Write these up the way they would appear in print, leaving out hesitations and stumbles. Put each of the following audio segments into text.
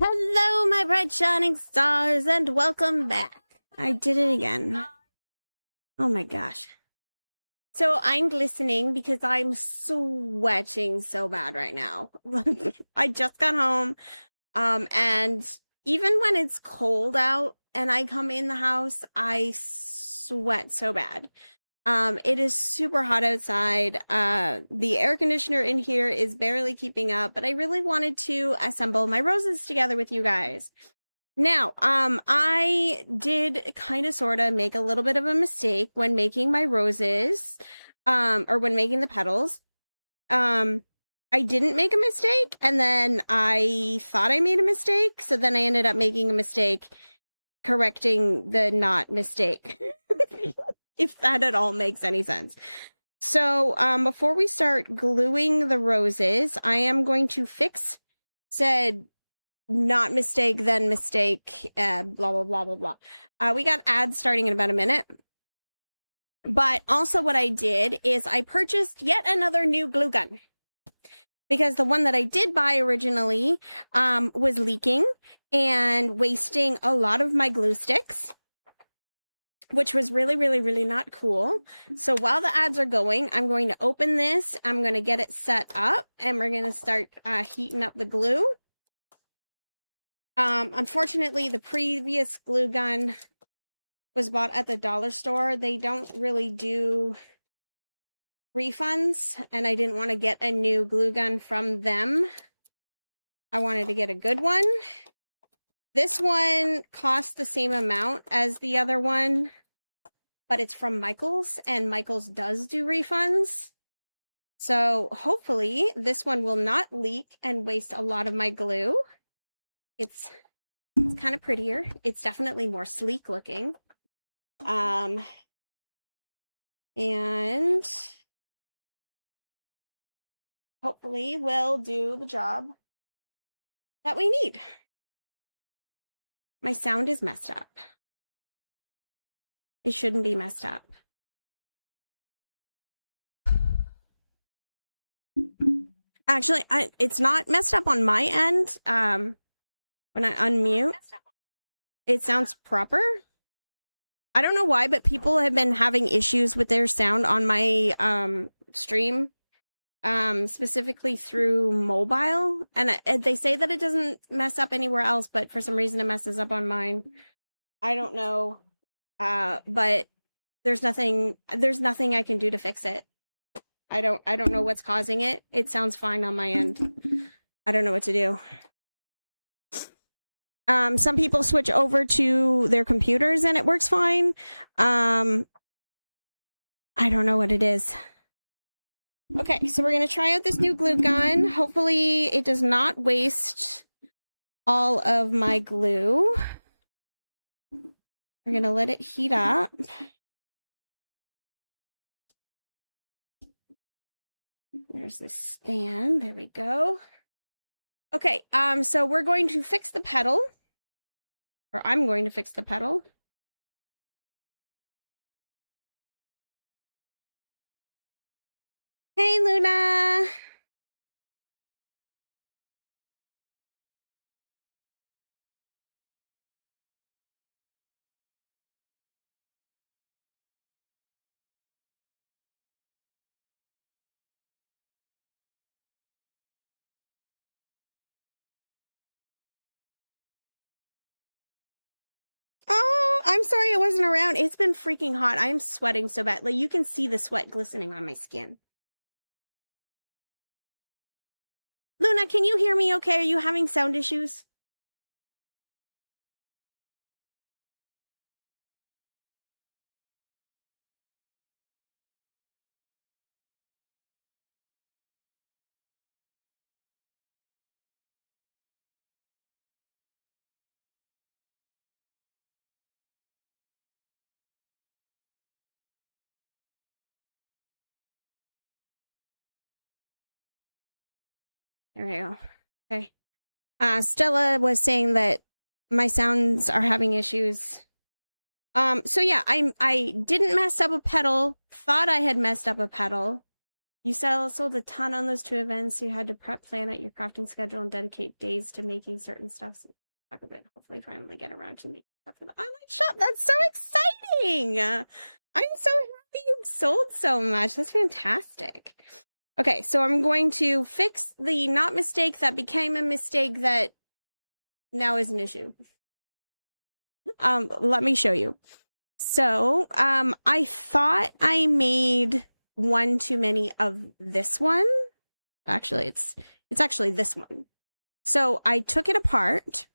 Hello, my bright shining stars, and welcome back. I did it again. Oh my gosh. So I'm glistening because I'm sweating so bad right now. I just got home, and even when it's cold out and I come in the house, I sweat so bad. It is super hot outside. The air conditioner in here is barely keeping up, but I really wanted to assemble my roses together with you guys. Now, I did kind of sort of make a little bit of a mistake when making my roses, or when making the petals. I didn't make a mistake, and then I thought I made a mistake, so then I ended up making a mistake correcting the not mistake. If that at all makes any sense. So, before we start gluing the roses, I am going to fix said not mistake, then mistake, blah, blah, blah, blah, blah. We got ads starting in about a minute. But also what I did is I purchased yet another new glue gun. Because the one that I did buy originally was leaking and wasting a lot of my glue sticks, which was really, really, really not cool. So while the ads are going, I'm going to open this. I'm going to get it set up, and we're going to start heating up the glue. Unfortunately, the previous glue gun was bought at the dollar store. They don't really do refunds, and I didn't want to get a new glue gun from them. I wanted to get a good one. This one cost the same amount as the other one, but it's from Michaels, and Michaels does do refunds. So hopefully this one will not leak and waste a lot of my glue. It's kind of prettier. It's definitely more sleek looking. And hopefully will do the job that we need. My sound is messed up. It shouldn't be messed up. Actually, it's not messed up on my end. When I unmute, it sounds proper. I don't know why, but people have been having issues with their sound on my stream, specifically through mobile. And they say that it doesn't mess up anywhere else, but for some reason it messes up on mine. I don't know. But there's nothing I can do to fix it. I don't know what's causing it. It sounds fine on my end. I don't know what to do. Some people switch over to their computers and it works fine. I don't know what it is. Okay, so we're going to try out this new glue gun. Hopefully it does not waste all of my glue. We're going to let it heat up. There's this stand. There we go. Okay, so we're going to fix the petal. Or I'm going to fix the petal. Hey, Luna! Oh, I'm sorry I wasn't around. It's been freaking hot. I'm sweating so bad. Like, you can see the sweat glistening on my skin. Luna, can you hear me okay? Are you having sound issues? There we go. Okay. Stella was saying that my sounds are having issues. So yeah, I didn't mess up a petal. Thought I had messed up a petal. You sold a ton on those 2 events. You had to prep, plan out your crafting schedule, and dedicate days to making certain stuff. So talk a bit. Hopefully, finally get around to making stuff for the online shop. That's so exciting! I'm so happy you sold so much. That's fantastic. Okay, so I'm going to fix the not mistake that became a mistake that now is an issue. Let me show you. So, I thought I made one too many of this one. Actually, it's actually this one. So I took it apart.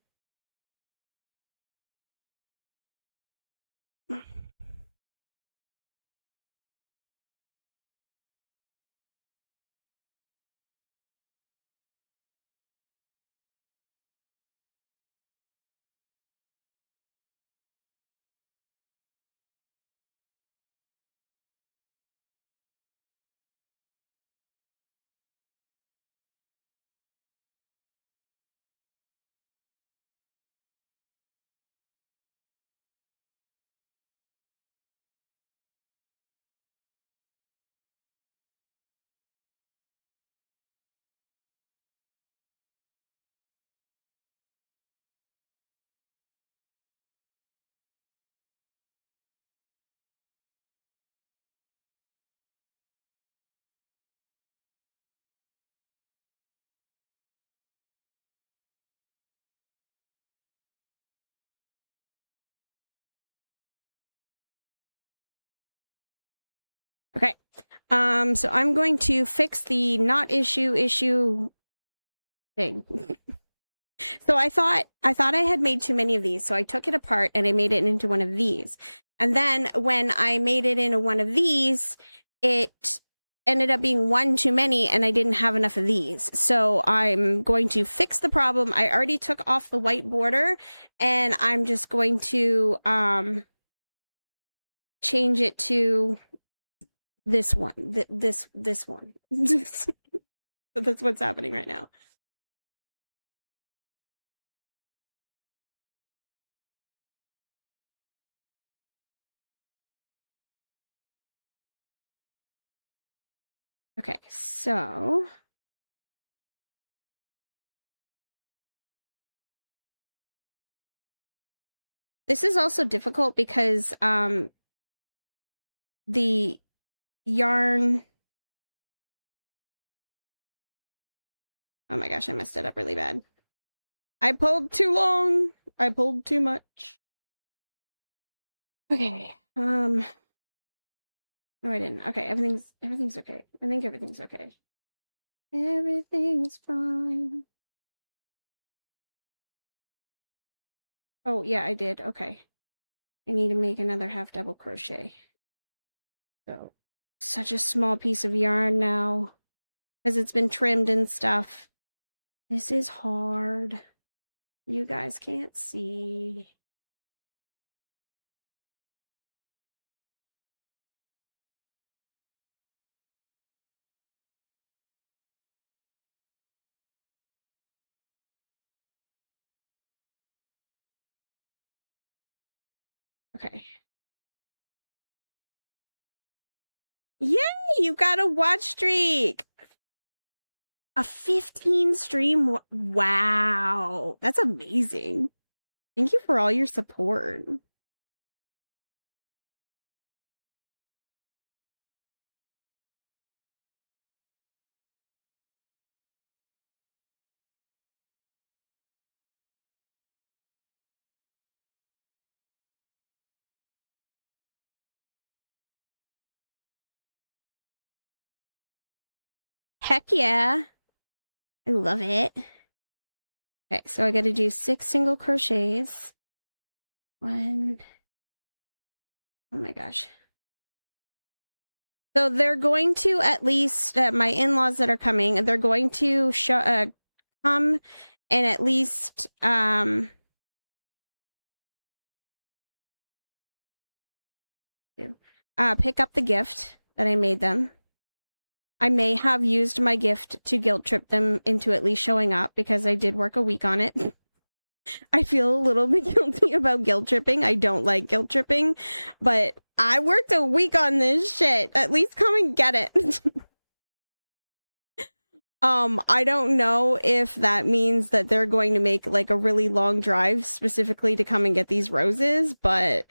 Okay. So I'm going to fix the not issue thing. So I thought I had made too many of these, so I took it apart and I made it into one of these. And then when I made it into one of these, it ended up being one too many and I didn't have enough of these. So I'm going to fix the problem. I already took off the white border and I'm just going to change it to this one. This one. So that's what's happening right now. Okay, so this is also difficult because the yarn, oh my gosh, I messed it up really bad. I pulled too long. I pulled too much. Okay. No, I didn't. Okay, everything's okay. I think everything's okay. Everything's fine. Oh, yeah, I did. Okay. I need to make another half double crochet. Oh, such a small piece of yarn now because it's been trimmed and stuff. This is hard. You guys can't see. Okay. Yay! You got a watch streak! A 15 stream? Wow. That's amazing. Thank you for all your support. Heck yeah. I love it. Okay, so I got to do 6 single crochets. 1. Oh my gosh. So they're going to at least, my in-laws that are coming, they're going to come and at least, pick up the gift that I made them. I may have used my gift to guilt trip them into at least showing up because I did work a week on it. I feel a little bit guilty about guilt tripping. I don't like guilt tripping, but I worked a week on this shit. At least come and get it. I don't know if that means that they're going to make like a really long drive specifically to come and get these roses, but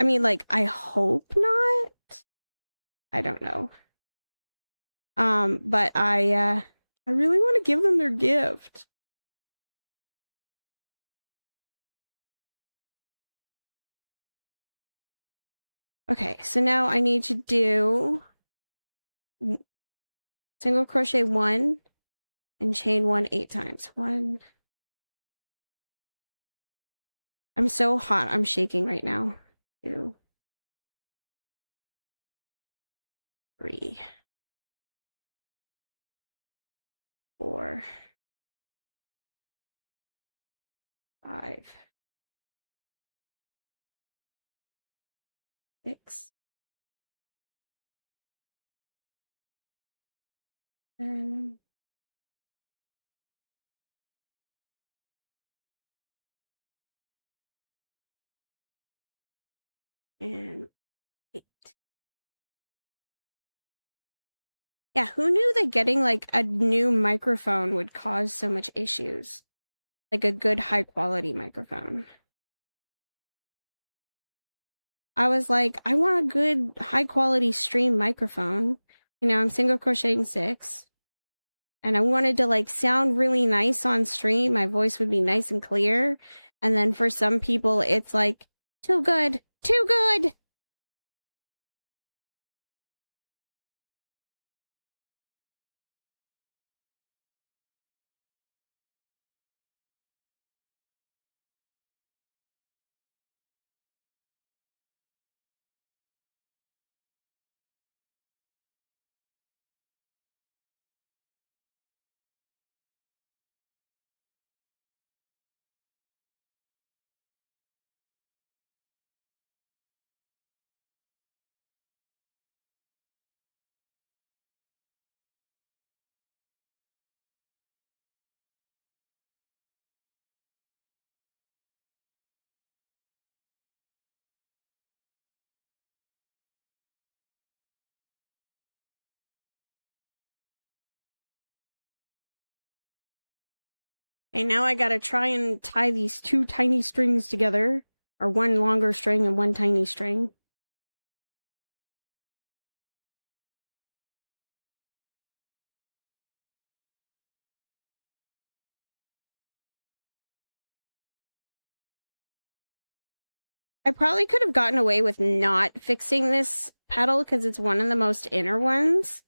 I mean, like, I hope not. I don't know. But I really want to give them their gift. Okay, so now I need to do single crochet 1 and chain 1 8 times. 1. I'm so hot. I'm shaking right now. 2, 3, 4, 5, 6, 7, and 8. Yeah, who knew that getting like a new microphone would cause so much issues? Like a good high quality microphone. I was like, I want a good high quality stream microphone. You know, I'm single crocheting 6. And I wanted to like sound really nice on stream. My voice would be nice and clear. And then for some people, it's like, too good, too good. And now I gotta try and tie these 2 tiny strings together, or 1 longer string and 1 tiny string. I probably could have gotten away with not fixing this petal because it's one of the most inner ones.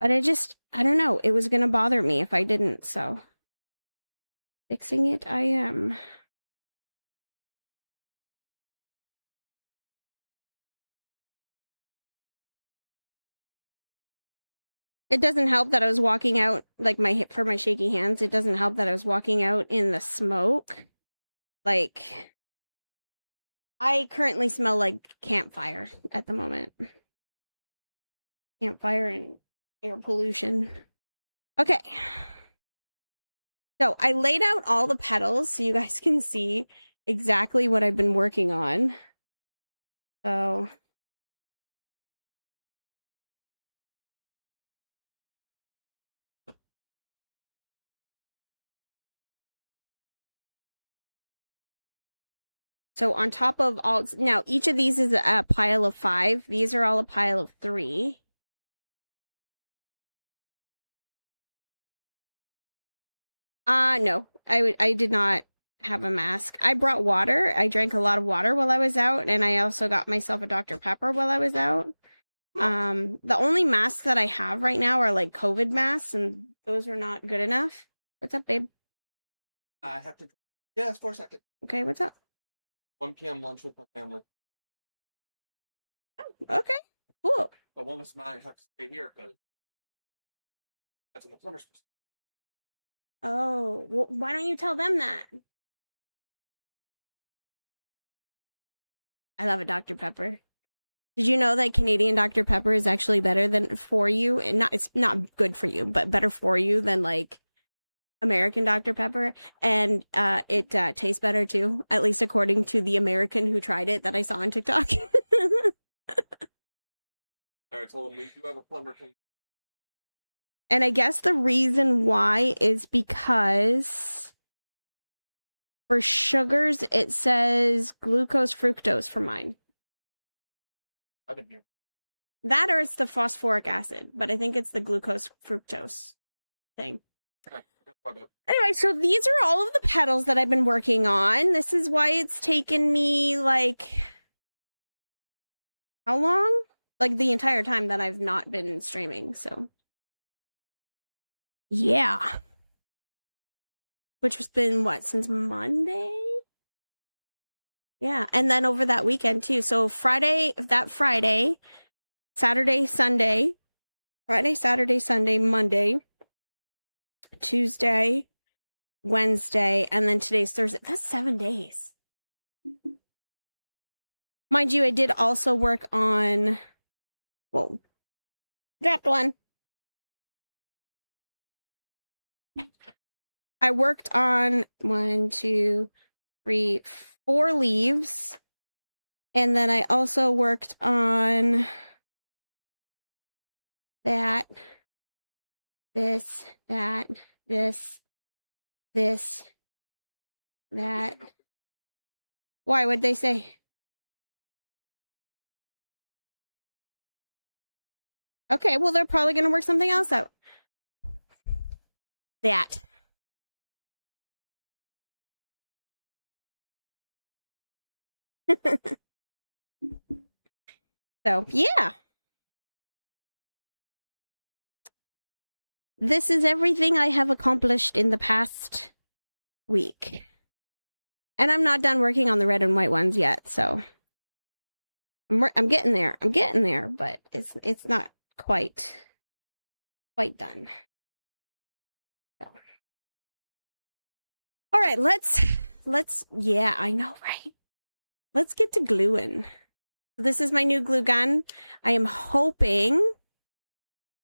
But I don't know, it was gonna bother me if I didn't, so. Fixing it I am. It doesn't help that I was walking out, like my hip for my shaky hands, it doesn't help that I was walking out in the smoke. Like, I currently smell like campfire at the moment. Campfire and air pollution. Okay. So I laid out all the petals so you guys can see exactly what I've been working on. So on top of all, now each of these is a pile of 5. These are all a pile of 3. No, I did not have a mask. I brought water. I drank a lot of water while I was out, and I also got myself a Dr. Pepper while I was out. The only masks that I have right now are like COVID masks, and those were not good enough. What's up, babe? I have to. Yeah, it's 4 seconds. Okay, what's up? 1 p.m. lunch with my family. Okay, cool. But one of us might have to stay here because that's when the plumber's supposed to. Oh, well, why don't you tell them that? I love a Dr. Pepper. Did you know that Canadian Dr. Pepper is actually better than for you? And it's not good for you, but better for you than like American Dr. Pepper. And it tastes better too, at least according to the American who tried it that I saw on TikTok. Sorry, I told him we do have a plumber come. And I guess the reason why is because for sugars, it says glucose, fructose for mine. I've been here. That or it's the phosphoric acid, but I think it's the glucose, fructose thing. Anyway, so these are all of the petals that I've been working on. This is why it's taken me, like, how long? Like, the entire time that I've not been streaming, so. Yeah. Which has been, what, since Monday? Yeah, and then over that weekend, too. So Friday, Saturday, Sunday, Friday, Saturday, Sunday, Monday, Tuesday, Wednesday, and then today's Thursday. That's 7 days. Mind you, I did also work on... Whoa. Dropped one. I worked on 1, 2, 3, 4 leaves. And then I also worked on that, this, that, this, that. Why? What'd they say? Okay, well, they're probably going to work something else out. That. So, yeah. This is everything I have accomplished in the past week. And I'm not done working on the red and white ones yet, so I'm getting there. I'm getting there, but it's not quite done. So. All right, let's yeah, I know, right? Let's get to gluing. This is my new glue gun. I am hoping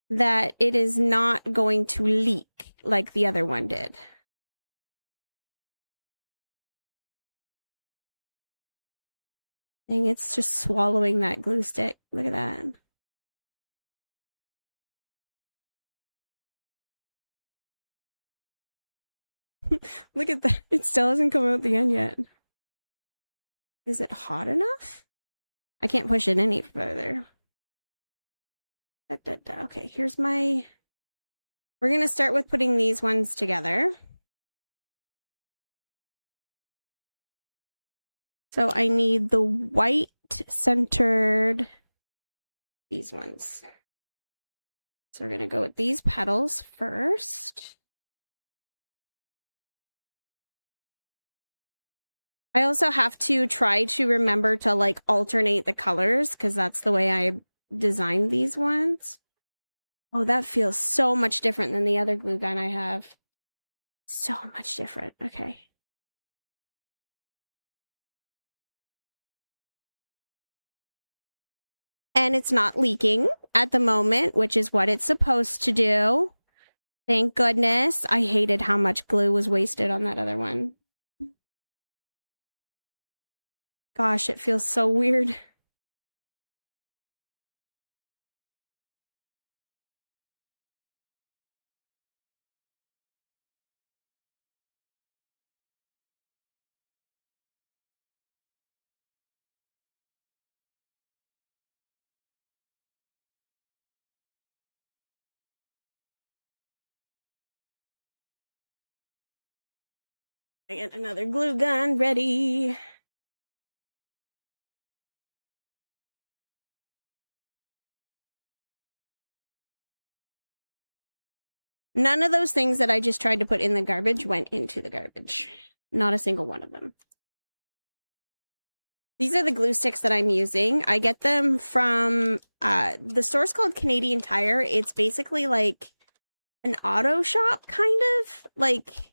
that it is not going to leak like the other one did. Dang, it's just swallowing that glue stick. Look at that. Look at that. It still hasn't come out the end yet. Is it hot enough? I can't push it any further. Okay, here's my... We're going to start with putting these ones together. So I need the white centered, these ones. So we're going to go with these petals first. I also have to try to remember to like alternate the colors because that's the way I designed these ones. Oh, that feels so much different than the other glue gun I have. So much different. Okay. And it's not leaking at the moment, which is what it's supposed to do. Thank goodness. I hated how much glue was wasted on that other one. Gosh, it feels so weird. I get another glue gun ready. None of those things that I just tried to put in the garbage went into the garbage. Not a single one of them. These are the glue sticks that I'm using. I get them from, the store's called Canadian Tire. It's basically like an auto shop, kind of. Like,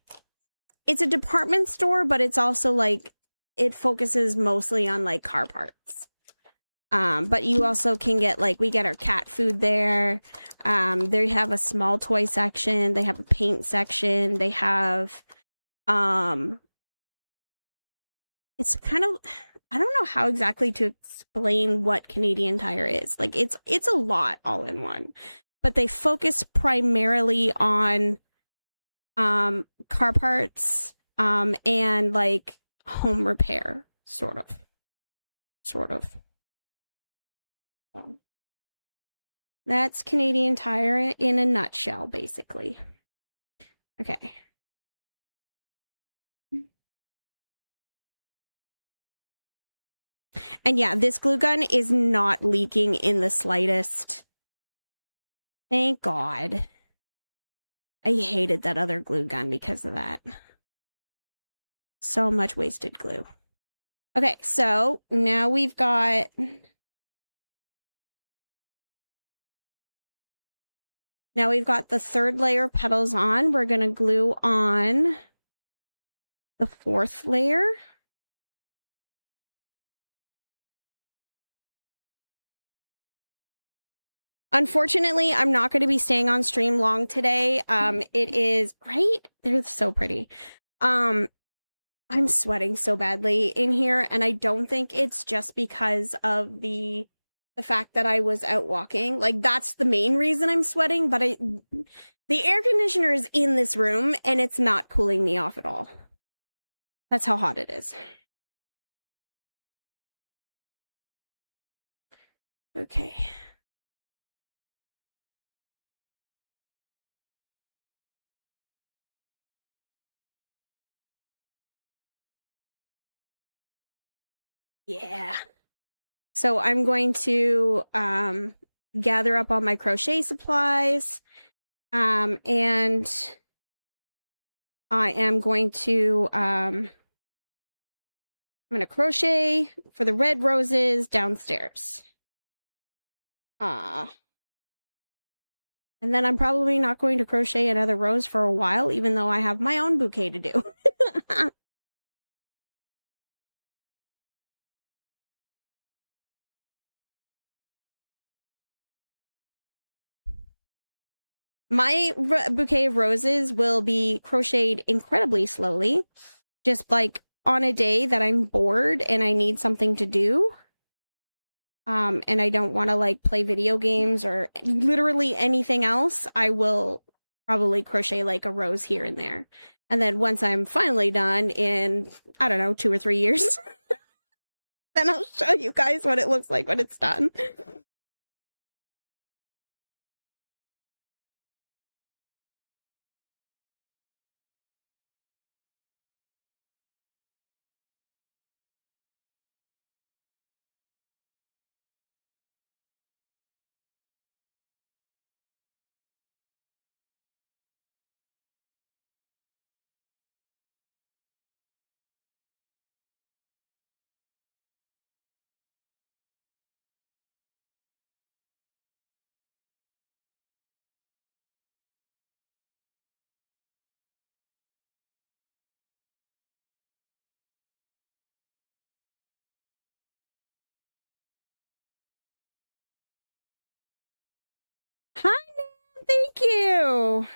it's a department store, but it's also like, it focuses mostly on like car parts. But you also can get, like, we get our cat food there. They have a small toy section. They have a paint section. They have, it's kind of, I don't know how exactly to explain what Canadian Tire is. Like it's a lot all in one. But they focus primarily on car parts and like home repair sort of. So, that's Canadian Tire in a nutshell, basically. Okay. And yeah, this glue gun is not leaking in the slightest. Thank God. I hated that other glue gun because of that. So much wasted glue. Okay, so now we've got... Now we've got the third layer of petals on. We're going to glue on the fourth layer. Unfortunately, I'm not going to be staying on stream long today. It is, right? They're so pretty. I'm sweating so badly in here, and I don't think it's just because of the fact that I was out walking. Like, that's the main reason I'm sweating, but the air conditioner is in this room, and it's not cooling me off at all. That's how hot it is. Okay. Yeah. So I'm going to gather up all my crochet supplies, and I am going to I'm going to crochet for the red roses downstairs. And then I'm probably not going to crochet another rose for a while, even though I have my own bouquet to do. My bouquet of roses will be crocheted incredibly slowly, just like on a day that I'm bored and I need something to do. And I don't want to like play video games or literally anything else, I will probably crochet like a rose here and there. And then once I'm finally done in, I don't know, 2 or 3 years, then I'll show you guys what it looks like when it's done. Hi, thank you.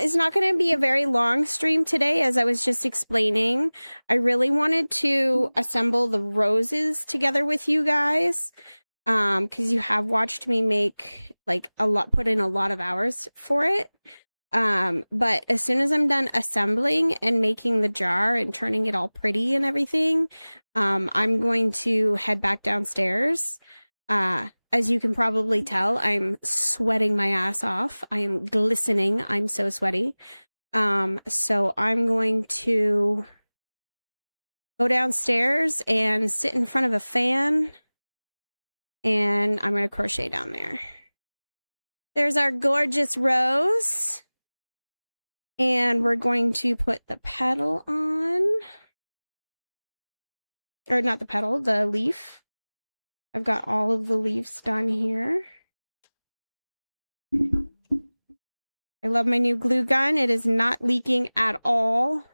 It's not going to be a very long stream today, as I was just explaining. I really wanted to assemble the roses together with you guys, because you have watched me make like put in a lot of hours for it. But as soon as I'm done assembling and making the jar and turning it all pretty and everything, I'm going to head back downstairs. As you can probably tell, I'm sweating my ass off. I am glistening. I'm so sweaty. So I'm going to go downstairs and sit in front of a fan, and I'm going to crochet down there. There's our gorgeous rose. And we're going to put the petal on. Or not the petal, the leaf. I've got all of the leaves done here. I love my new glue gun. It is not leaking at all.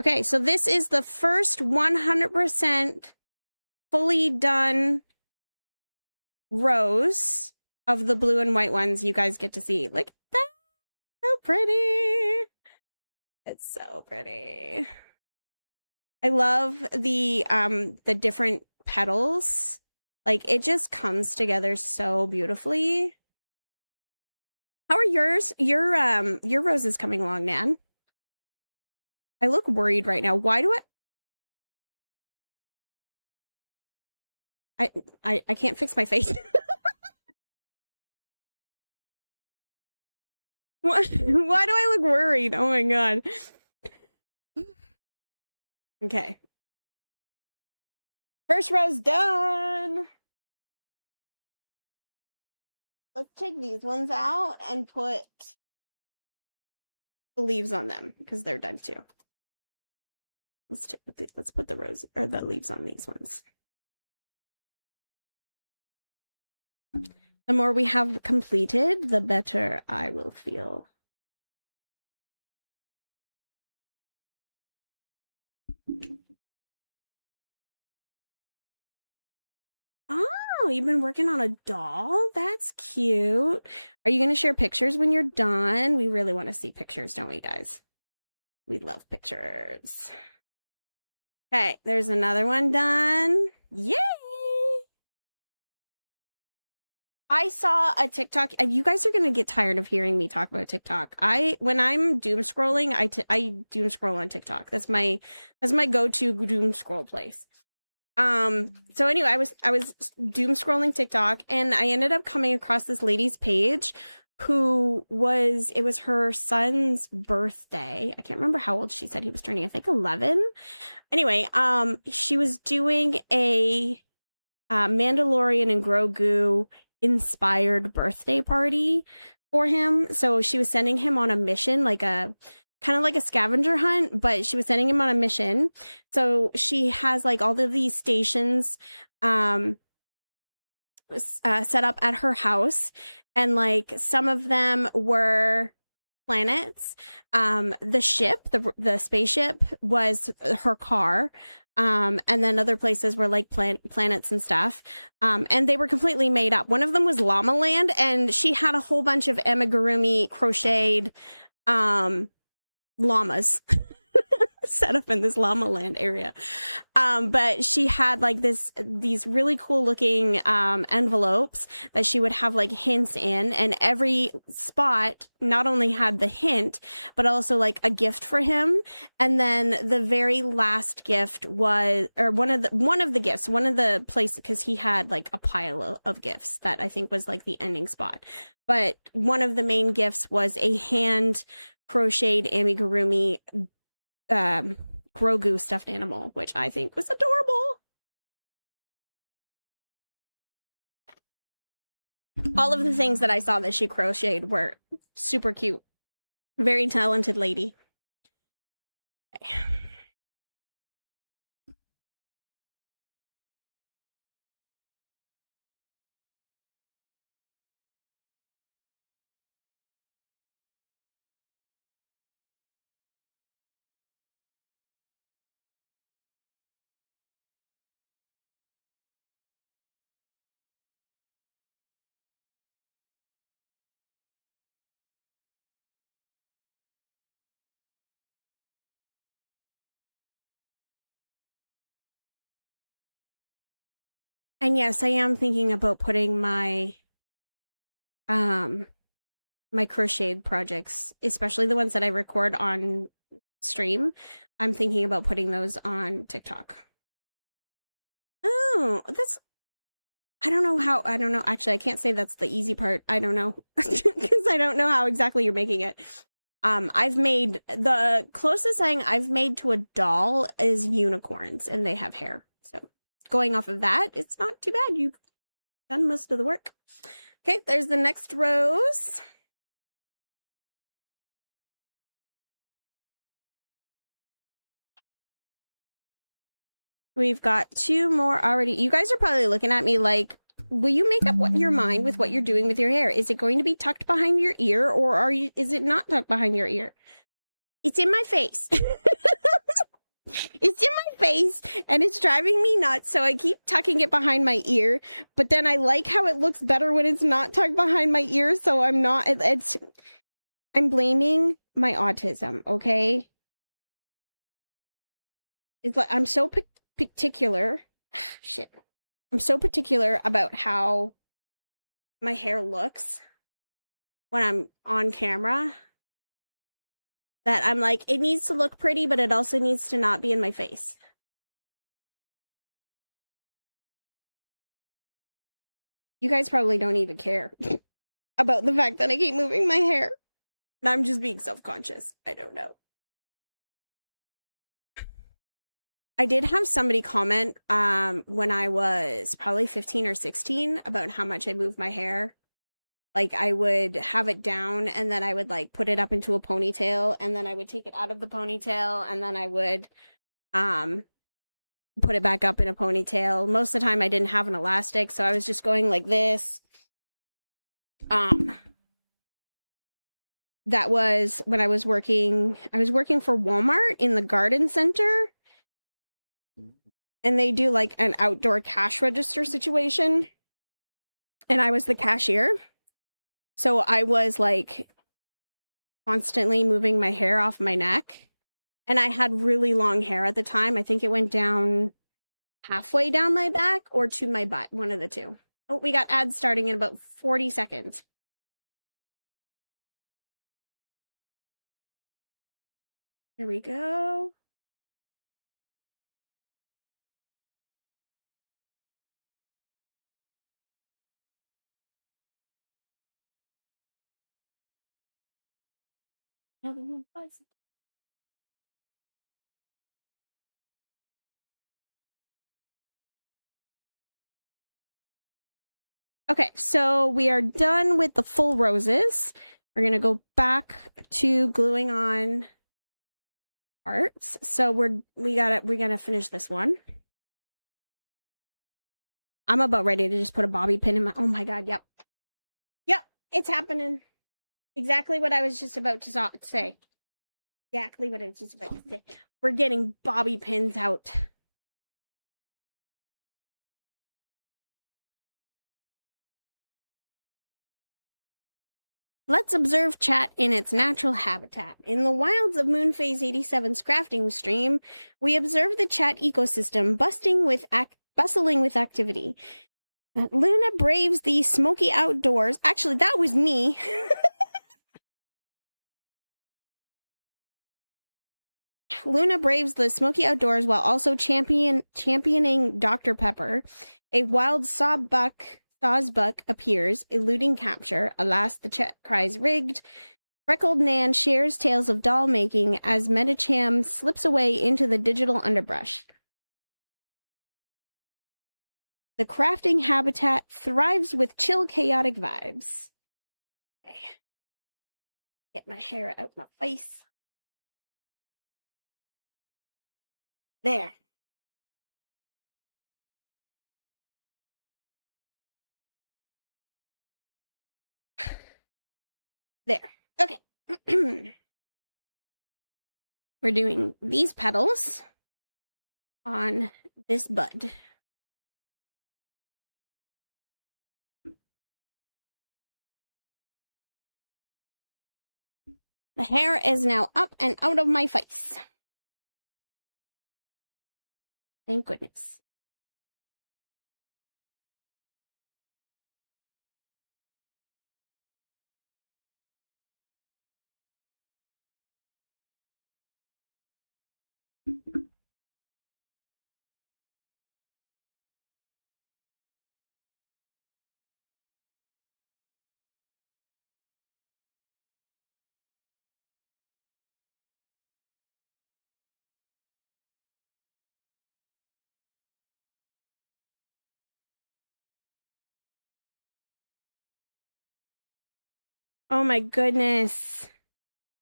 Okay, so this is the first 100% fully done rose of the blue and white ones you guys get to see. Look at pretty. It's so pretty. I love the different petals. Like, it just comes together so beautifully. How are your roses coming along, Nan? I look worried right now. Why do I can't fix my face. Why do I look worried? Oh my god. Okay. First row's done. Let's take these ones out and put the leaves on them because they're done too. Let's put the rose or the leaves on these ones. The more we have completed, the better I will feel. Oh, you've been working on a doll? That's cute. Are you going to share pictures when you're done? We really want to see pictures, don't we, guys? We love pictures. Okay, there's another one done. Yay! I saw a TikTok, and you guys are going to get tired of hearing me talk about TikTok. When I'm doom scrolling, I doom scroll on TikTok. That's my go-to doom scroll place. So anyway, I was doom scrolling TikTok, and I ended up coming across this lady's page it was her son's birthday. I can't remember how old she said he was turning. I think 11. Anyway, she was doing a Mandalorian and Grogu inspired birthday party for him. So she was sending him on a mission, like a kind of like a scavenger hunt, but she was sending him on a mission. So she has like all of these stations set up at her house, and like some of them were planets. The ship, the spaceship was her car. And then other places were like planets and stuff. And they were completely made up. One of them was Llama Land, and she had a whole bunch of amigurumi crocheted llamas set up in this Llama Land area. But she had like these really cool looking envelopes that she would have like hints in, and every spot not only had the hint but also like a gift for him. And then the very last gift was, or one of the places, because he had like a pile of gifts that I think was like the ending spot, but one of the main gifts was a hand crocheted amigurumi Grogu stuffed animal, which I think was adorable. All of the things that I saw that she crocheted were super cute. Very talented lady. Okay. And yes, I am thinking about putting my my crocheted projects, especially the ones that I record on stream. I'm thinking about putting those on TikTok. Oh, I don't know. Actually, I can't say that's the easy part. I don't know. Because I don't know how exactly you're making it. I've made, the closest thing I've made to a doll is unicorns, and they have hair. So going off of that, it's not too bad. You've done most of the work. Okay, there's the next rose. We've got 2 more already. You guys are probably looking at me like, will you make up your mind with what you're doing with your hair? Is it going to be tucked behind your ear, or is it not tucked behind your ear? It's in my face. It's in my face, and it's driving me nuts, so I keep tucking it behind my ear, but then I like how it looks better when it's not tucked behind my ear, so I'm not, I'm blaming my autism, okay? It's like I'm so particular. Shit. I'm so particular about how my hair looks when I'm on camera that I'm like, it needs to look pretty, but it also needs to not be in my face. You guys probably don't even care about the fact that I keep moving my hair. And I'm just being self-conscious. I don't know. I did have somebody comment when I was probably 15 or 16 about how much I moved my hair. Like, I would have it down and then I would like put it up into a ponytail and then I would take it out of the ponytail and then I would put it back up in a ponytail. Most of the time I didn't have an elastic, so I was just going like this. That was when I was working for Walmart in the garden center. And they do like an outdoor cash register situation. And I was the cashier. So I was like constantly moving my hair off my neck. And I had really long hair at the time. I think it went down halfway down my back or to my butt, one of the two. Oh, we got ads starting in about 40 seconds. There we go. Another one buzzing. Okay, so we are done with the full roses. We're gonna go back to gluing on parts. So we're gonna finish this one. I'm about ready to just put a bobby pin in my. Oh my god! Yep, it's happening. Exactly what I was just about to say. Exactly what I was just about to say. We're getting bobby pins out. Let's observe chat in its natural habitat. In the wilds of Moonphase 87's crafting stream, we observe the chat ecosystem bustling with activity. Luna braves the smoky outdoors. Actually, that was me. Luna braves the smoky outdoors while also championing Dr. Pepper. A wild sawsbuck appears, eluding capture. Alas, the chat cries rigged. Freckled Nan shares tales of doll making as Metacham slips away into the digital underbrush. The crafting habitat thrives with chill, chaotic vibes. Okay. Get my hair out my face. There. There. Okay. We're doing these petals on this bud. The hair is now up and out of my face. Thank goodness. Oh my goodness.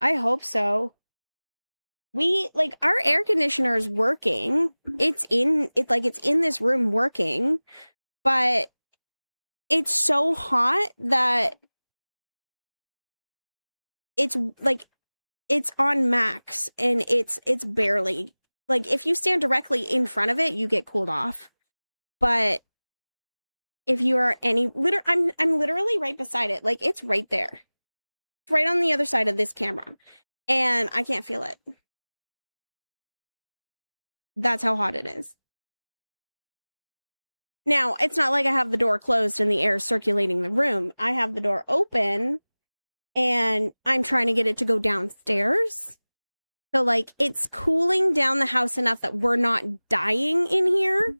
I hope so. Our air conditioner is working. It's in this room working, but it's so hot that it's on max and it's barely, like, if you stand directly in front of it, you get cooled off. But if you are I'm literally right beside it. Like, it's right there. right on the other side of this camera, and I can't feel it. That's how hot it is. Now, it's not like I have the door closed and the air circulating the room. I have the door open, and I'm trying to get it to go downstairs. So, like, it's cooling down the house enough that we're not dying in here,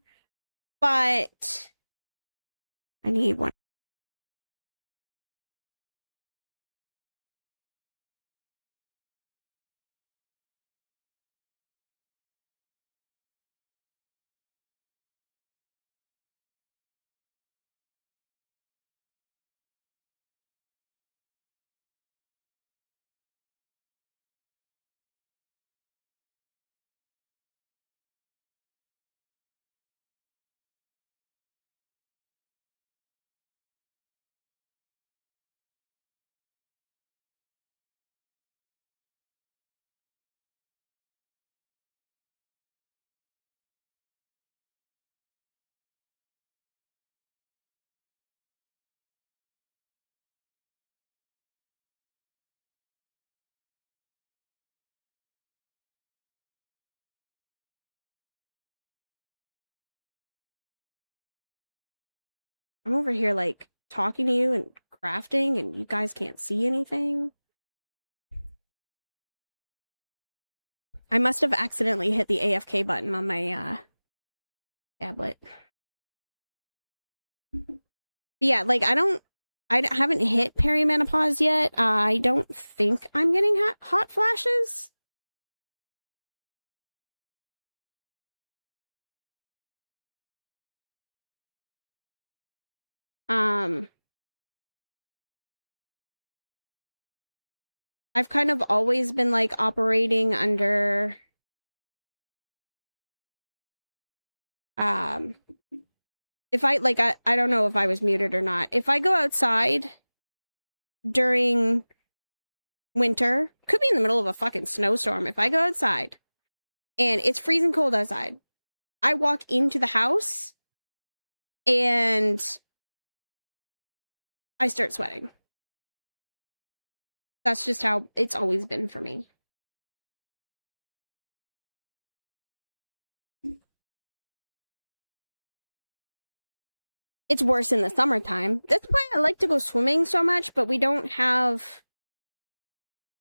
but I need one. I'm over here, like, talking to you and crafting, and you guys can't see anything. I must have accidentally hit the AFK button on my tablet. Yeah, like, I haven't hit perimenopause yet. I don't think I'm getting hot flashes. I've kind of always been, like, operating under if I, like, I don't know if I was muted or not. If I go outside during winter, could be in the middle of a fucking snowstorm. If I go outside and it's freezing cold outside, I walk into the house and I start sweating. That's just how it's always been for me. It's worse in the summertime. That's why I like to go swimming so much, but we don't have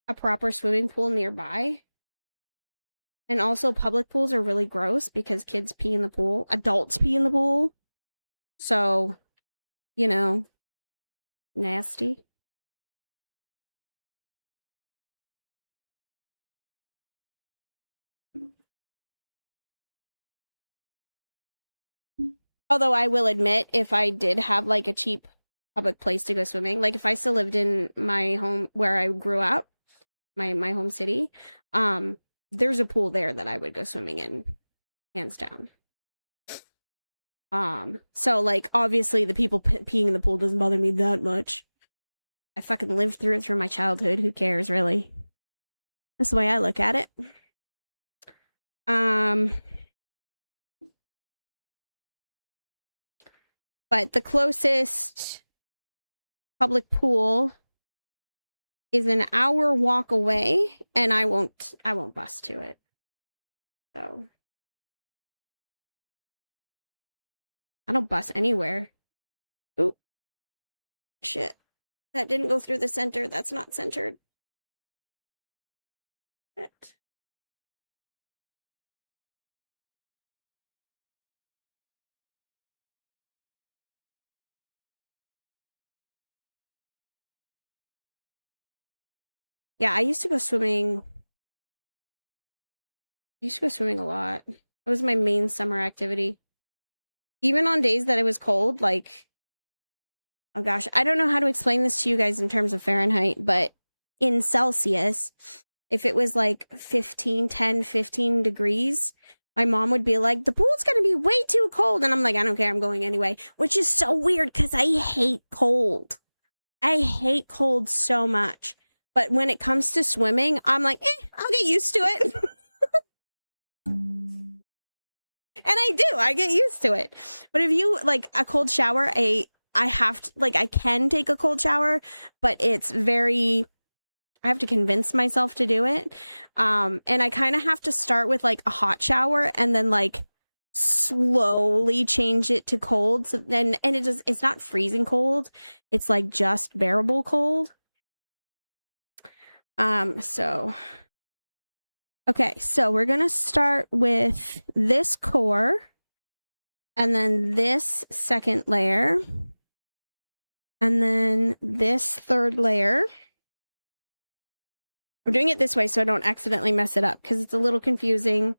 a proper swimming pool nearby. And also, public pools are really gross because kids pee in the pool. Adults pee in the pool. So, you know, nasty. Although I will admit, if I did have, like, a cheap public place to go swimming, like if I still lived in my home where I grew up, my home city, there's a pool there that I would go swimming in, hands down. So, like, obviously the people peeing in the pool doesn't bother me that much. I fucking lived through it through my childhood. Who cares, really? That's the way I look at it. But the closest public pool is an hour walk away, and I won't bus to it. So I don't bus anywhere. Oh, shit. That didn't go through the center. That's not centered. Shit. Yeah, I used to go swimming. I used to go swimming a lot. It was my main summer activity. Even on days that it was cold, like, oh gosh, I don't know how to explain this to you guys in terms of Fahrenheit, but in Celsius, if it was like 10, 15 degrees, my mom would be like, the pool's gonna be way too cold. And I'm like, I don't care, I'm going anyway. Which is so weird because I hate cold. I hate cold so much. But when it comes to swimming, I'm like, I'll get used to it. And I do. I get used to it. But if you, like, a cold shower, I have to, like, I can take a cold shower, but it's very I have to convince myself to do it. And I kind of have to start with like a hot shower and then like slowly change it to cold. So then, and it's not freezing cold. It's like just bearable cold. So, okay, so we're going to start with this core and then this second layer and then this third layer. We're doing it this way so I don't accidentally mess it up because it's a little confusing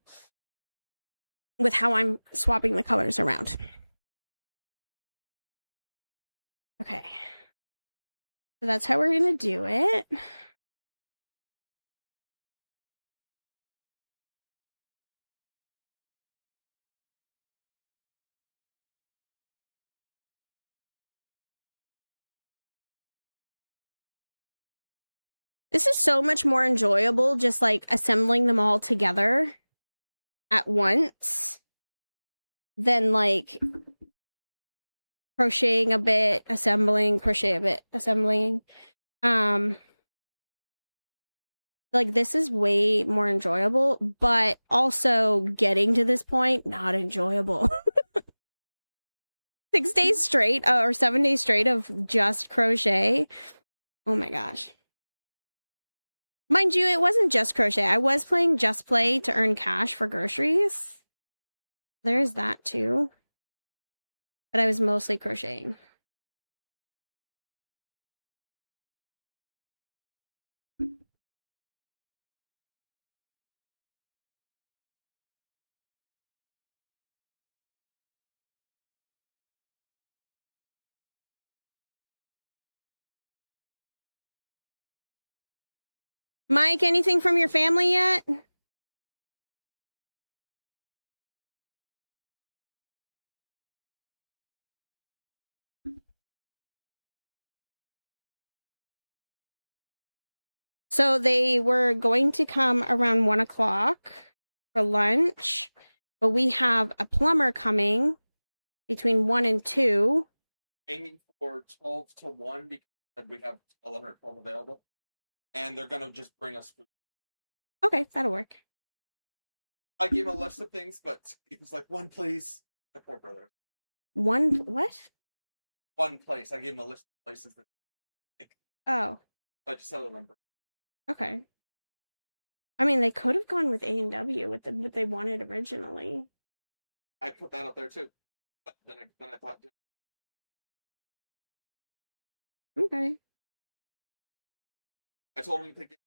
with how I'm swapping the colors around. Okay. So that's how we're going to do it. This is so much more enjoyable just like assembling them all together at once than like crocheting a bit, assembling, crochet a bit, assembling. Like this is way more enjoyable, but also getting to this point, not enjoyable. 6 days straight or 7 days straight of just crochet. Oh my gosh. Mind you, it wasn't just crochet. I was playing Just Play to earn cash for groceries. There's that too. But I was mostly crocheting. Mike, anything from your family yet? So they were going to come around 1 o'clock for lunch, but we have a plumber coming between 1 and 2. Aiming for 12 to 1 because we have 11 or 12 available. And they're going to just bring us food. Okay, that'll work. I gave him a list of things, but he was like, one please. My poor brother. What? One place. I gave him a list of places that. Oh. I just had a number. Okay. I mean, they could have gone with A&W with what they wanted originally. I put that up there too. But then I thought. Okay. I told him to get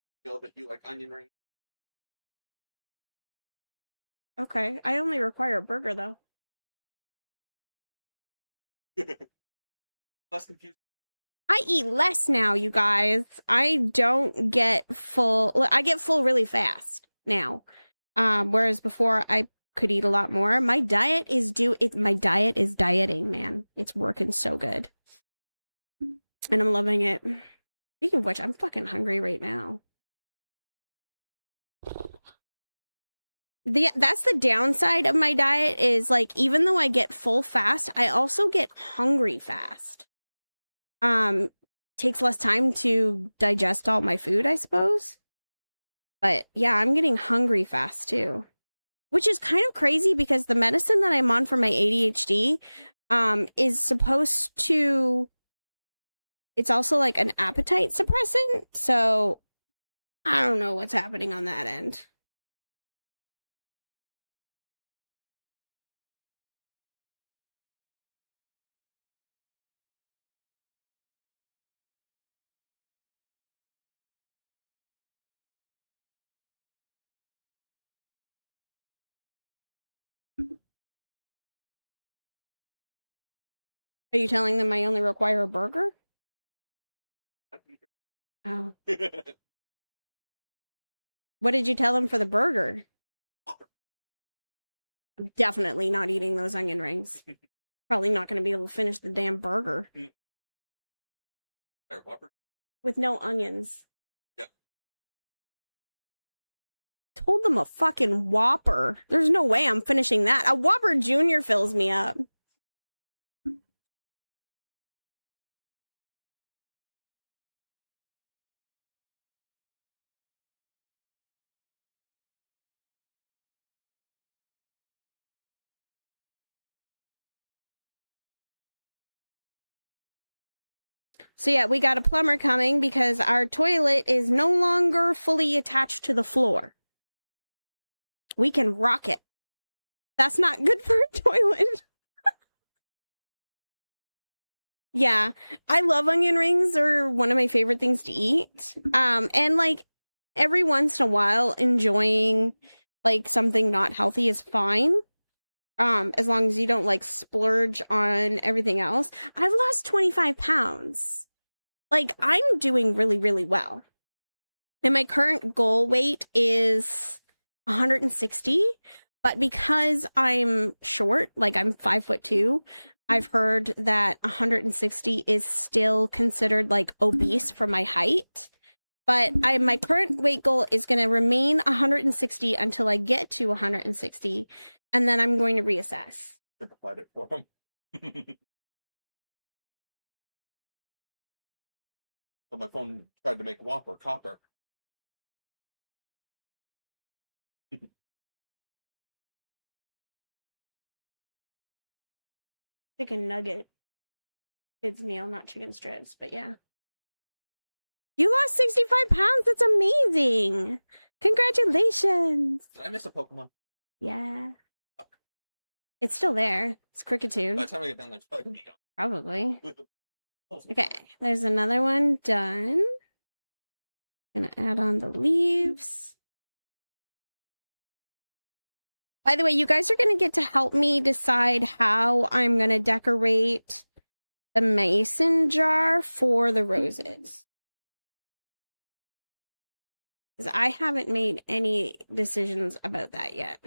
that you like onion rings. Okay. I only require a burger though. Less confused. I eat less now, you guys. I don't get full. I get full really fast now. Whereas before I could eat a lot more. My diet is dieting, man. It's working so good. And I'm loving it. Speaking of which, I'm fucking hungry right now. That's the downside of my diet is like even though I get full fast, I also get hungry fast. Takes less time to digest all my food, I suppose. But yeah, I'm getting hungry fast too. Which is kind of crazy because the medicine that I'm on for my ADHD is supposed to it's also like an appetite suppressant, so I don't know what's happening on that end. Are you telling them I only require a burger? Oh. What did you tell them for the burger? I'm definitely not eating those onion rings. Probably not going to be able to finish the damn burger. With no onions. Yep. Told them a fucking Whopper. There's no way I'm finishing that. A Whopper Jr. fills me up. So yeah, we got a plumber coming because our toilet is no longer fully attached to the floor. We can rock it. That's not good for a toilet. Yeah, I love onion rings. They're one of my favorite things to eat. And like every once in a while, enjoying like something not healthy is fine. As long as you don't like splurge on everything else. I've lost 25 pounds. Like I'm doing really, really well. And my current goal weight is 160. But because I'm short, like I'm 5'2", I've heard that 160 is still considered like obese for my height. But my current weight goal is going to remain 160 until I get to 160, and then I'm going to reassess. Simplified it for him. So my phone tried to make Whopper copper. Chicken nugget kids meal, not chicken strips, but yeah. You lost 65 pounds. That's amazing. Congratulations. Did I miss a Pokemon? Yeah. It's still there. It's Cricketune. By the time I get down there, it's probably gonna be gone. Probably. Okay, there's another one done. Gonna add on the leaves. By the way, you guys are gonna get to help me decide how I'm gonna decorate the mason jar for the roses. Because I haven't made any decisions about that yet.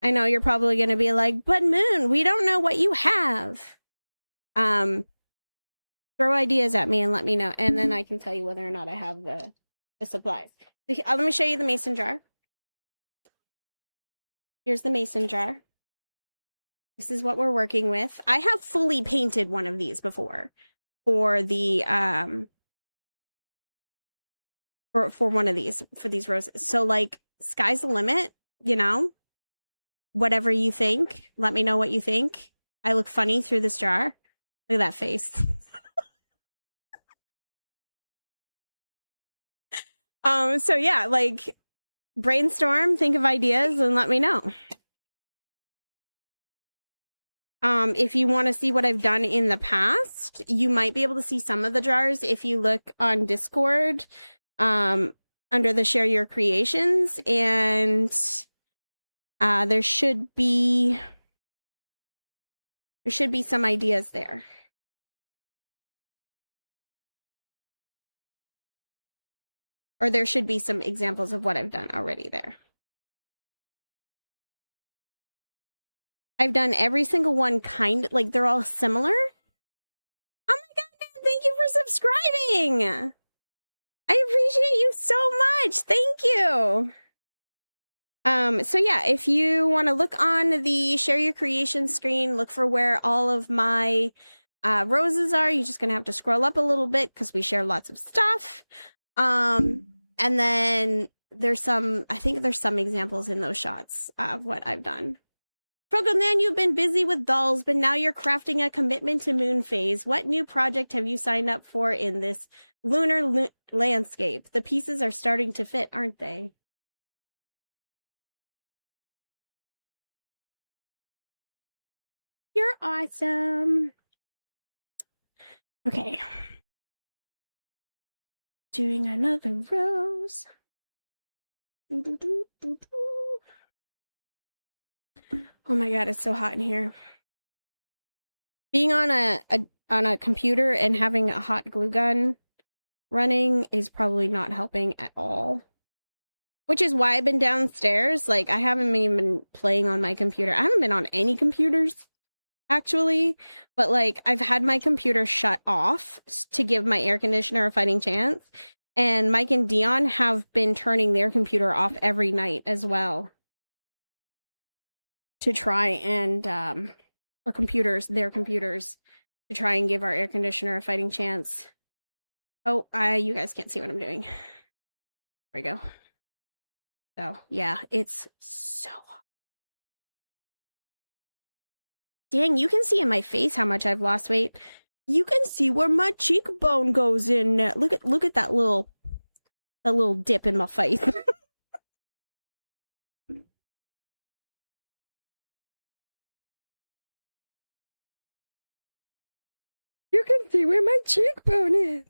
I know you're probably going to be like, but Moon, we don't know what you have. Throw ideas at me and let me know. And then I can tell you whether or not I have the supplies. Let me show you the mason jar. Here's the mason jar. This is what we're working with. I have fully painted one of these before for the, for one of these, for these roses. So like, sky's the limit, you know? Whatever you think, let me know what you think. I look funny through this jar. Look at that face. So yeah, like brainstorm, think of ideas, and let me know. If you want to see what I've done in the past, you might be able to see some of the jars if you look on Discord, under the Share Your Creations, and there should be some ideas there. Or there should be some examples of what I've done already there. I've done every single one like they're all similar. Oh my god, thank you for subscribing. I appreciate you so much. Thank you. So yeah, if you want to look on the Share Your Creation screen, look for where all of my roses are. You're just gonna have to scroll up a little bit because we share lots of stuff. And then I think there's some examples in those shots of what I've done. Frogoman, you've been busy with dolls, but now you're crafting a commitment to moon phase. What new project have you signed up for in this lunar landscape? The pieces are starting to fit, aren't they? You're awesome. Okay. Doing another rose. Oh my god, it's so hot in here. Being on a computer and having a hot glue gun running is probably not helping at all. Which is why I've been downstairs. Like, I haven't even been playing on my computer. I haven't been on any computers, actually. But, like, I've had my computer shut off to give my air conditioner a fighting chance. And Mike and Dion have been turning their computer off every night as well. To try and, their computers, to try and give our air conditioner a fighting chance. Oh, you guys can't see what I'm doing. There we go. So, yeah, it's so hot. Dang, you can see in my face how much I've lost weight. You can see where my cheekbone goes in now. Look at that little dip in my face. You can see where my cheekbone is.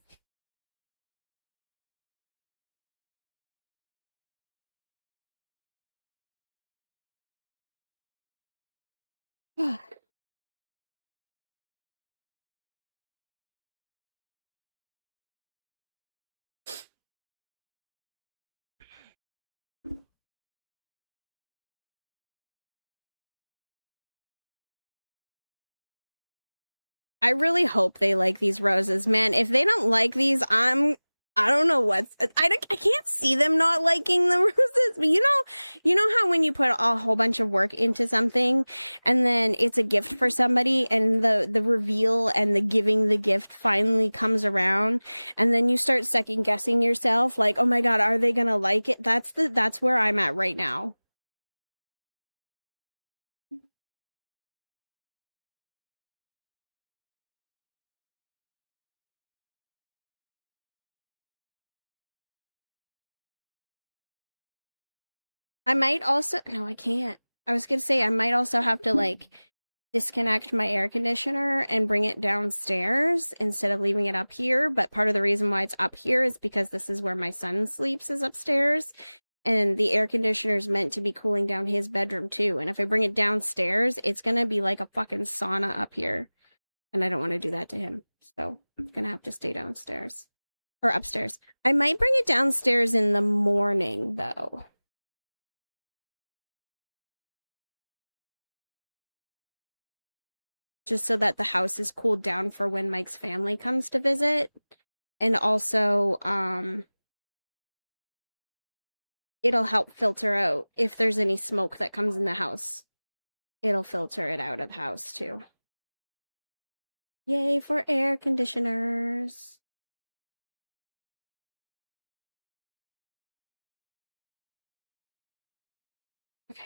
I really hope they like these roses, man. If they don't like these, I don't know what's I can't see them not liking the roses. But you know how when you put a whole bunch of work into something and then it's a gift for somebody and the reveal and the giving the gift finally comes around and then you start second guessing yourself like, "Oh my god, are they going to like it?" That's where I'm at right now. I might also no, I can't. I was gonna say I might also have to like disconnect my air conditioner and bring it downstairs instead of leaving it up here. But part of the reason why it's up here is because this is where my son sleeps is upstairs. And the air conditioner is meant to be cooling down his bedroom too. And if I bring it downstairs, it's gonna be like a fucking sauna up here. And I don't want to do that to him. So it's gonna have to stay downstairs. Or upstairs. I might bring it downstairs in the morning though. Just so that the house is cooled down for when Mike's family comes to visit. And also, it'll help filter out if there's any smoke that comes in the house. It'll filter it out of the house too. Yay for air conditioners. Okay.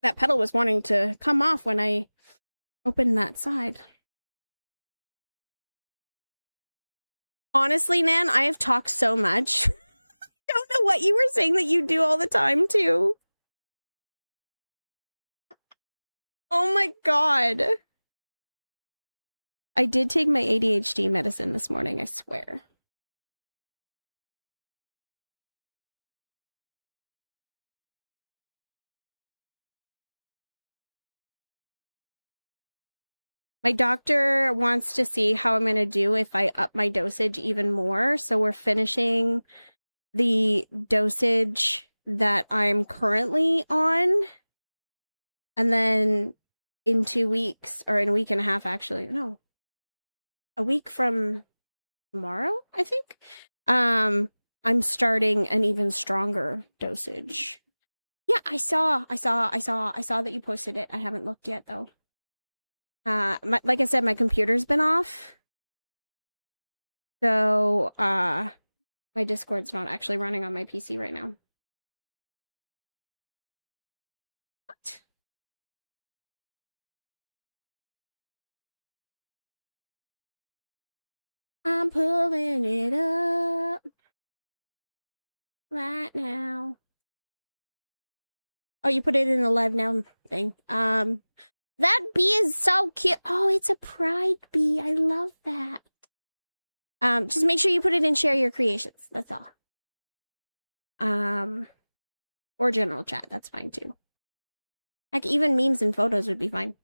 That pedal was wanting to come off when I opened that side. Honestly, Nan, I have talked so much. Don't know what you were saying that you do all the time too. Oh my god. I did take my ADHD medicine this morning, I swear. My doctor wants to see how I'm going to do if I up my dosage even more. So we're finishing the dosage that I'm currently on. And then in 2 weeks, or in a week and a half, actually, no, a week from tomorrow, I think, I'm starting an even stronger dosage. Yeah, I saw that you posted it. I haven't looked yet though. Like I said, my computer's been off. So, my Discord's not actually running on my PC right now. What? I'm pulling it up right now. Oh, you put it in the live now thing. That bee is so cute. Oh, it's a pride bee. I love that. Just make sure you put it in share your creations. That's all. Or general chat. That's fine too. Heck, even memes and photos would be fine.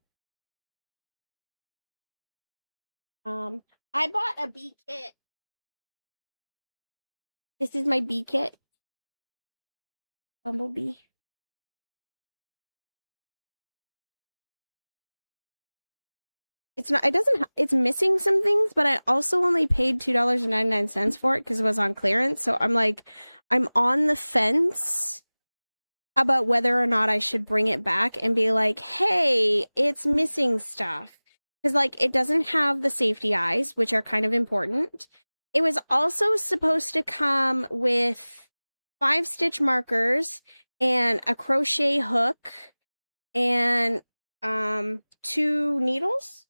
I bought a bee kit. This is my bee kit. Bumblebee. It's not, it doesn't, it's missing some things, but I also only paid $2.99 for it because it was on clearance. So I'm like, I'm on the fence about whether or not I should bring it back and be like, hey, it's missing stuff. Because, like, it doesn't have the safety eyes, which are kind of important. It was also supposed to come with 5 stitch markers and a crochet hook and 2 needles.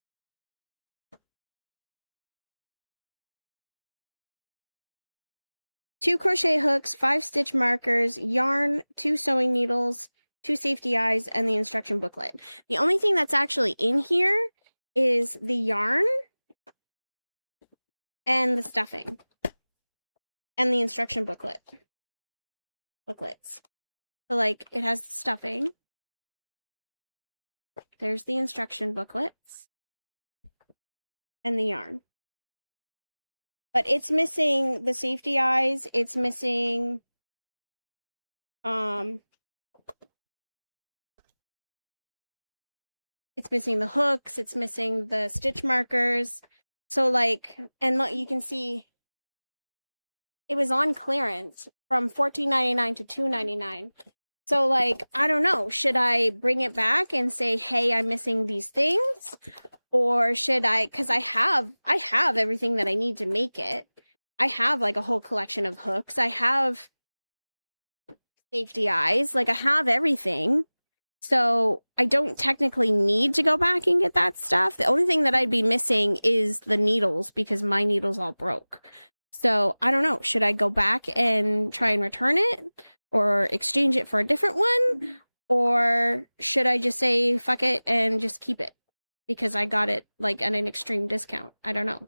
Two crochet hooks, 5 stitch markers, yarn, 2 sewing needles, 2 safety eyes, and the instruction booklet. The only thing that's actually in here is the yarn and the stuffing and the instruction booklets. So like it has the stuffing. There's the instruction booklets and the yarn. But it's missing the safety eyes, it's missing it's missing the hooks, it's missing the stitch markers. So like, and look, you can see it was on clearance from $14.99 to $2.99. So like, I don't know, should I bring it back and say, hey, I'm missing these things? Or should I, because I have everything that I need to make it. I have like a whole collection of hooks. I have safety eyes. Like I have everything. So I don't technically need to go back and get that stuff. The only thing that I'd be missing is the needles because my needles all broke. So I don't know. Should I go back and try and return it or exchange it for a different one? Or should I just say fuck it and just keep it because I got it like at an extreme discount? I don't know.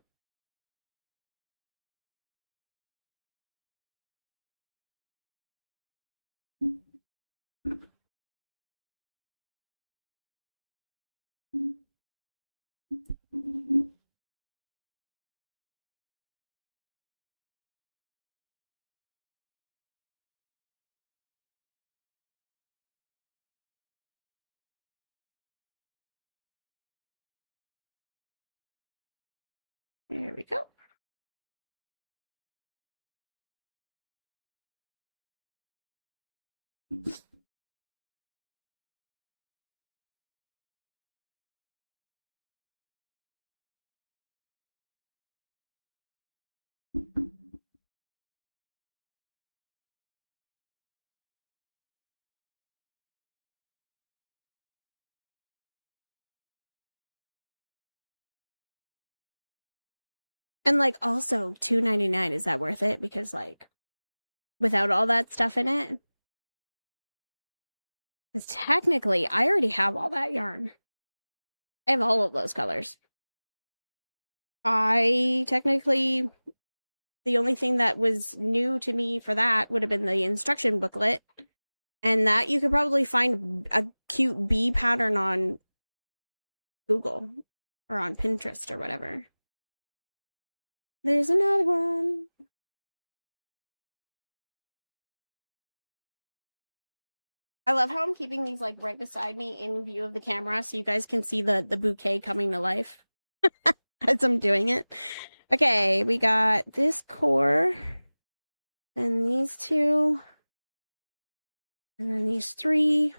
There we go. And like also $2.99, is that worth it? Because like without all that stuff in it, technically I already have all that yarn. I have all of those colors. I technically, the only thing that was new to me for that would have been the instruction booklet. And that you could probably find a cute bee pattern on Google or on Pinterest or whatever. There's another one. I love how I'm keeping these like right beside me in view of the camera so you guys can see the bouquet coming to life as I'm doing it. Okay, we got this core, and these 2, and then these 3.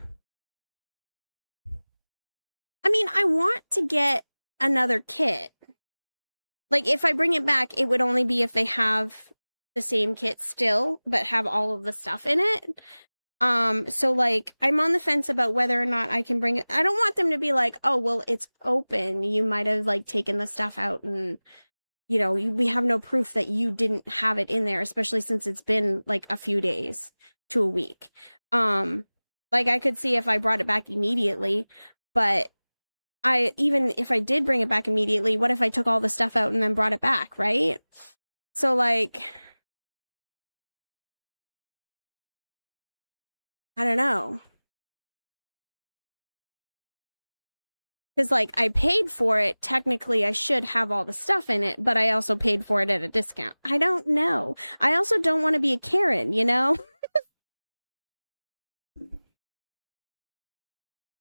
I mean, I want to get another kit. Like, if I bring it back, it would only be if they have the same kit still, but have all of the stuff in it. So like, I'm on the fence about whether or not I can bring it. I don't want them to be like, oh, well, it's open. You might have like taken the stuff out and, you know, we have no proof that you didn't have it in there, especially since it's been like a few days to a week. Like I could see if I brought it back immediately, but even if I did bring it back immediately, what if I took all the stuff out and then brought it back, right? So like, I don't know. Because like I paid for it, technically I should have all the stuff in it, but I also paid for it at a discount. I don't know. I also don't want to be a Karen, you know?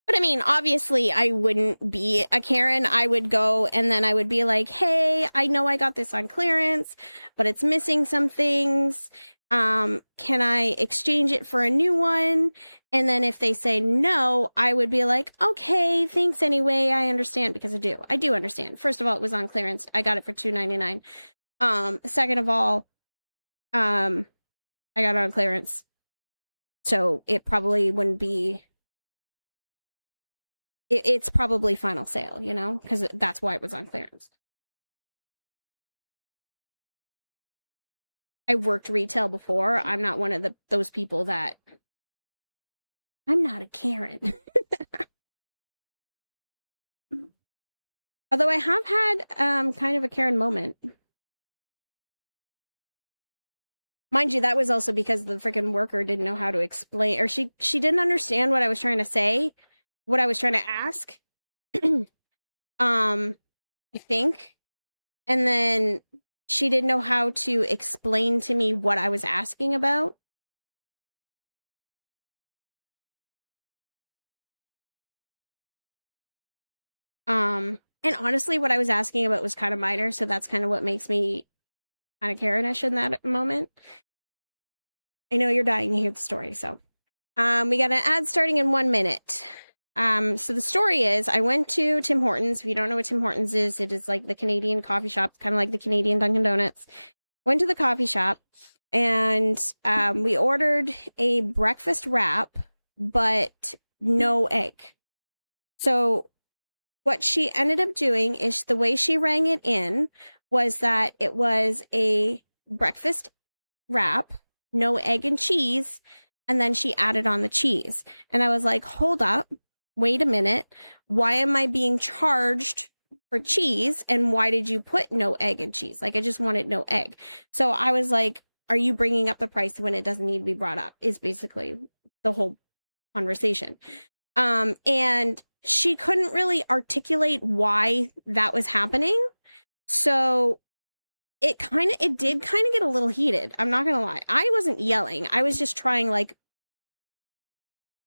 But I mean, obviously, I wouldn't be a Karen. I would go and then I would be like, hey, I know I got this on clearance, but it's missing some things. Can I exchange it for a new one? And then if they say no, I would be like, okay, thanks anyway. I understand, because I do understand. First of all, it was on clearance. I got it for $2.99. Second of all, I got it on clearance. So it probably wouldn't be. It's probably final sale, you know, because that's why it was on clearance. I worked retail before. I'm not one of those people that. I'm not a Karen. Although I have had kind of a Karen moment. Mind you, that was also because the freaking worker didn't know how to explain, or she didn't understand what I was trying to say, what I was trying to ask. I think. And then she didn't know how to explain to me what I was asking about. And honestly, what I was asking about was kind of minor, so that's kind of what makes me kind of Karen-ish in that moment. I know you're dying to hear the story, so. We got an ad starting in 1 minute. So the story is, I went to Tim Hortons. If you don't know what Tim Hortons is, it is like the Canadian coffee shop, kind of like the Canadian Dunkin' Donuts. Went to the coffee shop, and we ordered a breakfast wrap, but no egg. So what she ended up doing is, the way she rang it in was that it was a breakfast wrap, no egg and cheese, and then she added on the cheese. And I was like, hold up, wait a minute. Why am I being charged for cheese? And why did you put no egg and cheese? Like, I just wanted no egg. So I was like, are you bringing up the price when it doesn't need to be brought up? Is basically the whole conversation. And she couldn't really articulate why that was happening. So it did kind of get a little heated. I'm not gonna lie. I wasn't yelling. I was just trying, like,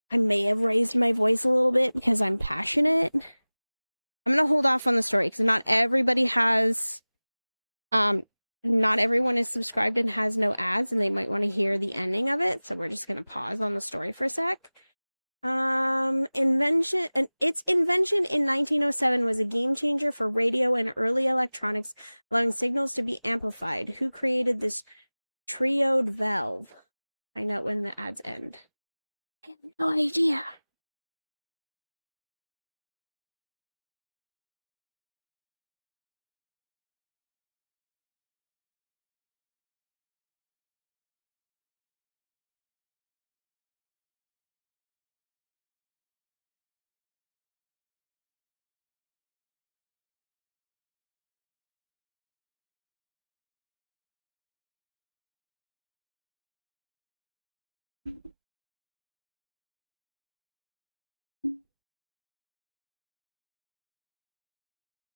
I may have raised my voice a little bit because I'm passionate. I'm gonna hold off on the story because not everybody has, not everyone is subscribed and has no ads, and they might want to hear the ending of it. So we're just gonna pause on the story for a sec. Its invention in 1907 was a game changer for radio and early electronics, allowing signals to be amplified. Who created this trioed valve? Find out when the ads end. I have no idea.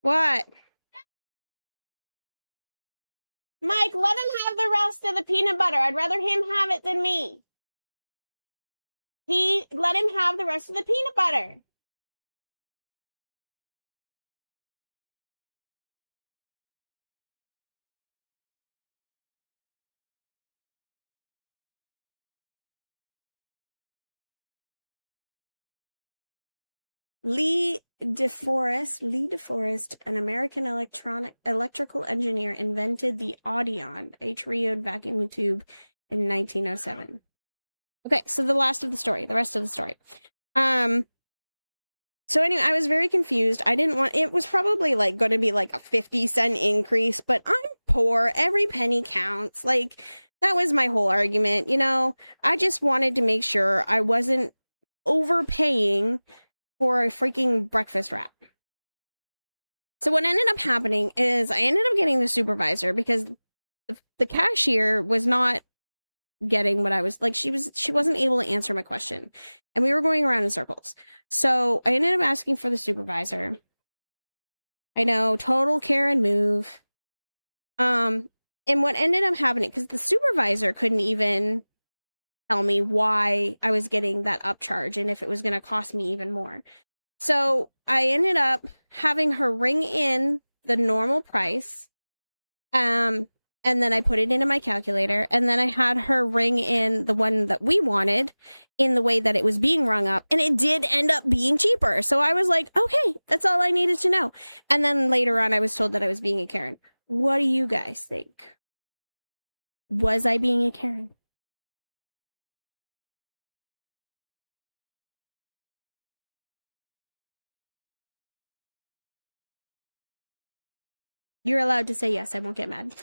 What? Mike, let him have the rest of the peanut butter. I'd rather him have it than me. Let him have the rest of the peanut butter. Lee DeForest, an American electrical engineer, invented the Audion, a trioed vacuum tube, in 1907. Okay, so the rest of the story. So anyway, I was very confused. I didn't want, it was probably like going to be like a 50-cent increase, but I'm poor. Every penny counts. Like, that was my whole argument. You know, I just wanted to make sure I wasn't overpaying for a freaking breakfast wrap. So what ended up happening is I ended up getting the supervisor because the cashier was not getting what I was like. She wasn't able to answer my question, and we were going around in circles. So I ended up asking for the supervisor. I know, total Karen move. And what ended up happening, because the supervisor couldn't even tell me why I was getting that upcharge and if it was going to cost me even more. So I ended up having her ring in the normal price, and then I put it into my calculator, and then I had her ring in the one that we wanted in the way that it was being rung up, and it did end up being cheaper. So I was like, okay, that's all I needed to know. And then later on, I was told that I was being a Karen. What do you guys think? Was I being a Karen? You're allowed to say yes. I won't get mad.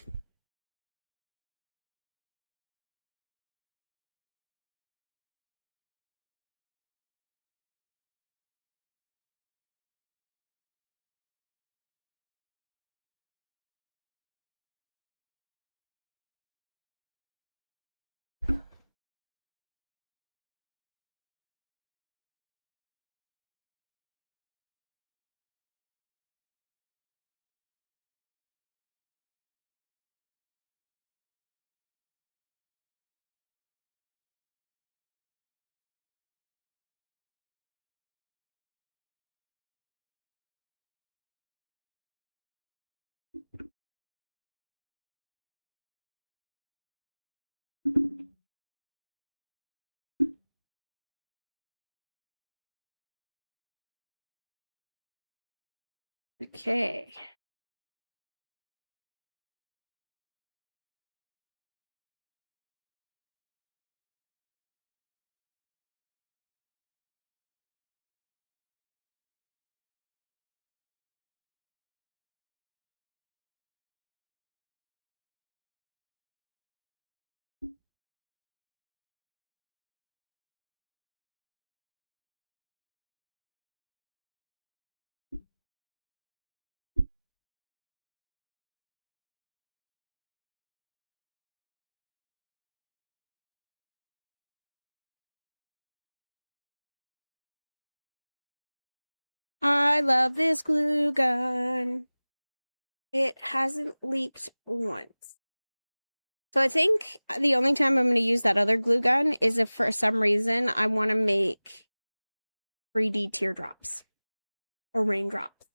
Okay. I love this glue gun. It hasn't leaked once. So I think the only time I'm going to use that other glue gun is if for some reason I want to make 3D teardrops or raindrops.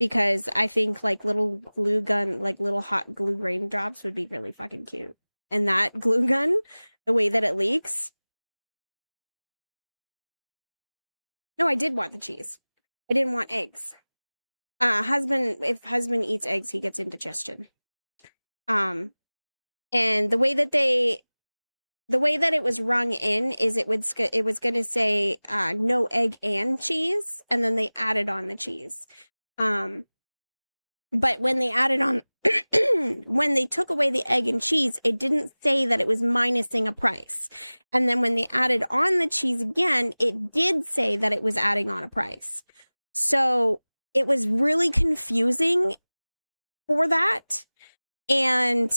Because I think like little glue gun, like little hot glue raindrops would be really fucking cute. And that glue gun, the way that it leaks. No, I did want the cheese. I didn't want eggs. If husband eats eggs, he gets indigestion. And the way that it was rung in is it was going to say no egg and cheese, and then they added on the cheese. But when they added on, when they took away the egg and cheese, it didn't say that it was minusing a price. And then when they added on the cheese again, it did say that it was adding on a price. So it was really confusing for that. And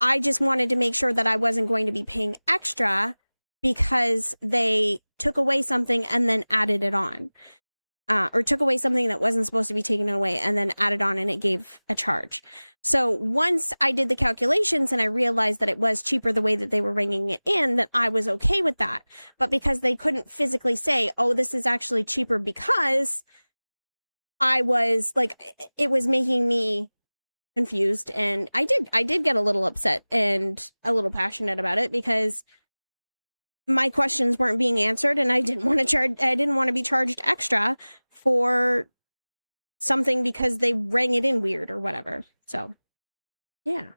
I just wanted to make sure that I wasn't going to be paying extra because they took away something and then added it on. Or took away something that wasn't supposed to be taken away and then added on, and it gave a charge. So once I did the calculations and I realized that it was cheaper the way that they were ringing it in, that I was okay with that. But because they couldn't physically say, oh, this is actually cheaper, because I was like, it was making me confused. And I did get a little upset and a little passionate about it because my questions weren't being answered, and I didn't want to be charged extra for something because they rang it in weird or whatever. So, yeah.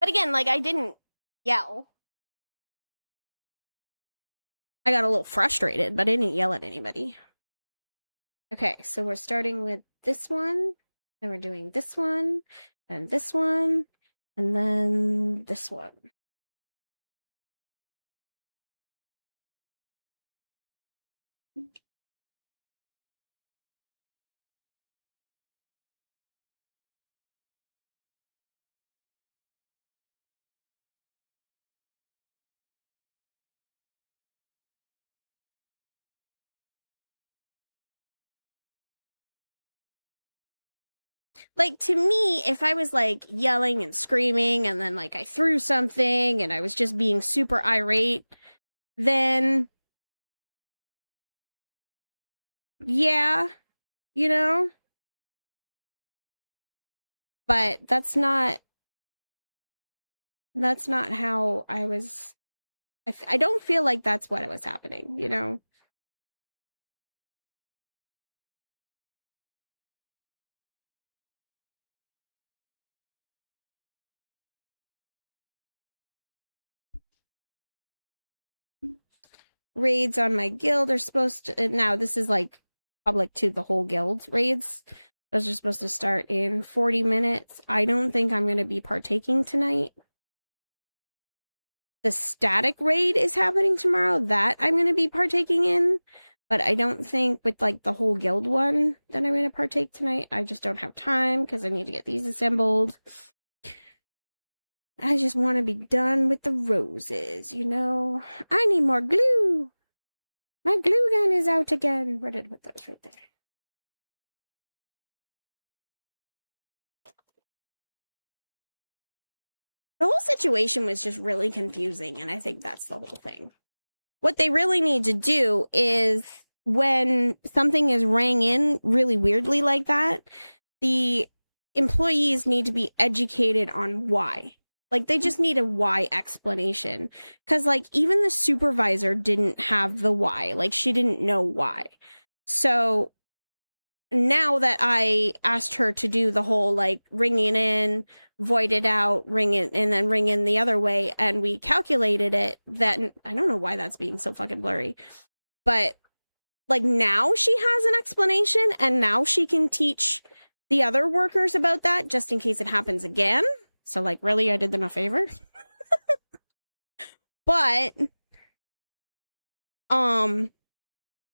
But again, like, I didn't yell. I got a little frustrated, but I didn't yell at anybody. Okay, so we're starting with this one, then we're doing this one, then this one, and then this one. Like, to me, if I was like yelling and screaming and then like I threw something and I was just being super irate, then yeah, you know? But that's not how I was. I don't feel like that's what was happening, you know? raids on my guild are supposed to, now this is like public to the whole guild raids. Those are supposed to start in 40 minutes. I don't think I'm going to be partaking tonight. The static raid is happening tomorrow. That I'm going to be partaking in. But I don't think with like the whole guild one that I'm going to partake tonight. I just don't have time because I need to get these assembled. I just want to be done with the roses, you know? I need more glue. My glue gun is out again. Where did I put those? Right there. The whole situation was just really confusing, and I think that's the whole thing. What they really need to do is when something is rang in really weirdly like that, the employees need to be educated on why. Like, they just need a why explanation. Because, like, even the supervisor didn't have the why. Like, she didn't know why. So now that I asked her to do the whole, like, ringing in, void it out, ring it, and then ring in the other way, and we calculated it, that I don't know why that's being so fucking blurry, but like now she has an explanation, and now she can teach the other workers about that just in case it happens again. So like, really, I did them a favor. But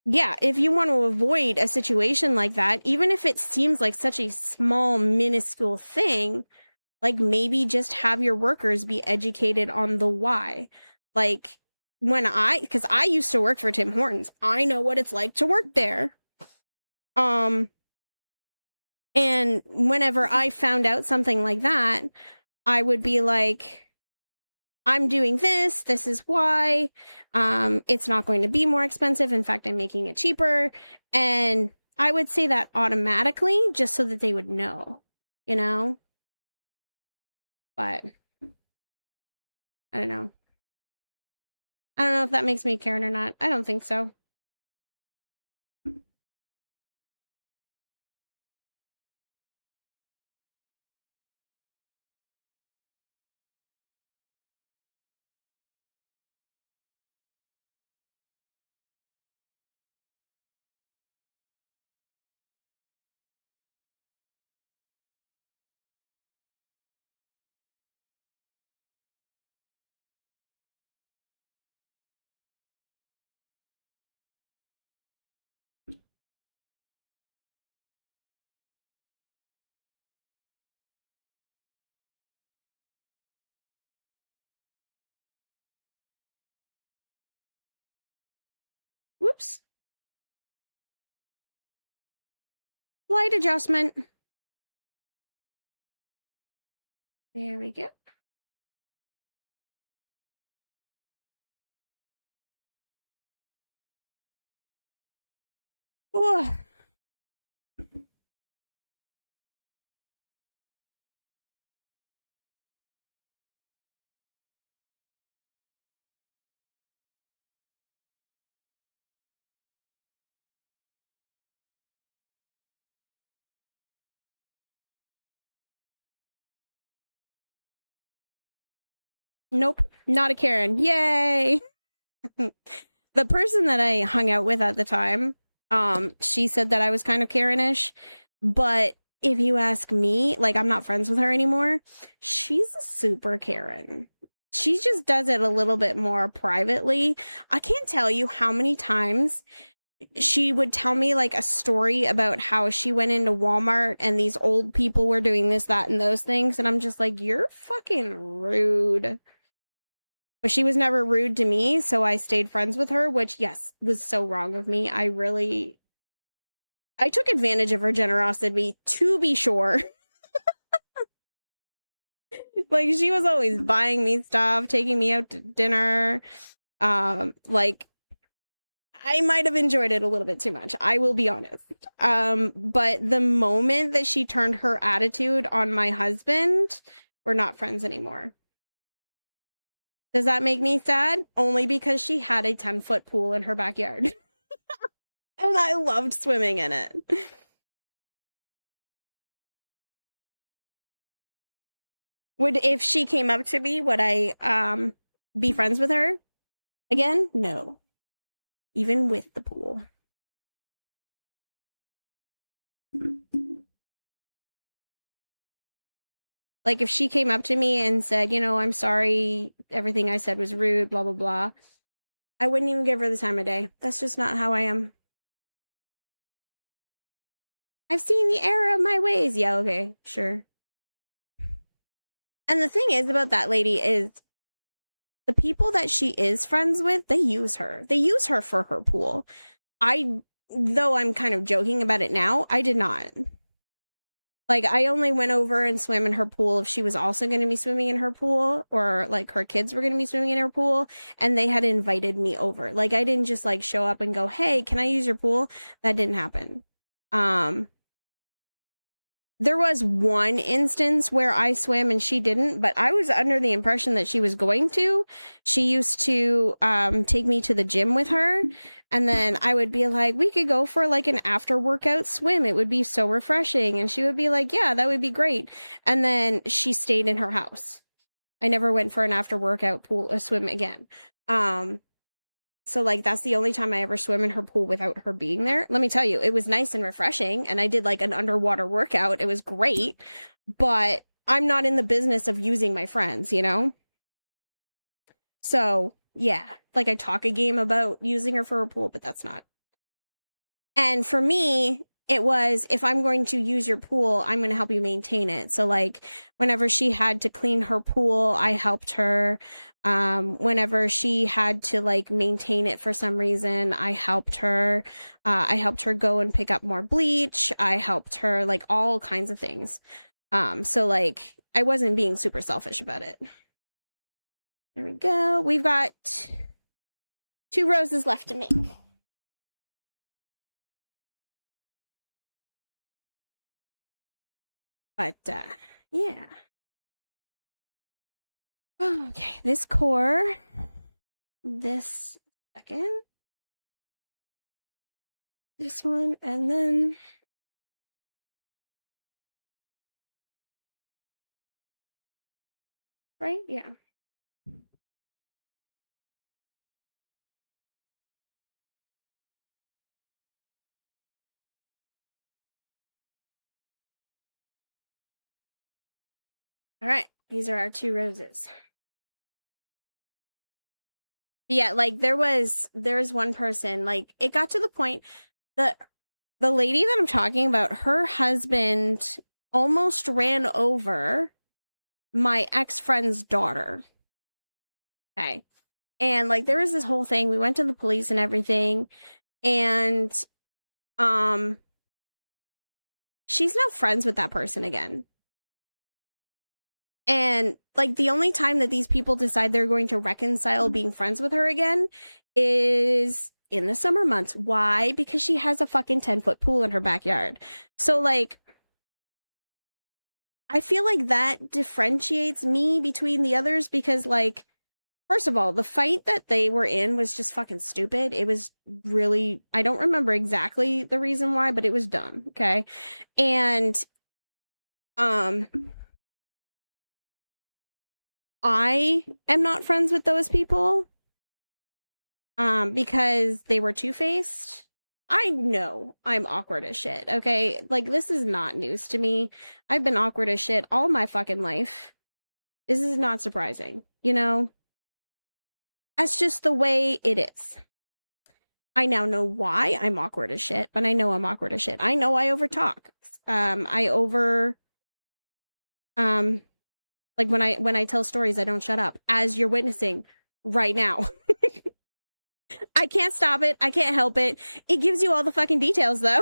yeah, if you want to avoid a situation like that, even if it seems like such a small minuscule thing, like maybe just have your workers be educated on the why. Like because I used to work for Tim Hortons, I know what it's like to work there. And whenever I found out something like that, I would be like, I'm doing this is why. It's not going to be more expensive. In fact, I'm making it cheaper. And I would say that automatically just so that they would know, you know? But I don't know. I don't know if that makes me Karen or not. I don't think so. Whoops. Slight adjustment. There we go. Ugh. Nope, not a Karen. Yay! The person that I hung out with at the time, she said that I was kind of Karen-ish, but if you ask me, like, I'm not friends with her anymore. She's a super Karen. She just does it a little bit more privately. I can't tell you how many times she would tell me like a story about how she went into Walmart and these old people were doing this, that, and those things. And I'm just like, you're fucking rude. But she was never rude to me, so I stayed friends with her, which, yes, was so wrong of me. I took advantage of her generosity, to be sure. Like, she was always buying me stuff, taking me out to dinner. Like, I might have enjoyed it a little bit too much. I will be honest. But the moment that she turned her attitude on my husband, we're not friends anymore. Does that make me sad? Only because she had a 10-foot pool in her backyard. And I loved swimming in it. If she came up to me, would I be friends with her again? No. even with the pool. Like, if she came up to me and said, you know, I'm sorry, everything I said was rude, blah, blah, blah, I wouldn't even give her the time of day. That's just not how I am. I've seen the error of my ways. Yeah, okay, sure. And the thing is about that lady is the people that she is friends with, they use her. They use her for her pool. Though I'm kind of joking about it now, I did not. Like, I only went over and swam in her pool if she was also going to be swimming in her pool, or like her kids were going to be swimming in her pool, and they had invited me over. Like, I didn't just like show up and go, hey, can I use your pool? That didn't happen. There was one instance where I swam and she didn't, but I was under the impression that she was going to. She used to take me to the gym with her, and then I would be like, we could go for like an after workout swim. It would be so refreshing. And she would be like, yeah, that would be great. And then she stayed in her house. I never went for an after workout swim again. So, like, that's the only time I ever swim in her pool without her being there. Let me tell you, it was nice and refreshing, and I did, like, an underwater workout. It was great, but I'm not in the business of using my friends, you know? So, yeah, like, I talk a game about using her for a pool, but that's not. And for me, it was, if I'm going to use your pool, I'm going to help you maintain it. So, like, whenever she had to clean her pool, I helped her. Whenever she had to like maintain it for some reason, I helped her. I helped her go and pick up more bleach. I helped her like all kinds of things. So like I wasn't being super selfish about it. There we go. We've got 2 roses left to make. But yeah. Okay, this core, this second, this one, and then right, yeah. All right, these are our 2 roses. Yeah, like there's one person, like it got to the point that the lady that I'm talking about, her husband almost ran over my ex-friend's daughter. Okay. And like there was this whole thing. We went to the police and everything, and she's now friends with that person again. And like the only time that these people decide they're going to reconcile being friends with her again is in the summer months. Why? Because she has a fucking 10-foot pool in her backyard. So like, I feel like that differentiates me between the others, because like, first of all, the fight that they were in was just fucking stupid. It was really, I don't remember exactly the reason why, but it was dumb. Okay. And I am not friends with those people because they were two-faced. I know I'm awkward as shit, okay? Like, this is not news to me. I've been awkward as shit all my fucking life. This is not surprising, you know? That's just the way it is. I now know why I'm awkward as shit, but I know I'm awkward as shit. I know I overtalk. Like when I tell stories, I don't shut up, as you're witnessing right now. I can't stop it. I can't help it. It gives you all the fucking details, though.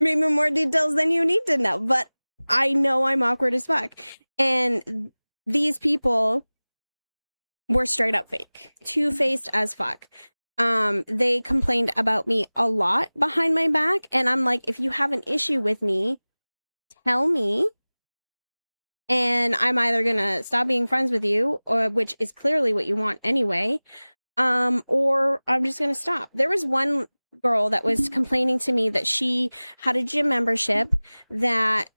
Maybe more details than you need to know, but I know I'm awkward as fuck. And these people were straight up fake. Two-faced as fuck. They complained about me a lot behind my back, and I'm like, if you have an issue with me, tell me. And I'm either gonna stop being friends with you, or which is clearly what you want anyway, or I'm just gonna stop. There was one girl that was complaining to me that she had a gym membership that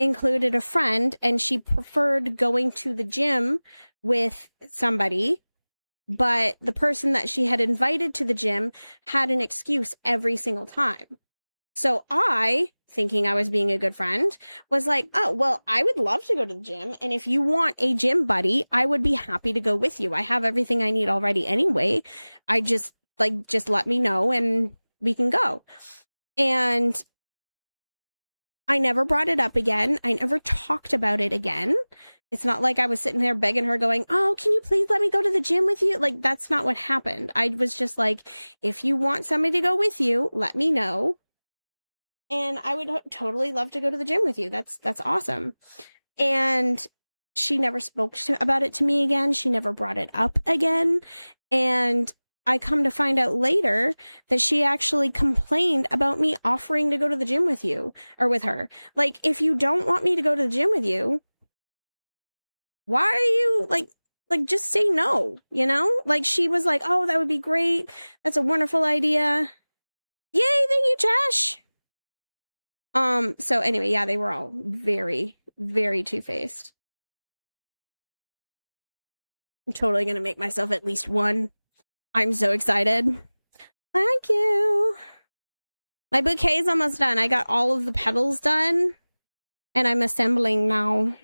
included a friend, and she preferred going to the gym with somebody but the person that she had invited to the gym had an excuse every single time. So I, thinking I was being a good friend, was like, oh, well, I would love to go to the gym. And if you want a gym buddy, I would be happy to go with you. I have everything I need already anyway. Just let me know and we can go. And I never brought it up again. I never talked about it again. It's not like I was sitting there begging her going, oh, can you please let me go to the gym with you? Like, that's not what happened. I was just like, if you want somebody to go with you, let me know. And I would totally love to go to the gym with you. That's awesome. And she never spoke about it to me again. She never brought it up again. And I come to find out later that she actually complained about me offering to go to the gym with you or with her. Like, if you don't want me to go to the gym with you, why are you like just say no, you know? Like, she was like, oh, that would be great. That's a wonderful idea. Yay, thank you, Josh. So anyway, yeah, they were all very, very two-faced. I'm totally gonna make myself at least one. I'm so excited. Thank you. My bouquet is almost done. I got all of the petals done, and I'm assembling now.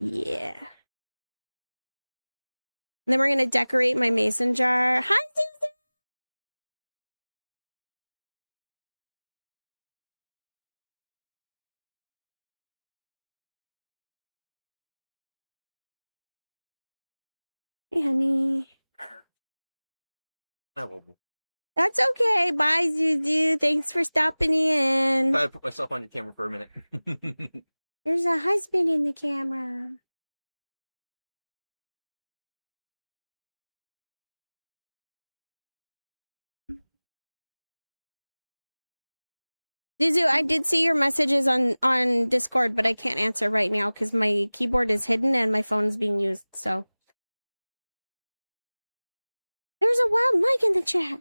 Yeah. And then we're gonna decorate my mason jar. Hi, Susan! Hey, honey. That's okay. Bye, Zuzu. Thanks for stopping in. I put myself on your camera for a minute. There's a husband in the camera. Zuzu, I did see your messages on Discord, but I can't answer right now because my keyboard is hidden and my phone's being used, so. There's a wild mic in the chat.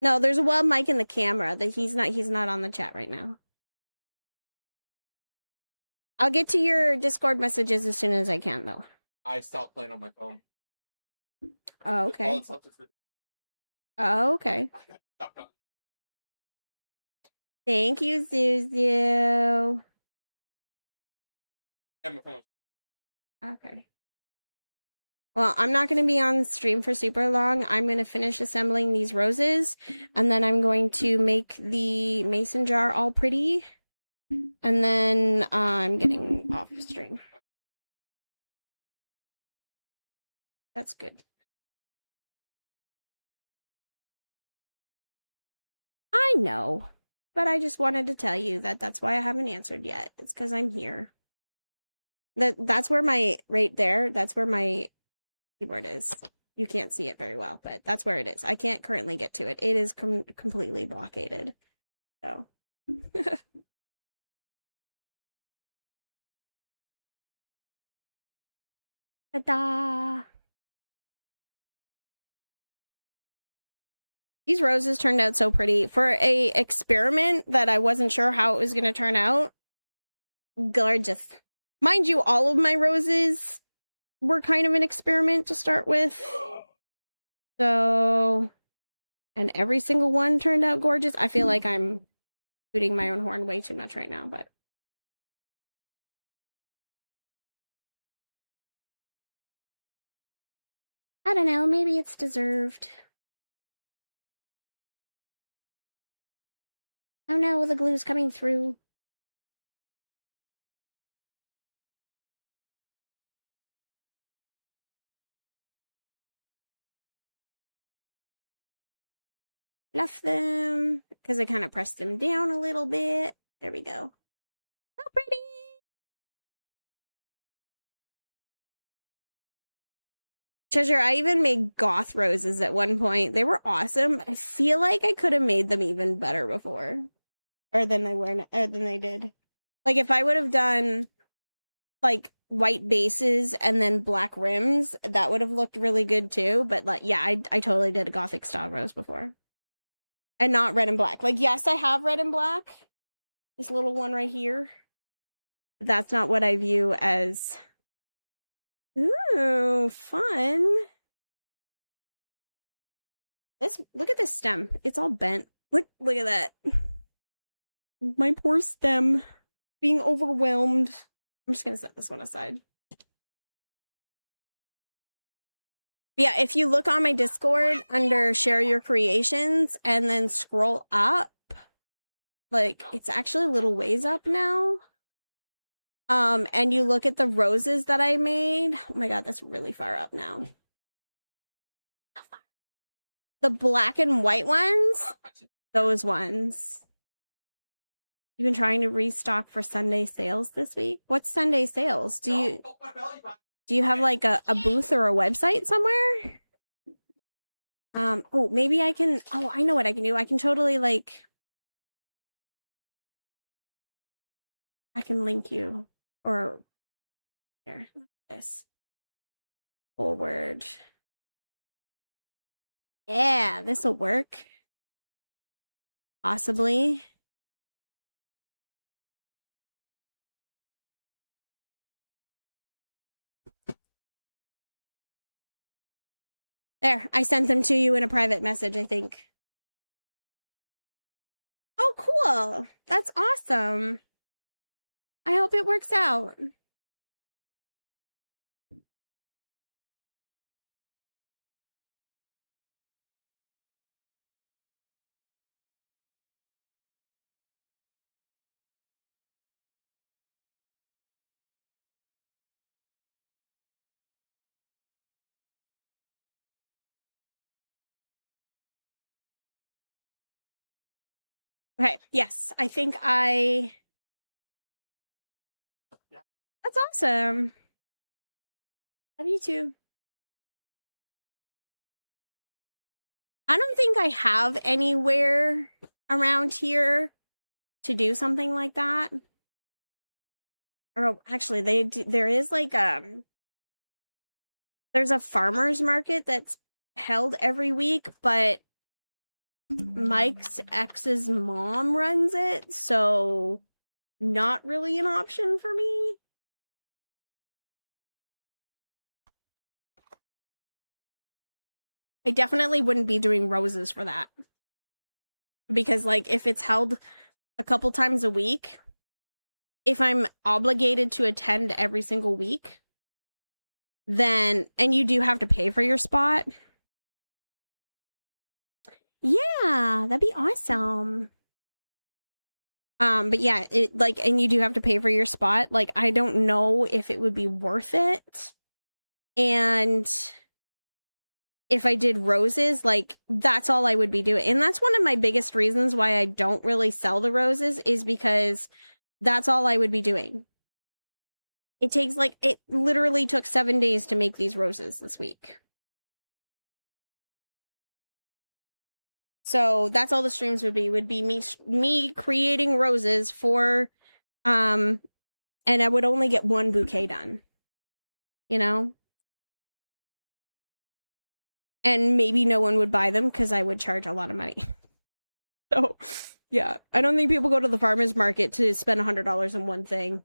No, there's a wild mic in the camera. That he's not on the chat right now. I'll get to your Discord messages as soon as I can, though. I stopped playing on my phone. Oh, okay. Oh, okay. Thank you, Zuzu. Okay. Well, I'm not going to be on stream for super long. I'm going to finish assembling these roses, and then I'm going to make the mason jar all pretty, and then I'm getting off stream. That's good. I know, but I just wanted to tell you that that's why I haven't answered yet. It's because I'm here. That's where my, right there, that's where my keyboard is. You can't see it very well, but that's where it is. I can't currently get to it. It is completely blockaded. So. Ta-da! These roses turned out so pretty. For a experiment that I wasn't sure how it was going to turn out, gorgeous. Mind you, all of my roses were kind of an experiment to start with. So, and every single one turned out gorgeous. I feel like I'm tooting my own horn way too much right now, but. I don't know, maybe it's deserved. Oh no, the glue's coming through. Fluff them, because I kind of pressed them down a little bit. There we go. So pretty! Treasure, I even made goth roses at one point. They were awesome. I feel like I could have made them even better before. Or than they did. Like, if I would have done, like, white bases and then black rims, that would have looked really good too. But, like, yeah, I totally did a gothic style rose before. And not red and black. Like, yes, I have red and black. This little one right here. That's not what I view as, ooh, fun. Look at this stem. It's all bent. Look at that. My poor stem being overwhelmed. I'm just gonna set this one aside. Yeah, if you look on my Discord under share your creations and then scroll up, like it's actually a little ways up now. And you look at the roses that I made. Oh my god, that's really far up now. The black and white ones, those ones. You've been trying to restock for Sunday sales this week? What's Sunday sales? Do you have like a booth or a website somewhere? Oh, maybe I can, oh, I know what I can do. I can totally like, I can link you or here, this forward. Yeah, this will work. Possibly. There, I sent them to you in a private message, I think. Oh, cool. That's awesome. I hope it works out. Okay, yes, I think that's awesome. Love you too. I don't think I have anywhere around here to do something like that. Or actually, there is like there's a farmer's market that's held every week, but Mike's ex's mom runs it, so not really an option for me. I definitely wouldn't be doing roses for that. Because, like, if it's held a couple times a week, if I'm obligated to attend every single week, then, and you do have to pay for your spot. Yeah, that'd be awesome. But yeah, it like, and you do have to pay for your spot. Like, I don't know if it would be worth it. And if I did roses, like, that's all I would be doing. And that's one of my biggest reasons why I don't really sell the roses, is because that's all I would be doing. It takes like, it literally took 7 days to make these roses this week. So that's all the streams would be me creating roses for, and I would only get one bouquet done, you know? And maybe no one would buy them because I would charge a lot of money. So, yeah, I don't think people go to the farmer's market to spend $100 on one thing.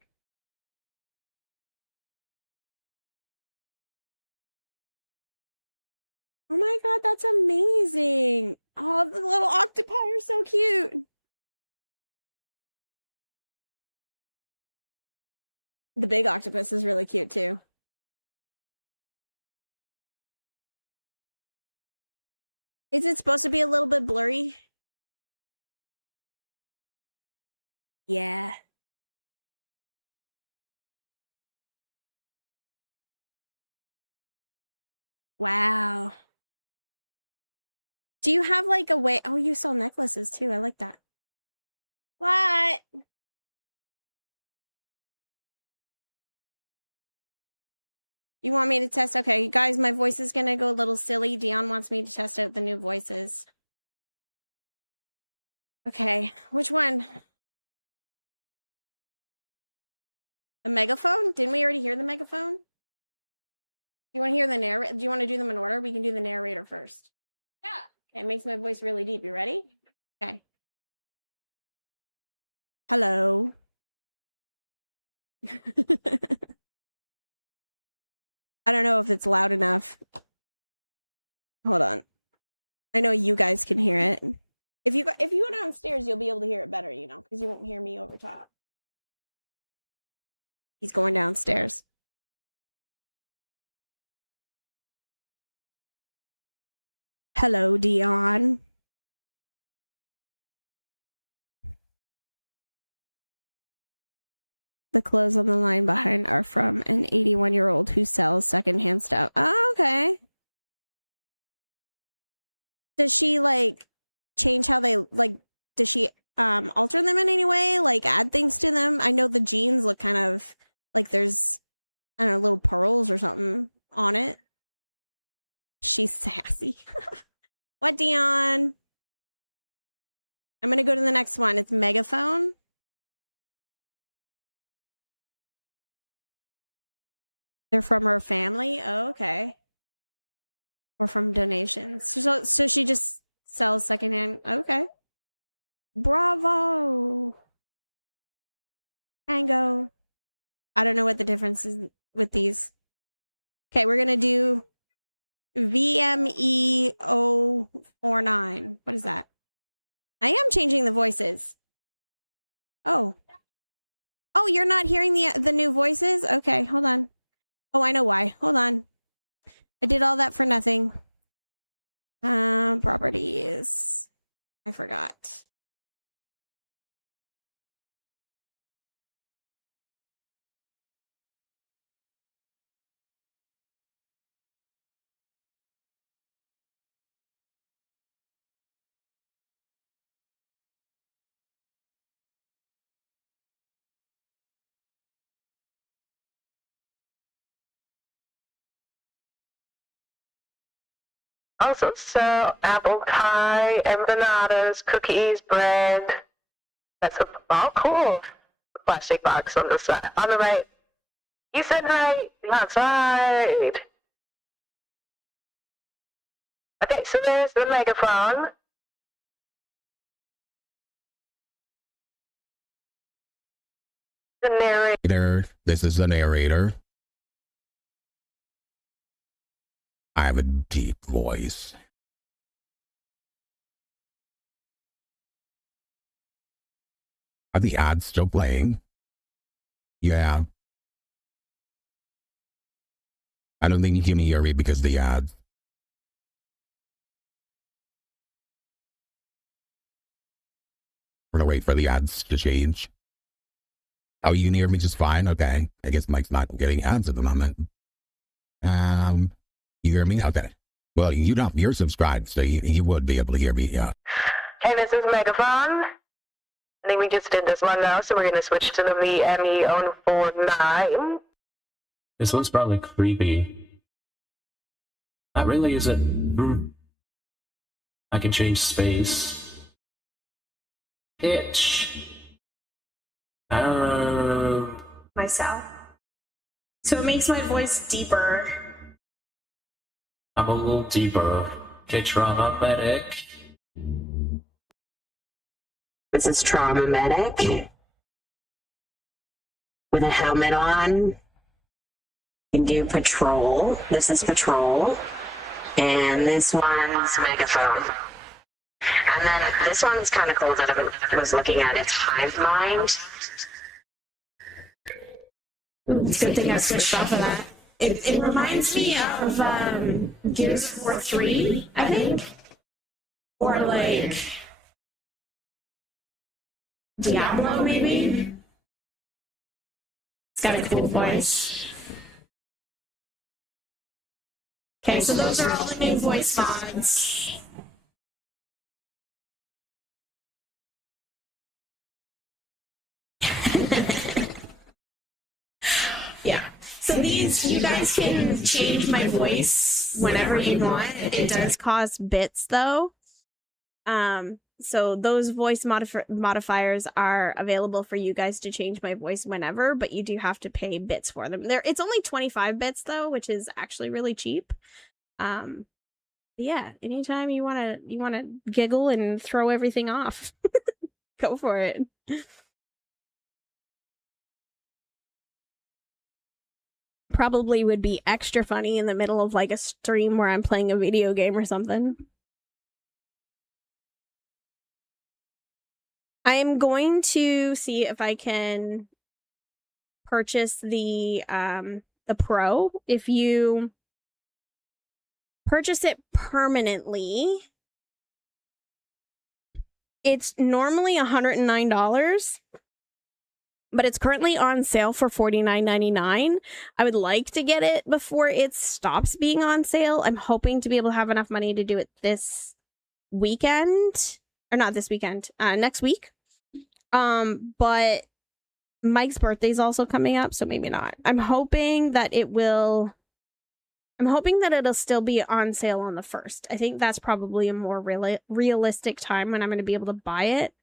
Oh my god, that's amazing. Oh, the little octopi are so cute. The big octopus is really cute too. Is it supposed to be a little bit blurry? Yeah. Wow. Do you have like a way? Oh, you sell necklaces too. I like that. What? You want me to test? Okay, guys, my voice is gonna go a little silly. Dion wants me to test out the new voices. Okay, which one? The megaphone? Didn't we already hear the megaphone? You want to hear the narrator? Do you want to do them in order? We can do the narrator first. Yeah. Okay, it makes my voice really deep. You ready? Okay. Hello. I don't know if it's loud enough. Hold on. I know you guys can hear it. If you go downstairs, you'll be able to hear it better, you know, because you won't hear me over top. He's going downstairs. Hello, Dion. The clothes on the line behind are from an 81-year-old who sells secondhand stuff. Oh, okay. Does she like change how they like? Does she alter them in any way? Like add things to them? I know the jeans look kind of like there's, I don't know, little pearls or something on it. She's sassy. What, Dion? I'm gonna go to the next one. It's megaphone. They're from her family. Oh, okay. Or from donations. So she just sells secondhand. Okay. Bravo. Tango. I don't know what the difference is with these. Okay, we're gonna do VME049. What is that? I am changing the voices. Oh. Oh, you're not hearing the new voices? Okay, hold on. Oh, I know why. Hold on. I did all that for nothing. Properties. I forgot. Also sell apple pie, empanadas, cookies, bread. That's all cool. Plastic box on the side, on the right. You said right. Outside. Okay, so there's the megaphone. The narrator. This is the narrator. I have a deep voice. Are the ads still playing? Yeah. I don't think you can hear me because the ads. We're gonna wait for the ads to change. Oh, you can hear me just fine? Okay. I guess Mike's not getting ads at the moment. You hear me? Okay. Well, you're subscribed, so you would be able to hear me, yeah. Okay, this is megaphone. I think we just did this one now, so we're gonna switch to the VME049. This one's probably creepy. That really isn't. I can change space. Pitch. Myself. So it makes my voice deeper. I'm a little deeper. Okay, trauma medic. This is Trauma Medic. With a helmet on. You can do Patrol. This is Patrol. And this one's Megaphone. And then this one's kind of cool that I was looking at. It's Hive Mind. It's a good thing I switched off of that. It reminds me of Gears of War 3, I think. Or like Diablo, maybe. It's got a cool voice. Okay, so those are all the new voice mods. Yeah. So these, you guys can change my voice whenever you want. It does cost bits though. So those voice modifiers are available for you guys to change my voice whenever, but you do have to pay bits for them. It's only 25 bits though, which is actually really cheap. Yeah, anytime you wanna giggle and throw everything off, go for it. probably would be extra funny in the middle of like a stream where I'm playing a video game or something. I am going to see if I can purchase the Pro. If you purchase it permanently, it's normally $109, but it's currently on sale for $49.99. I would like to get it before it stops being on sale. I'm hoping to be able to have enough money to do it this weekend, or not this weekend, next week. But Mike's birthday's also coming up, so maybe not. I'm hoping that it'll still be on sale on the 1st. I think that's probably a more realistic time when I'm going to be able to buy it.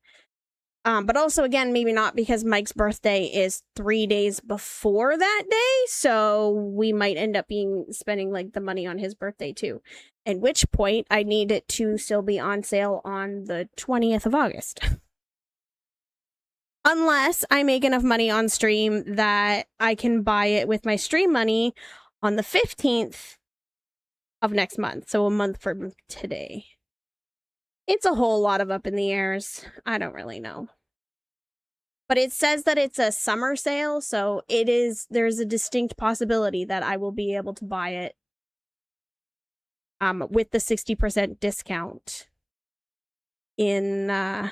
But also, again, maybe not, because Mike's birthday is 3 days before that day, so we might end up spending like the money on his birthday too. At which point, I need it to still be on sale on the 20th of August. Unless I make enough money on stream that I can buy it with my stream money on the 15th of next month, so a month from today. It's a whole lot of up in the airs. I don't really know. But it says that it's a summer sale, so there's a distinct possibility that I will be able to buy it with the 60% discount in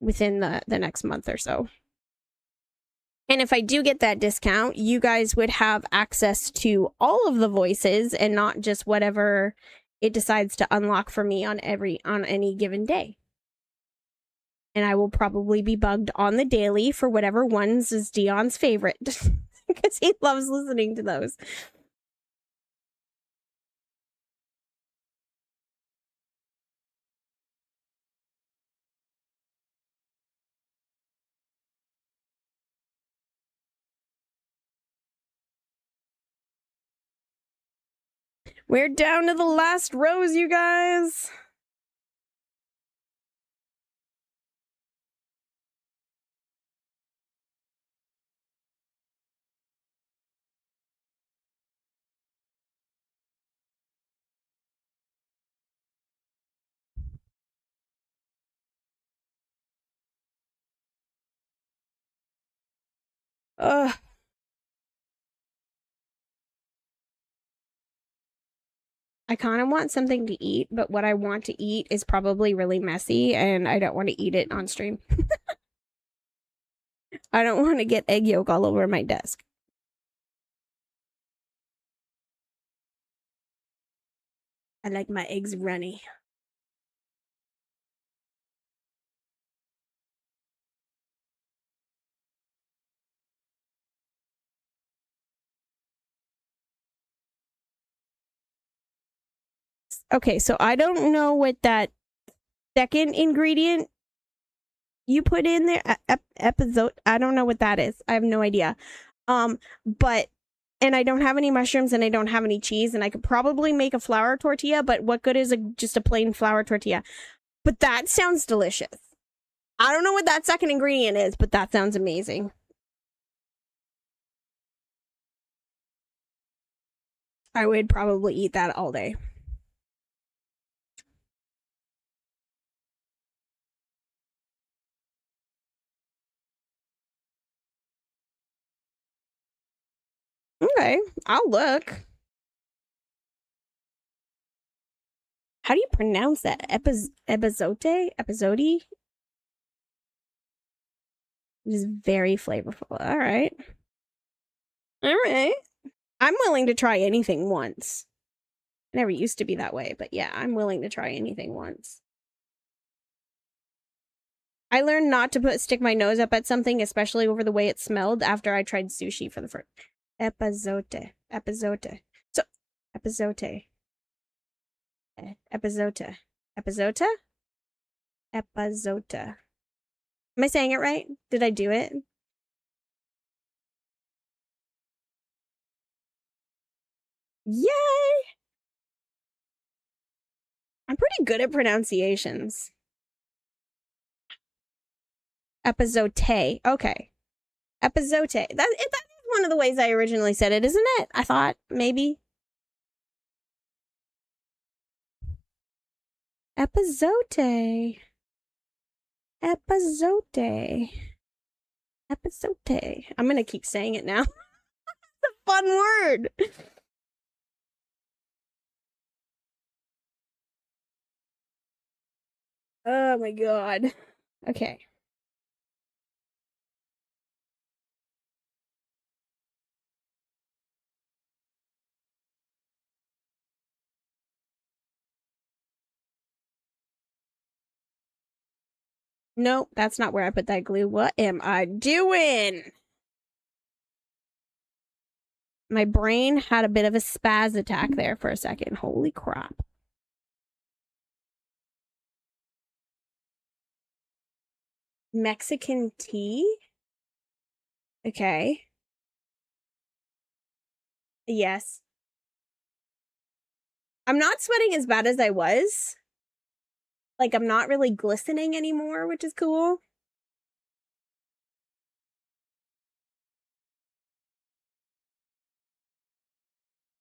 within the next month or so. And if I do get that discount, you guys would have access to all of the voices and not just whatever it decides to unlock for me on any given day. And I will probably be bugged on the daily for whatever ones is Dion's favorite, because he loves listening to those. We're down to the last rose, you guys. Ugh. I kind of want something to eat, but what I want to eat is probably really messy, and I don't want to eat it on stream. I don't want to get egg yolk all over my desk. I like my eggs runny. Okay, so I don't know what that second ingredient you put in there, episode, I don't know what that is. I have no idea. But, and I don't have any mushrooms and I don't have any cheese, and I could probably make a flour tortilla, but what good is just a plain flour tortilla? But that sounds delicious. I don't know what that second ingredient is, but that sounds amazing. I would probably eat that all day. Okay, I'll look. How do you pronounce that? Epizote? It is very flavorful. All right. All right. I'm willing to try anything once. I never used to be that way, but yeah, I'm willing to try anything once. I learned not to stick my nose up at something, especially over the way it smelled, after I tried sushi for the first. Epizote. So, epizote. Epizota. Am I saying it right? Did I do it? Yay! I'm pretty good at pronunciations. Epizote. Okay. Epizote. That is one of the ways I originally said it, isn't it? I thought maybe. Epizote. Epizote. Epizote. I'm gonna keep saying it now. It's a fun word. Oh my god. Okay. Nope, that's not where I put that glue. What am I doing? My brain had a bit of a spaz attack there for a second. Holy crap. Mexican tea? Okay. Yes. I'm not sweating as bad as I was. Like, I'm not really glistening anymore, which is cool.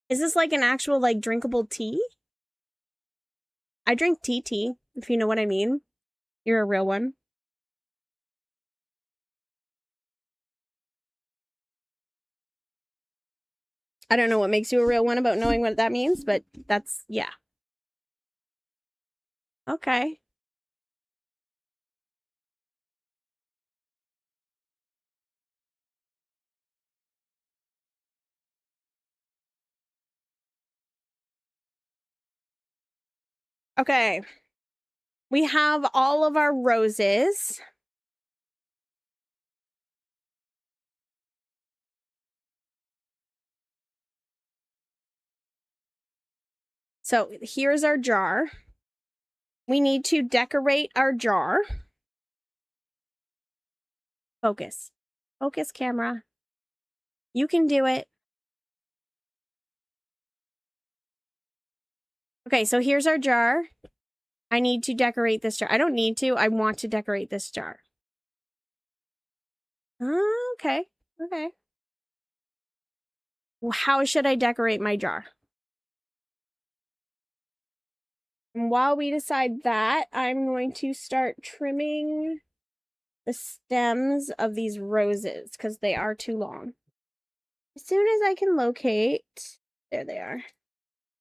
Is this like an actual, like, drinkable tea? I drink tea, if you know what I mean. You're a real one. I don't know what makes you a real one about knowing what that means, but that's, yeah. Okay. Okay. We have all of our roses. So here's our jar. We need to decorate our jar. Focus. Focus, camera. You can do it. Okay, so here's our jar. I need to decorate this jar. I don't need to. I want to decorate this jar. Okay. Okay. How should I decorate my jar? And while we decide that, I'm going to start trimming the stems of these roses because they are too long. As soon as I can locate, there they are,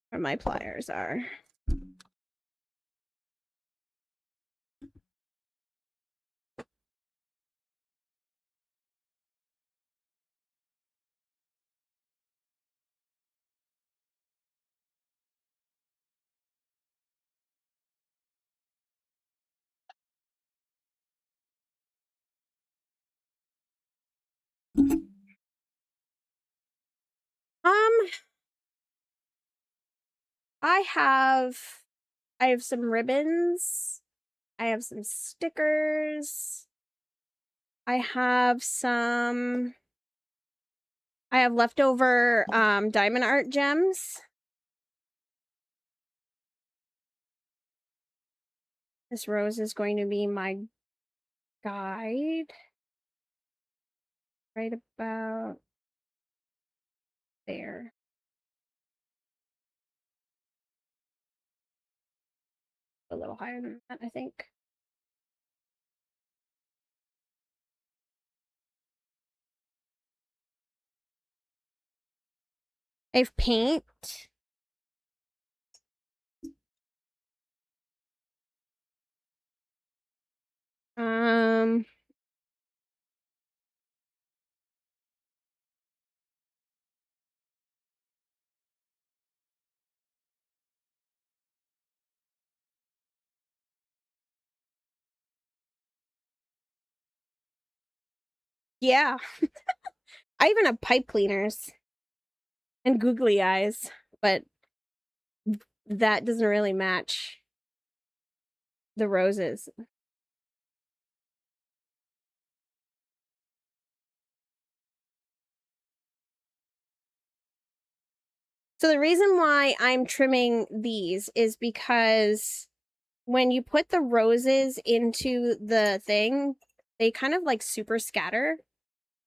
where my pliers are. I have some ribbons. I have some stickers. I have leftover diamond art gems. This rose is going to be my guide. Right about there. A little higher than that, I think. I have paint. Yeah. I even have pipe cleaners and googly eyes, but that doesn't really match the roses. So the reason why I'm trimming these is because when you put the roses into the thing, they kind of like super scatter.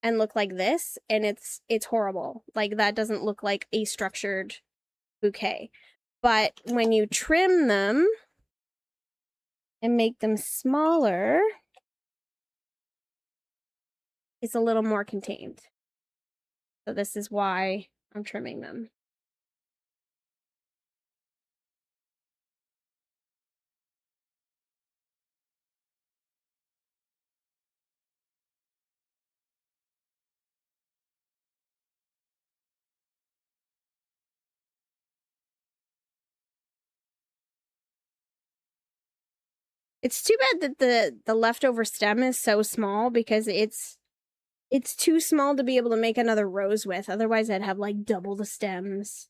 and look like this, and it's horrible. Like, that doesn't look like a structured bouquet. But when you trim them and make them smaller, it's a little more contained. So this is why I'm trimming them. It's too bad that the leftover stem is so small, because it's too small to be able to make another rose with. Otherwise, I'd have like double the stems.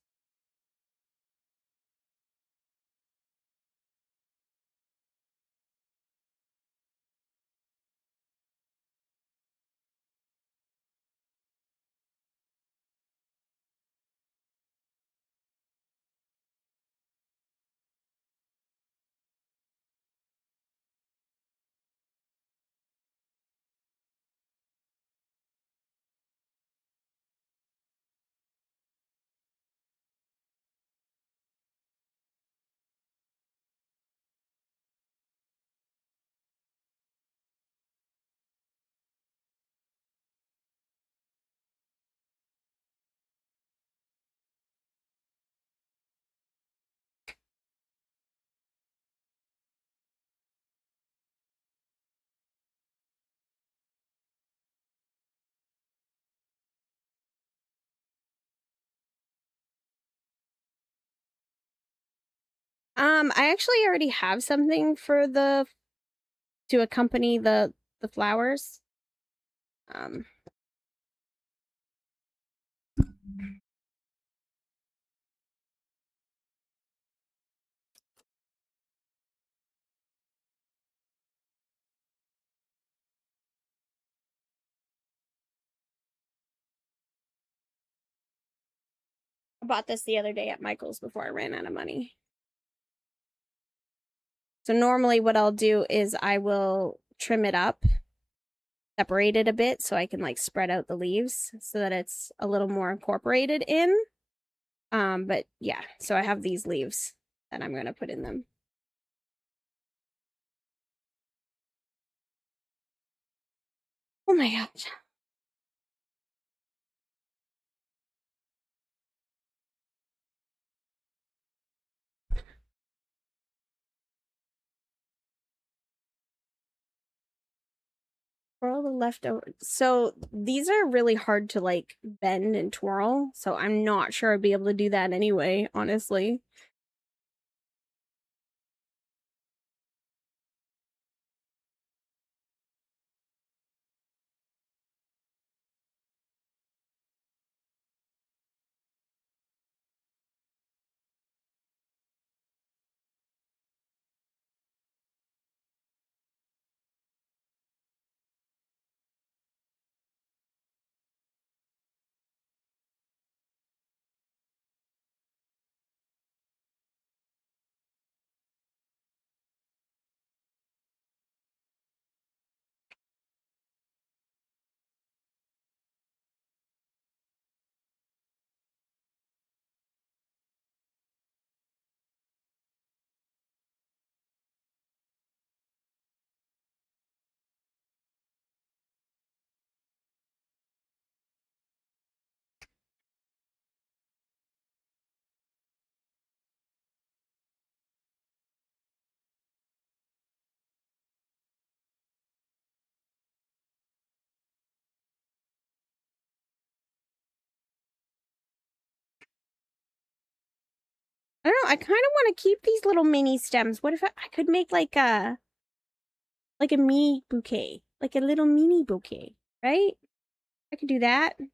I actually already have something for to accompany the flowers. I bought this the other day at Michael's before I ran out of money. So normally what I'll do is I will trim it up, separate it a bit so I can like spread out the leaves so that it's a little more incorporated in. But yeah, so I have these leaves that I'm going to put in them. Oh my gosh. For all the leftovers. So these are really hard to like bend and twirl. So I'm not sure I'd be able to do that anyway, honestly. I don't know. I kind of want to keep these little mini stems. What if I could make like a mini bouquet, like a little mini bouquet, right? I could do that. What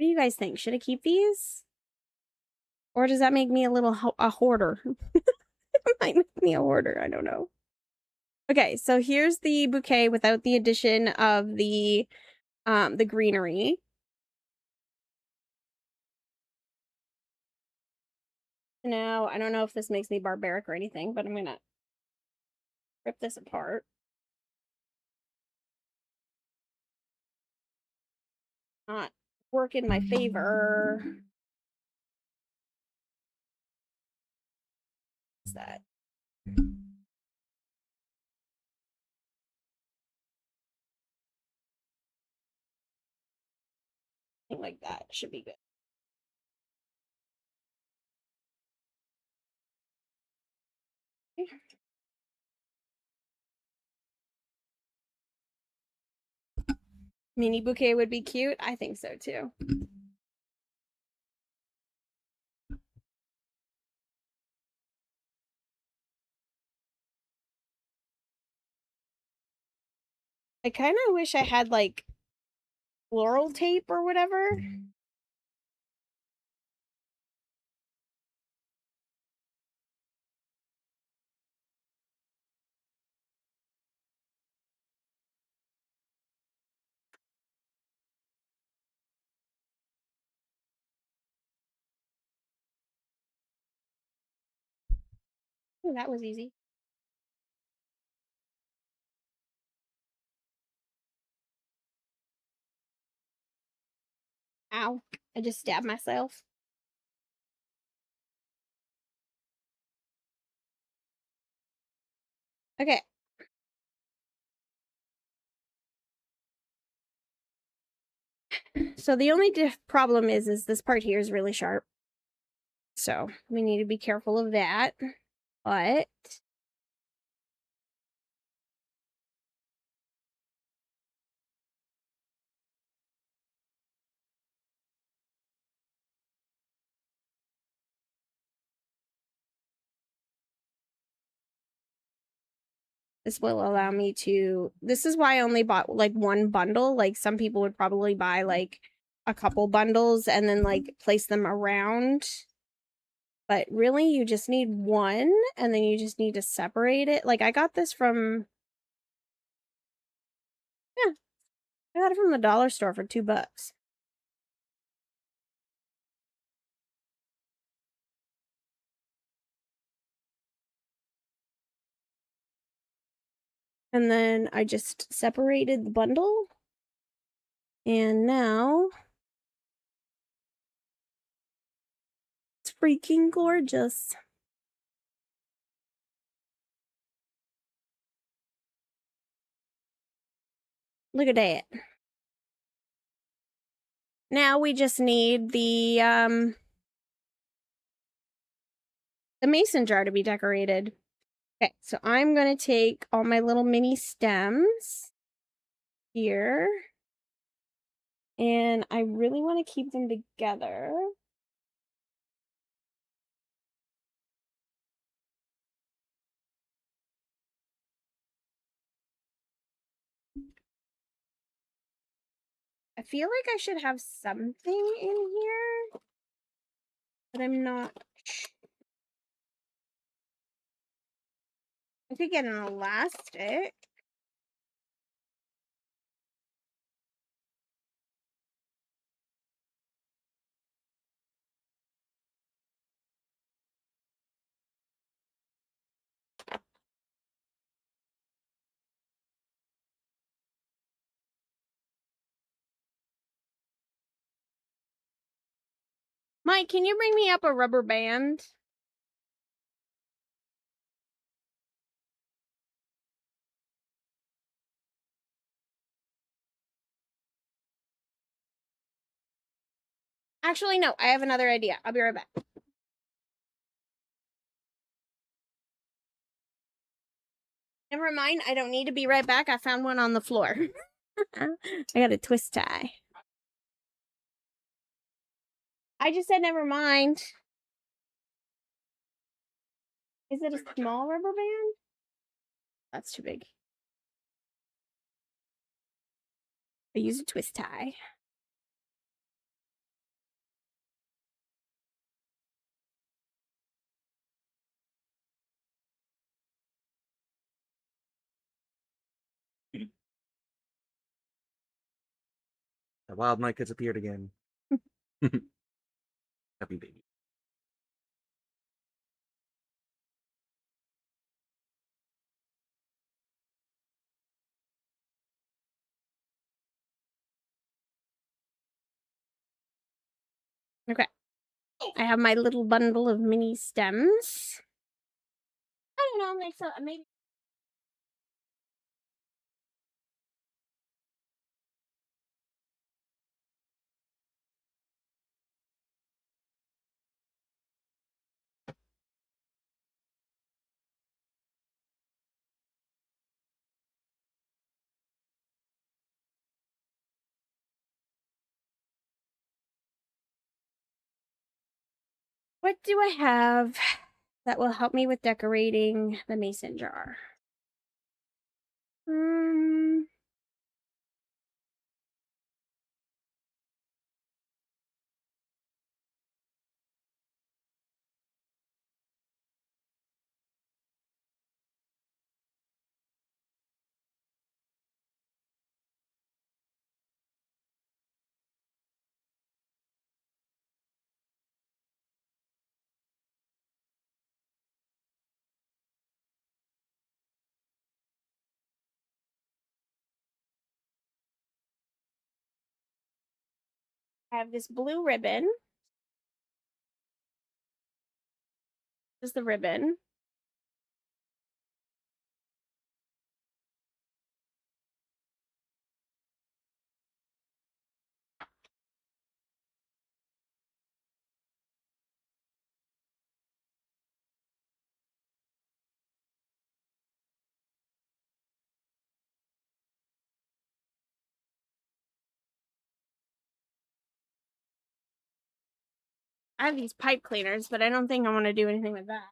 do you guys think? Should I keep these? Or does that make me a little a hoarder? It might make me a hoarder. I don't know. Okay, so here's the bouquet without the addition of the greenery. Now, I don't know if this makes me barbaric or anything, but I'm gonna rip this apart. not work in my favor. What's that? Something like that should be good. Mini bouquet would be cute. I think so too. I kind of wish I had like floral tape or whatever. Oh, that was easy. Ow. I just stabbed myself. Okay. So the only problem is this part here is really sharp. So we need to be careful of that. But this will allow me to, this is why I only bought like one bundle. Like some people would probably buy like a couple bundles and then like place them around. But really you just need one and then you just need to separate it. Like I got this from, yeah, I got it from the dollar store for $2. And then I just separated the bundle. And now it's freaking gorgeous. Look at that. Now we just need the mason jar to be decorated. Okay, so I'm going to take all my little mini stems here. And I really want to keep them together. I feel like I should have something in here, but I'm not sure. I could get an elastic. Mike, can you bring me up a rubber band? Actually, no, I have another idea. I'll be right back. Never mind, I don't need to be right back. I found one on the floor. I got a twist tie. I just said never mind. Is it a small rubber band? That's too big. I use a twist tie. The wild Mike has appeared again. Happy baby. Okay. I have my little bundle of mini stems. I don't know, maybe. What do I have that will help me with decorating the mason jar? I have this blue ribbon. This is the ribbon. I have these pipe cleaners, but I don't think I want to do anything with that.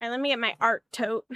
All right, let me get my art tote.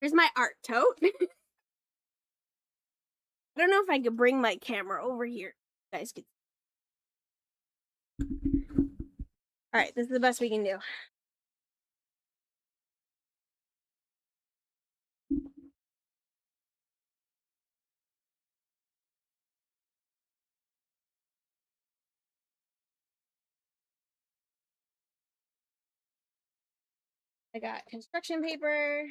Here's my art tote. I don't know if I could bring my camera over here. You guys could. All right, this is the best we can do. I got construction paper.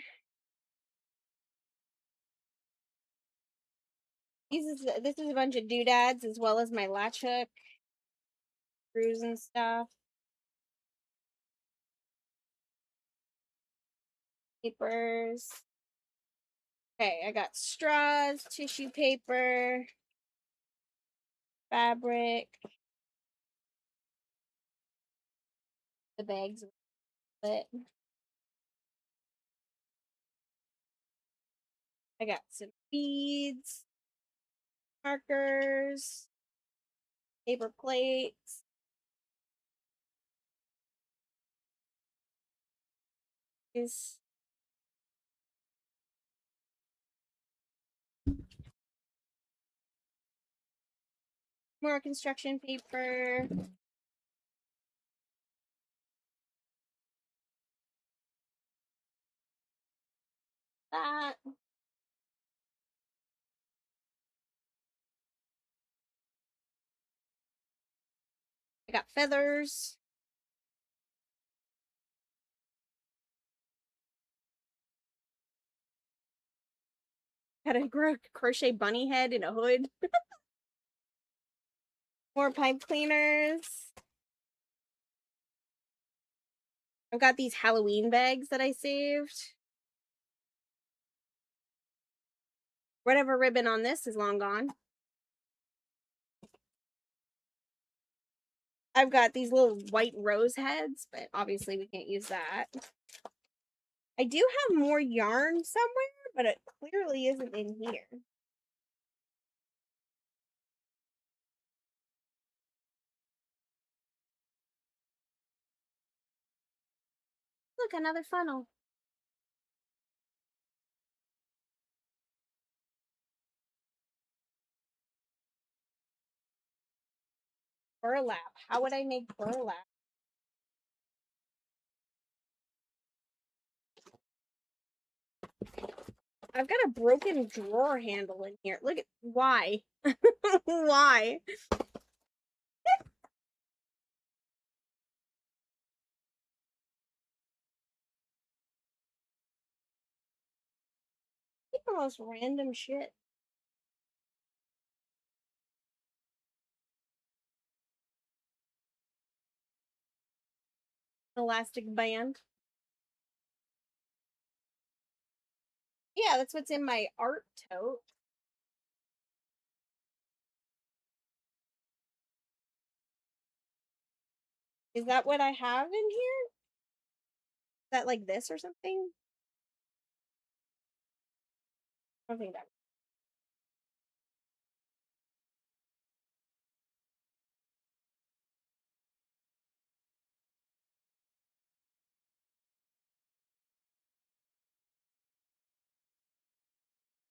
This is a bunch of doodads as well as my latch hook, screws and stuff. Papers. Okay, I got straws, tissue paper, fabric. The bags lit. I got some beads, markers, paper plates. Is more construction paper. That. I got feathers. Got a crochet bunny head in a hood. More pipe cleaners. I've got these Halloween bags that I saved. Whatever ribbon on this is long gone. I've got these little white rose heads, but obviously we can't use that. I do have more yarn somewhere, but it clearly isn't in here. Look, another funnel. Burlap. How would I make burlap? I've got a broken drawer handle in here. Look at why? Why? It's the most random shit. Elastic band. Yeah, that's what's in my art tote. Is that what I have in here? Is that like this or something? I don't think that.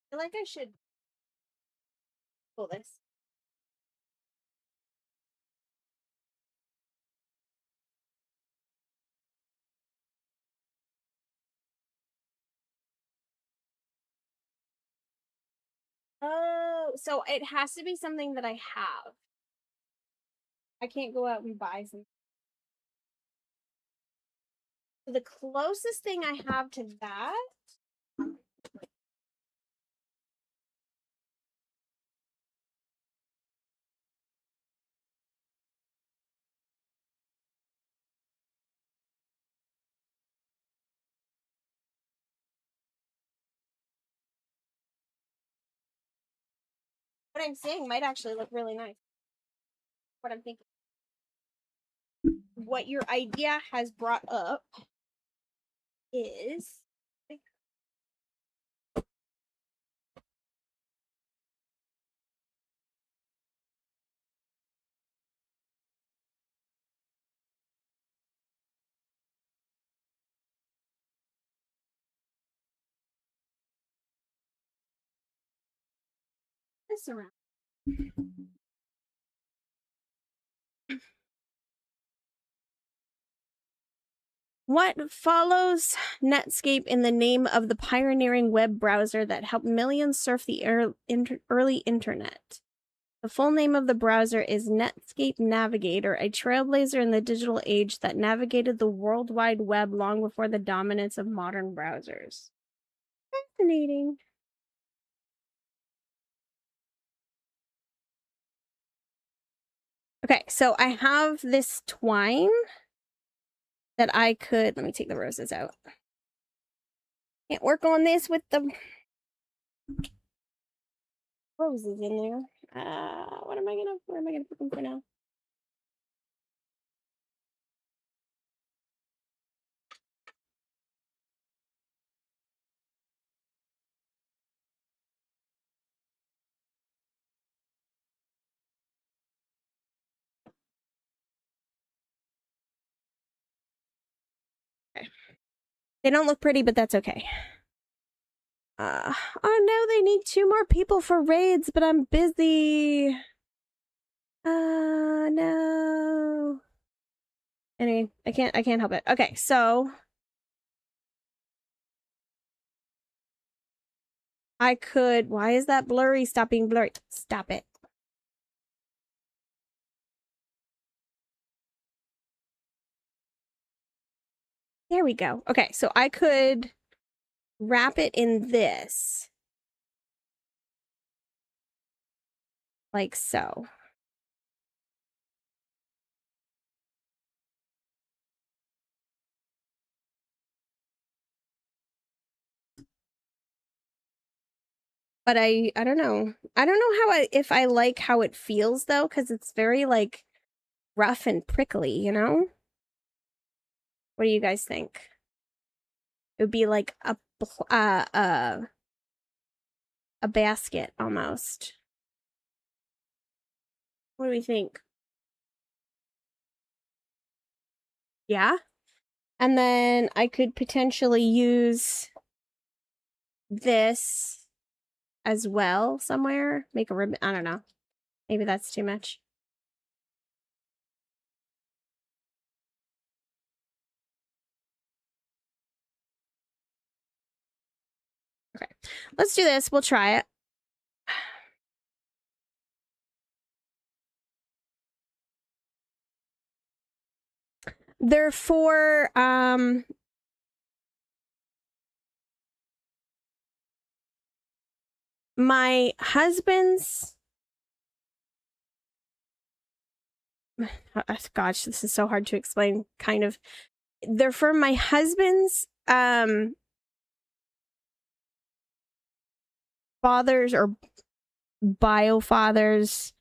I feel like I should pull this. Oh, so it has to be something that I have. I can't go out and buy some. The closest thing I have to that what I'm saying might actually look really nice. What I'm thinking. What your idea has brought up is this around. What follows Netscape in the name of the pioneering web browser that helped millions surf the early internet? The full name of the browser is Netscape Navigator, a trailblazer in the digital age that navigated the World Wide Web long before the dominance of modern browsers. Fascinating. Okay, so I have this twine that I could, let me take the roses out. Can't work on this with the roses in there. Where am I gonna put them for now? Okay. They don't look pretty, but that's okay. Oh no, they need 2 more people for raids, but I'm busy. No. Anyway, I can't help it. Okay, so I could, why is that blurry? Stop being blurry. Stop it. There we go. Okay, so I could wrap it in this. like so. But I don't know. I don't know if I like how it feels though, because it's very like rough and prickly, you know? What do you guys think? It would be like a basket almost. What do we think? Yeah? And then I could potentially use this as well somewhere. Make a ribbon. I don't know. Maybe that's too much. Okay. Let's do this. We'll try it. They're for my husband's gosh, this is so hard to explain, kind of. They're for my husband's father's or bio father's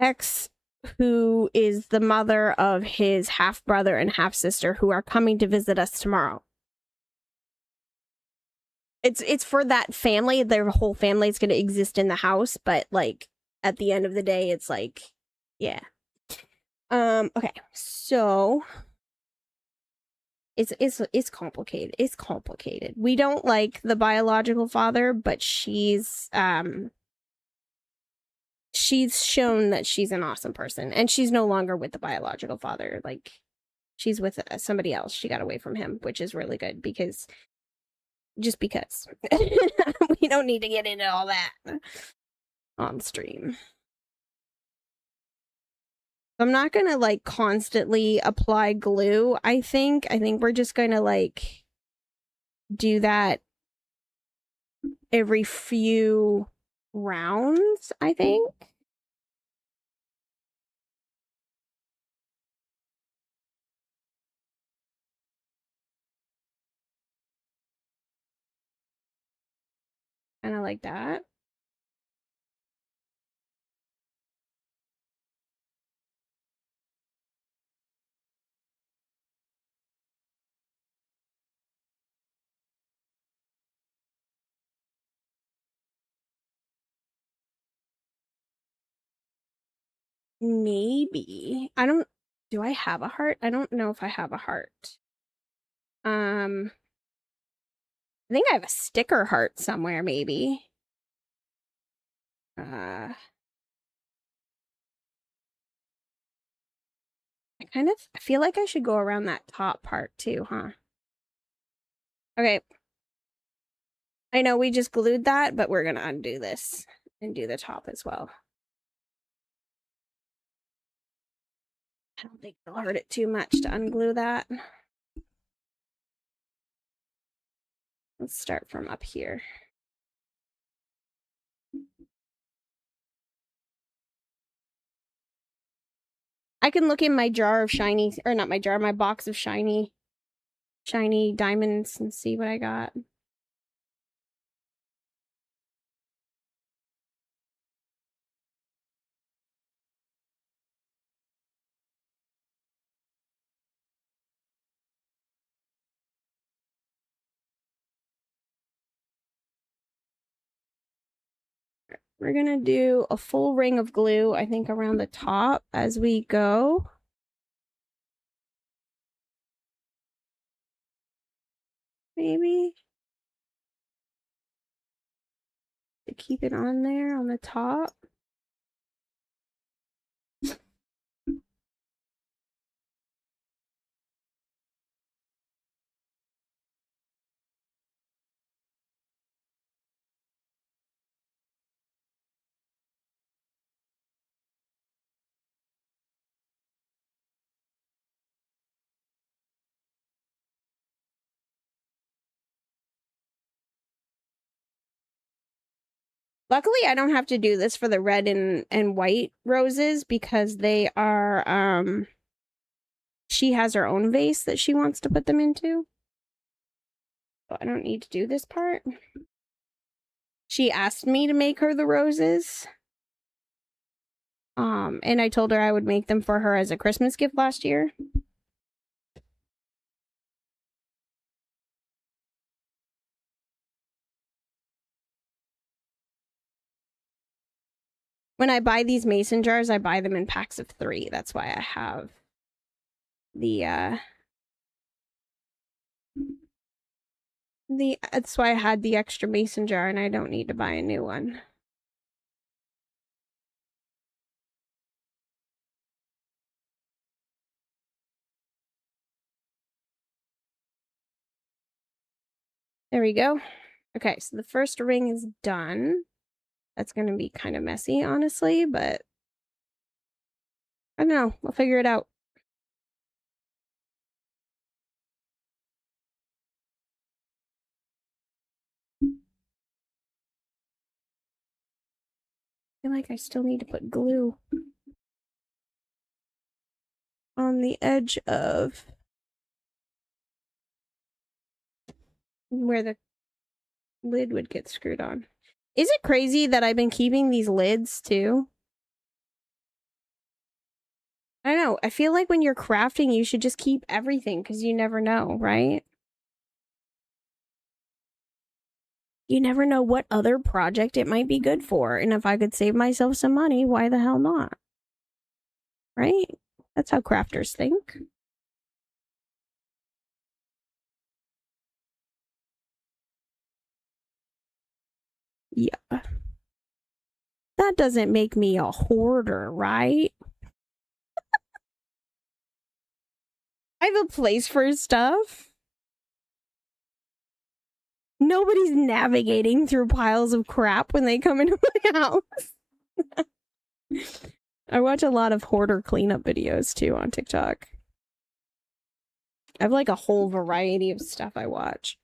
ex, who is the mother of his half brother and half sister, who are coming to visit us tomorrow. It's for that family. Their whole family is going to exist in the house, but like at the end of the day, it's like, yeah. Okay, so it's complicated. It's complicated. We don't like the biological father, but she's shown that she's an awesome person, and she's no longer with the biological father. Like, she's with somebody else. She got away from him, which is really good because we don't need to get into all that on stream. I'm not gonna like constantly apply glue. I think we're just gonna like do that every few rounds, I think. Kind of like that. Maybe. Do I have a heart? I don't know if I have a heart. I think I have a sticker heart somewhere, maybe. I feel like I should go around that top part too, huh? Okay. I know we just glued that, but we're gonna undo this and do the top as well. I don't think it'll hurt it too much to unglue that. Let's start from up here. I can look in my jar of shiny, or not my jar, my box of shiny diamonds and see what I got. We're gonna do a full ring of glue, I think, around the top as we go. Maybe. To keep it on there on the top. Luckily, I don't have to do this for the red and white roses because they are, she has her own vase that she wants to put them into. So I don't need to do this part. She asked me to make her the roses. And I told her I would make them for her as a Christmas gift last year. When I buy these mason jars, I buy them in packs of 3. That's why I have that's why I had the extra mason jar and I don't need to buy a new one. There we go. Okay, so the first ring is done. That's going to be kind of messy, honestly, but I don't know. We'll figure it out. I feel like I still need to put glue on the edge of where the lid would get screwed on. Is it crazy that I've been keeping these lids too? I don't know. I feel like when you're crafting, you should just keep everything because you never know, right? You never know what other project it might be good for. And if I could save myself some money, why the hell not? Right? That's how crafters think. Yeah. That doesn't make me a hoarder, right? I have a place for stuff. Nobody's navigating through piles of crap when they come into my house. I watch a lot of hoarder cleanup videos too on TikTok. I have like a whole variety of stuff I watch.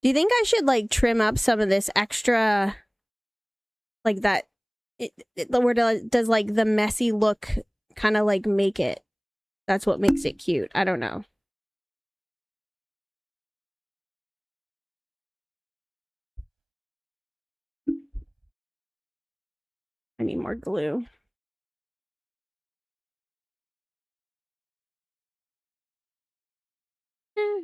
Do you think I should like trim up some of this extra, like that, where does like the messy look kind of like make it? That's what makes it cute. I don't know. I need more glue. Eh.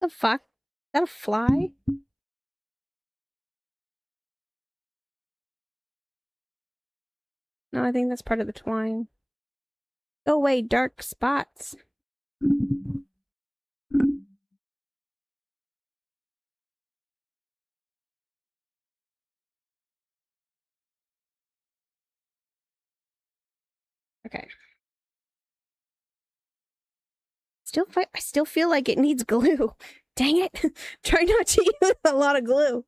The fuck? Is that a fly? No, I think that's part of the twine. Go away, dark spots. Okay. I still feel like it needs glue. Dang it. Try not to use a lot of glue.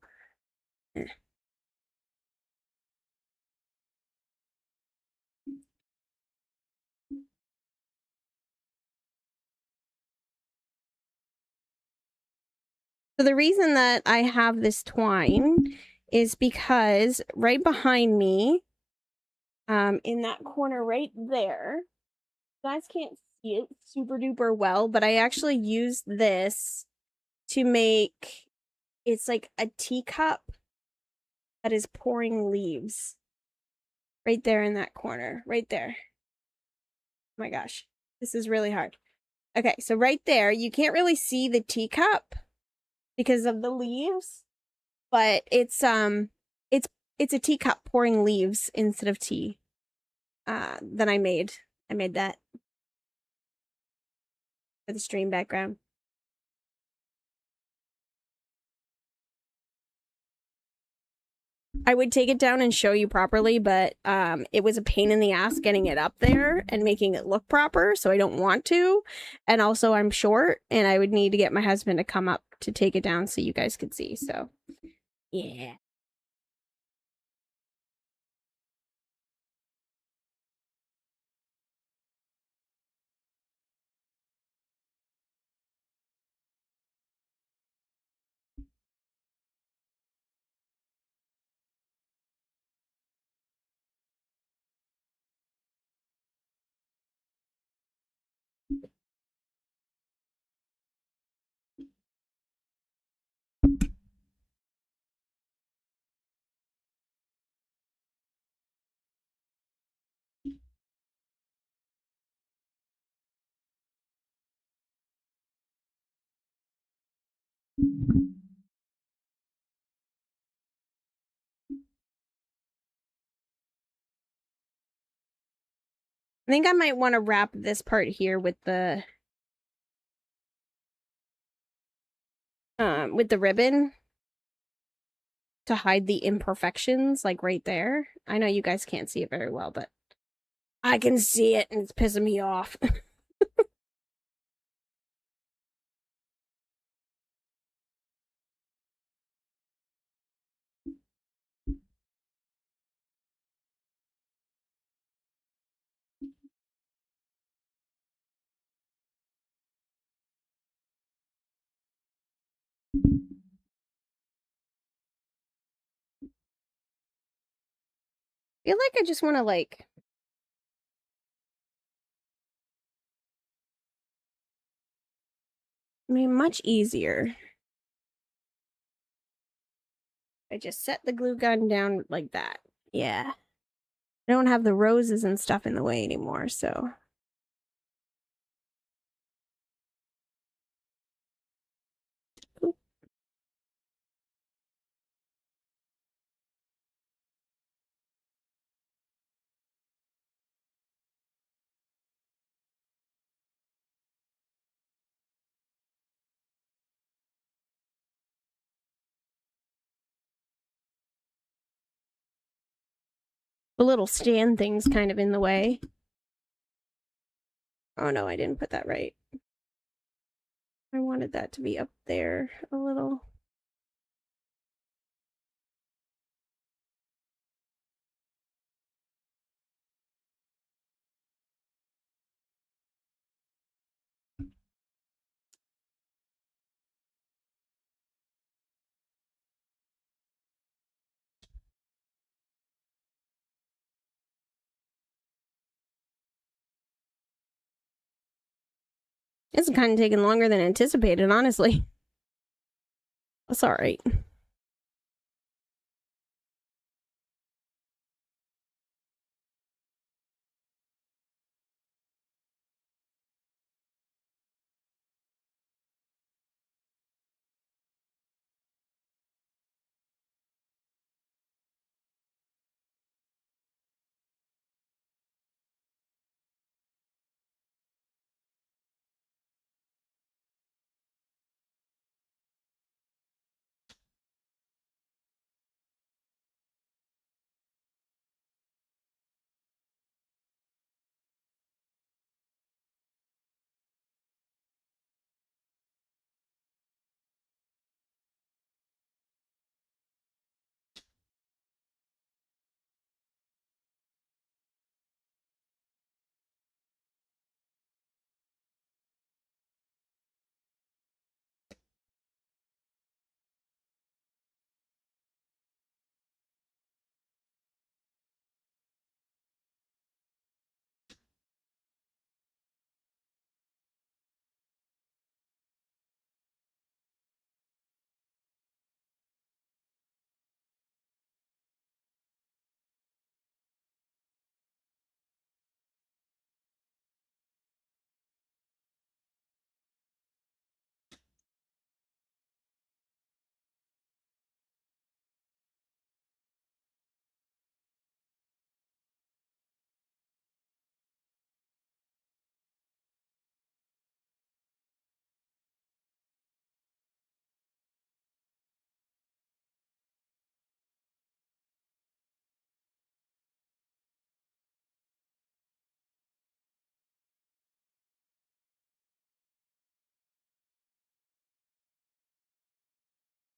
So the reason that I have this twine is because right behind me, in that corner right there, you guys can't see it super duper well, but I actually used this to make, it's like a teacup that is pouring leaves. Right there in that corner, right there. Oh my gosh, this is really hard. Okay, so right there, you can't really see the teacup because of the leaves, but it's a teacup pouring leaves instead of tea. That I made. I made that for the stream background. I would take it down and show you properly, but it was a pain in the ass getting it up there and making it look proper, so I don't want to. And also I'm short and I would need to get my husband to come up to take it down so you guys could see. So, yeah. I think I might want to wrap this part here with the ribbon to hide the imperfections, like right there. I know you guys can't see it very well, but I can see it and it's pissing me off. I feel like I just want to like I mean, much easier. I just set the glue gun down like that. Yeah. I don't have the roses and stuff in the way anymore, so. Oop. The little stand thing's kind of in the way. Oh no, I didn't put that right. I wanted that to be up there a little. This is kind of taking longer than anticipated, honestly. That's all right.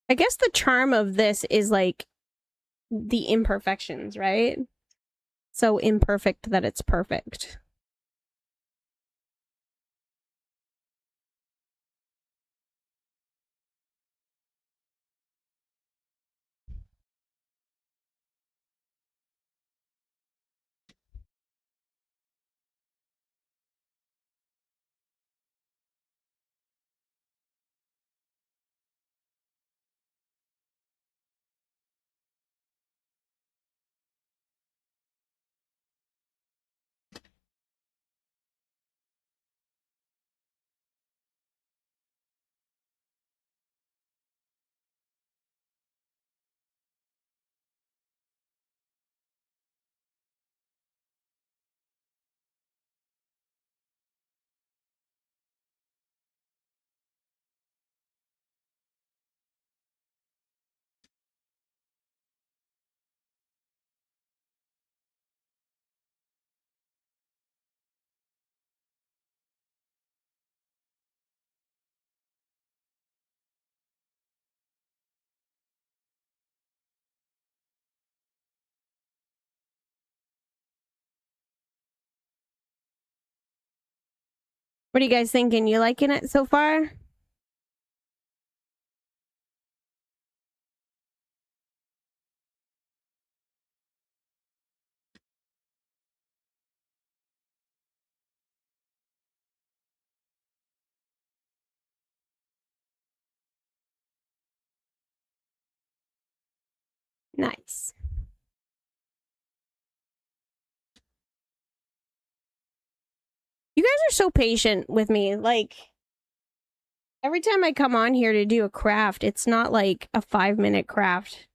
I guess the charm of this is like the imperfections, right? So imperfect that it's perfect. What are you guys thinking? You liking it so far? Nice. You guys are so patient with me. Like, every time I come on here to do a craft, it's not like a 5-minute craft.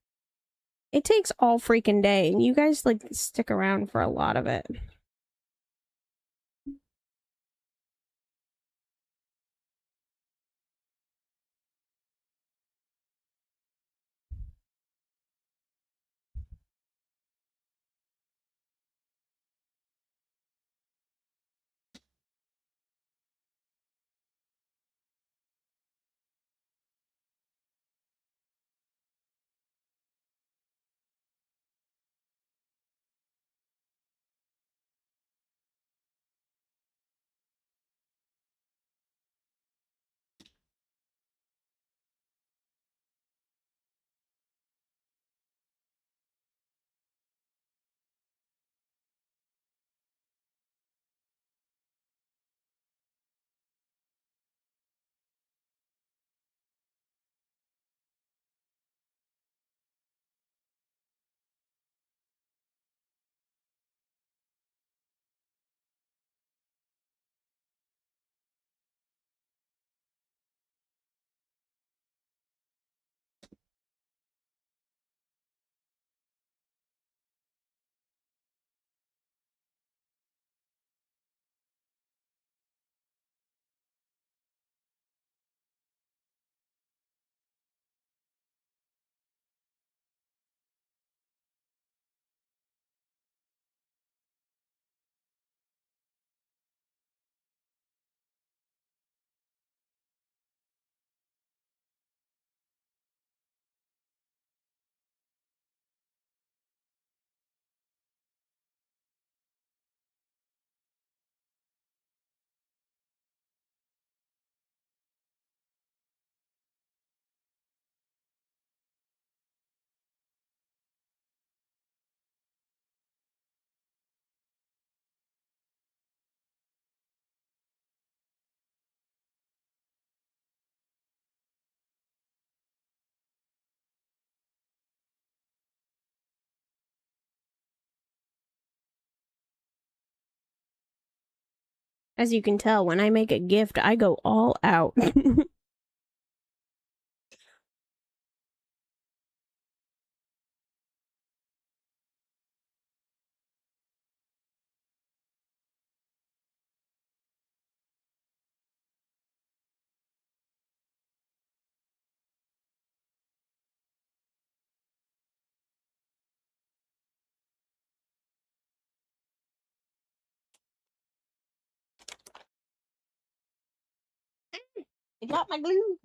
It takes all freaking day, and you guys like stick around for a lot of it. As you can tell, when I make a gift, I go all out. I got my glue.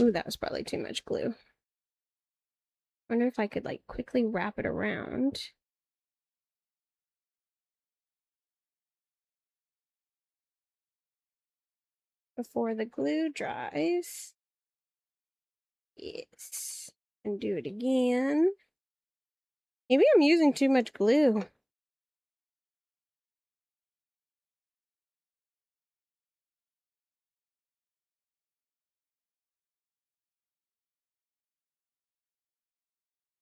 Ooh, that was probably too much glue. Wonder if I could like quickly wrap it around. Before the glue dries. Yes. And do it again. Maybe I'm using too much glue.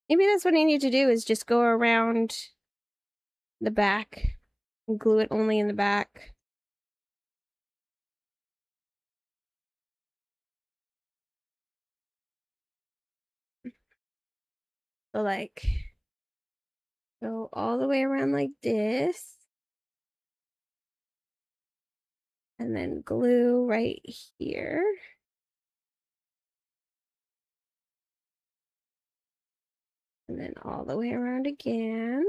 Maybe that's what I need to do, is just go around the back and glue it only in the back. So like, go all the way around like this. And then glue right here. And then all the way around again.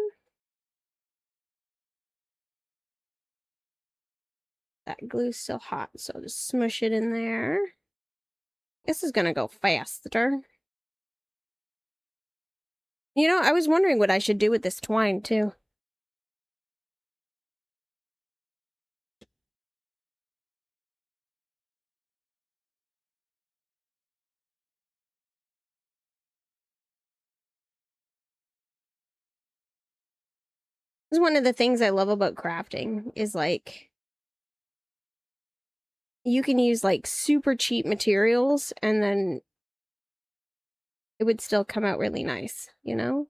That glue's still hot, so just smush it in there. This is gonna go faster. You know, I was wondering what I should do with this twine, too. This is one of the things I love about crafting, is like, you can use like super cheap materials and then it would still come out really nice, you know?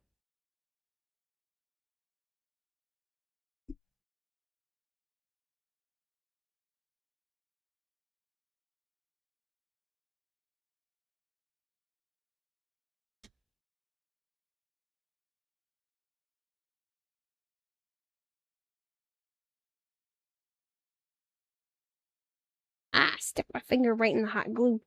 Ah, stick my finger right in the hot glue.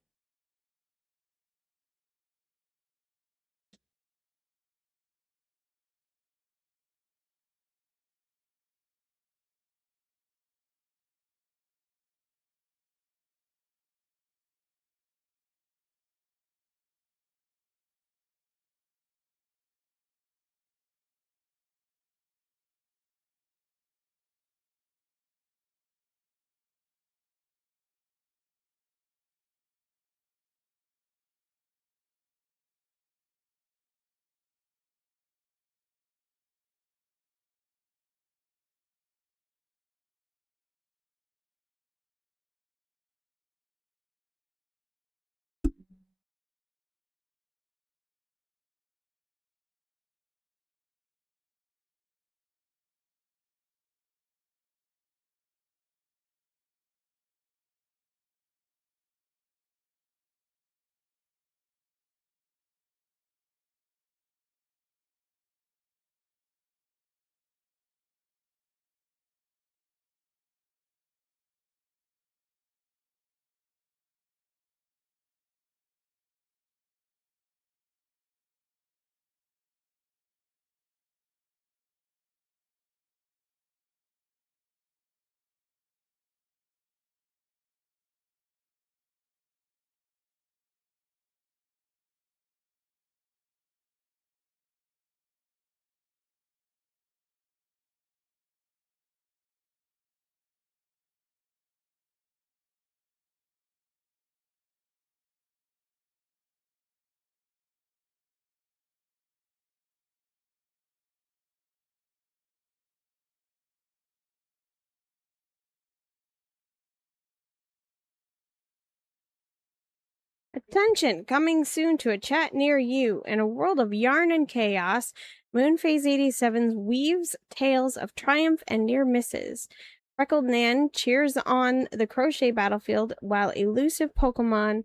Attention! Coming soon to a chat near you. In a world of yarn and chaos, Moonphase 87 weaves tales of triumph and near misses. Freckled Nan cheers on the crochet battlefield while elusive Pokemon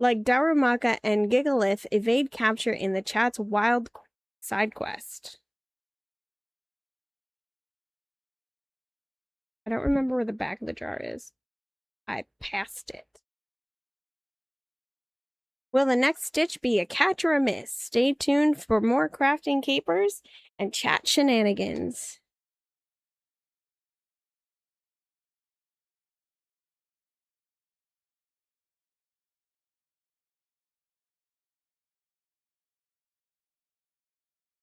like Darumaka and Gigalith evade capture in the chat's wild side quest. I don't remember where the back of the jar is. I passed it. Will the next stitch be a catch or a miss? Stay tuned for more crafting capers and chat shenanigans.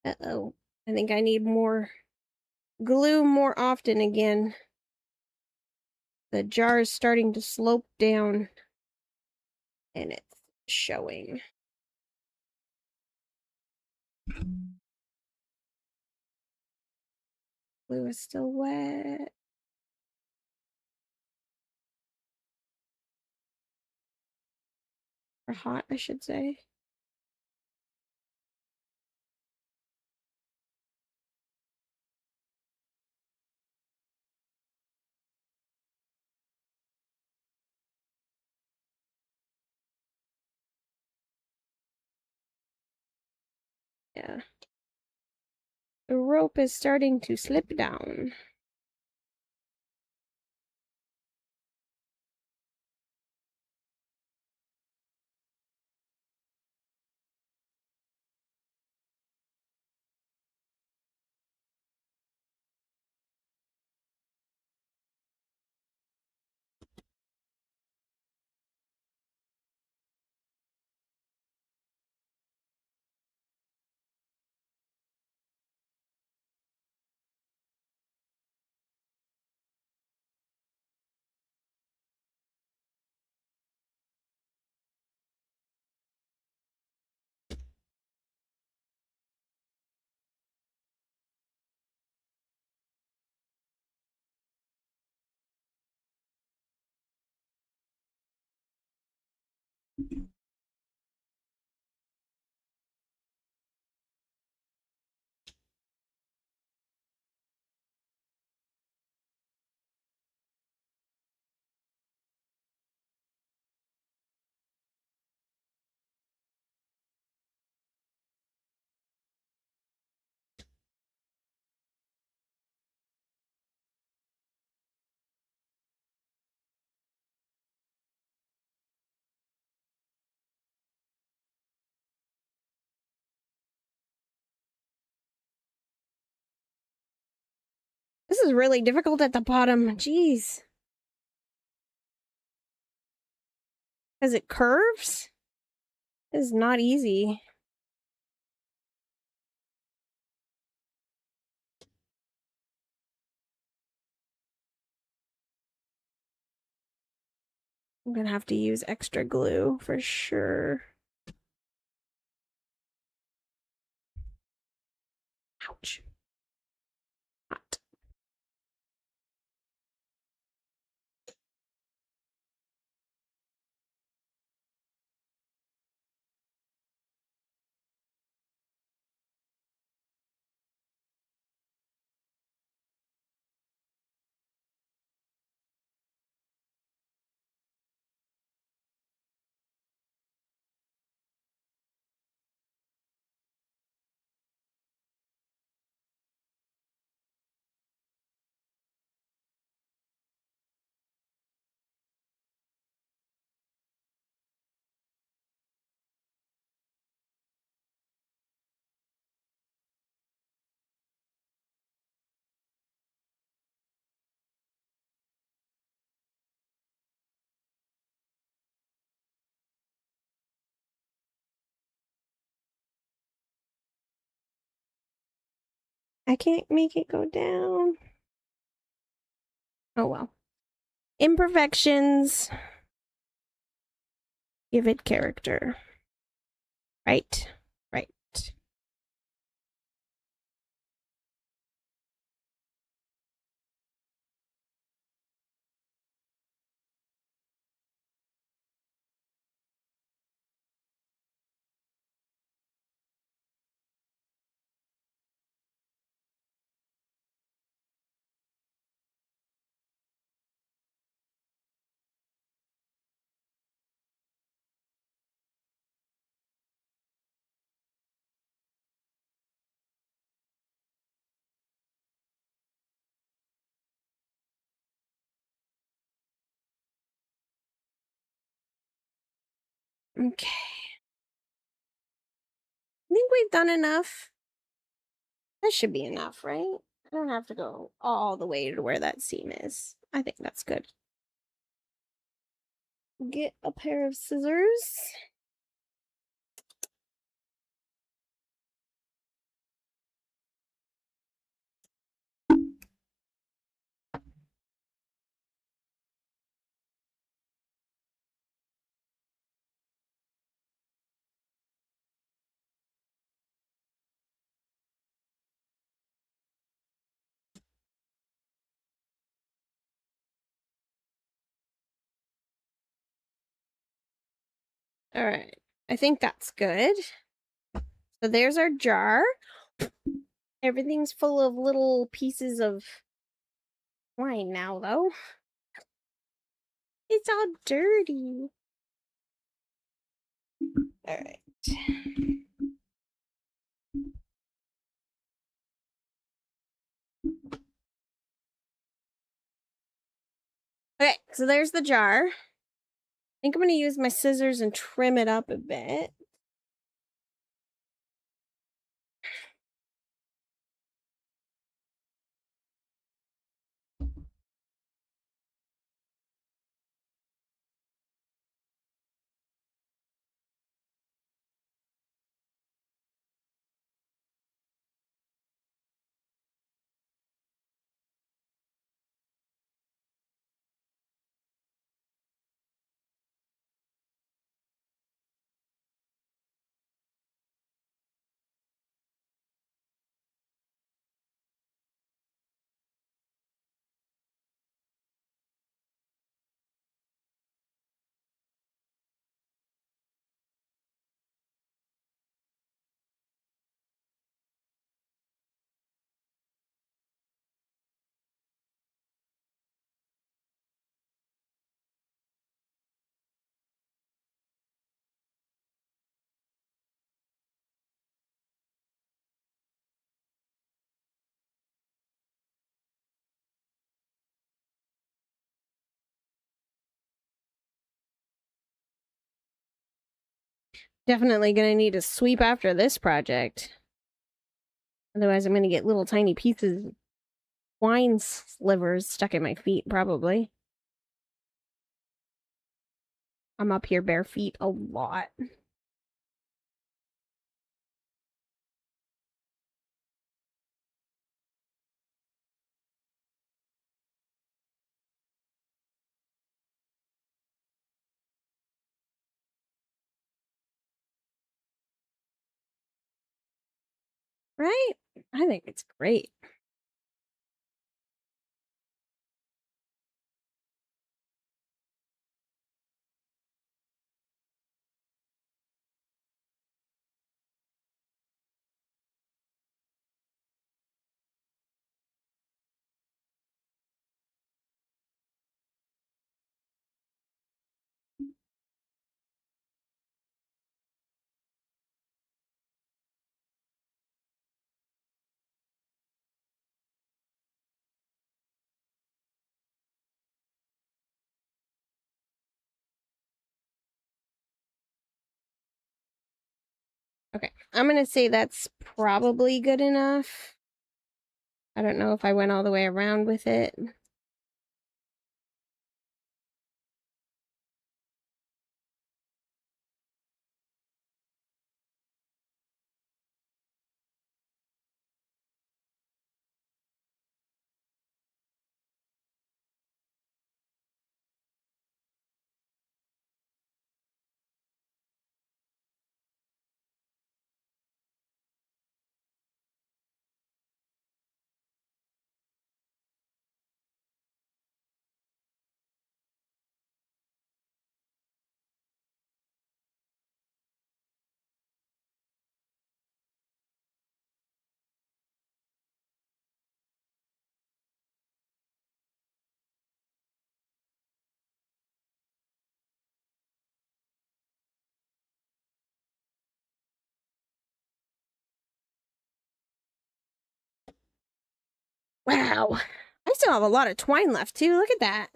Uh-oh. I think I need more glue more often again. The jar is starting to slope down. And it's showing. Glue is still wet. Or hot, I should say. Yeah. The rope is starting to slip down. This is really difficult at the bottom. Jeez. Because it curves? This is not easy. I'm gonna have to use extra glue for sure. Ouch. Hot. I can't make it go down. Oh well. Imperfections give it character. Right? Right. Okay. I think we've done enough. That should be enough, right? I don't have to go all the way to where that seam is. I think that's good. Get a pair of scissors. All right. I think that's good. So there's our jar. Everything's full of little pieces of twine now, though. It's all dirty. All right. Okay, so there's the jar. I think I'm going to use my scissors and trim it up a bit. Definitely going to need to sweep after this project. Otherwise, I'm going to get little tiny pieces of wine slivers stuck in my feet, probably. I'm up here bare feet a lot. Right? I think it's great. Okay, I'm going to say that's probably good enough. I don't know if I went all the way around with it. Wow. I still have a lot of twine left, too. Look at that.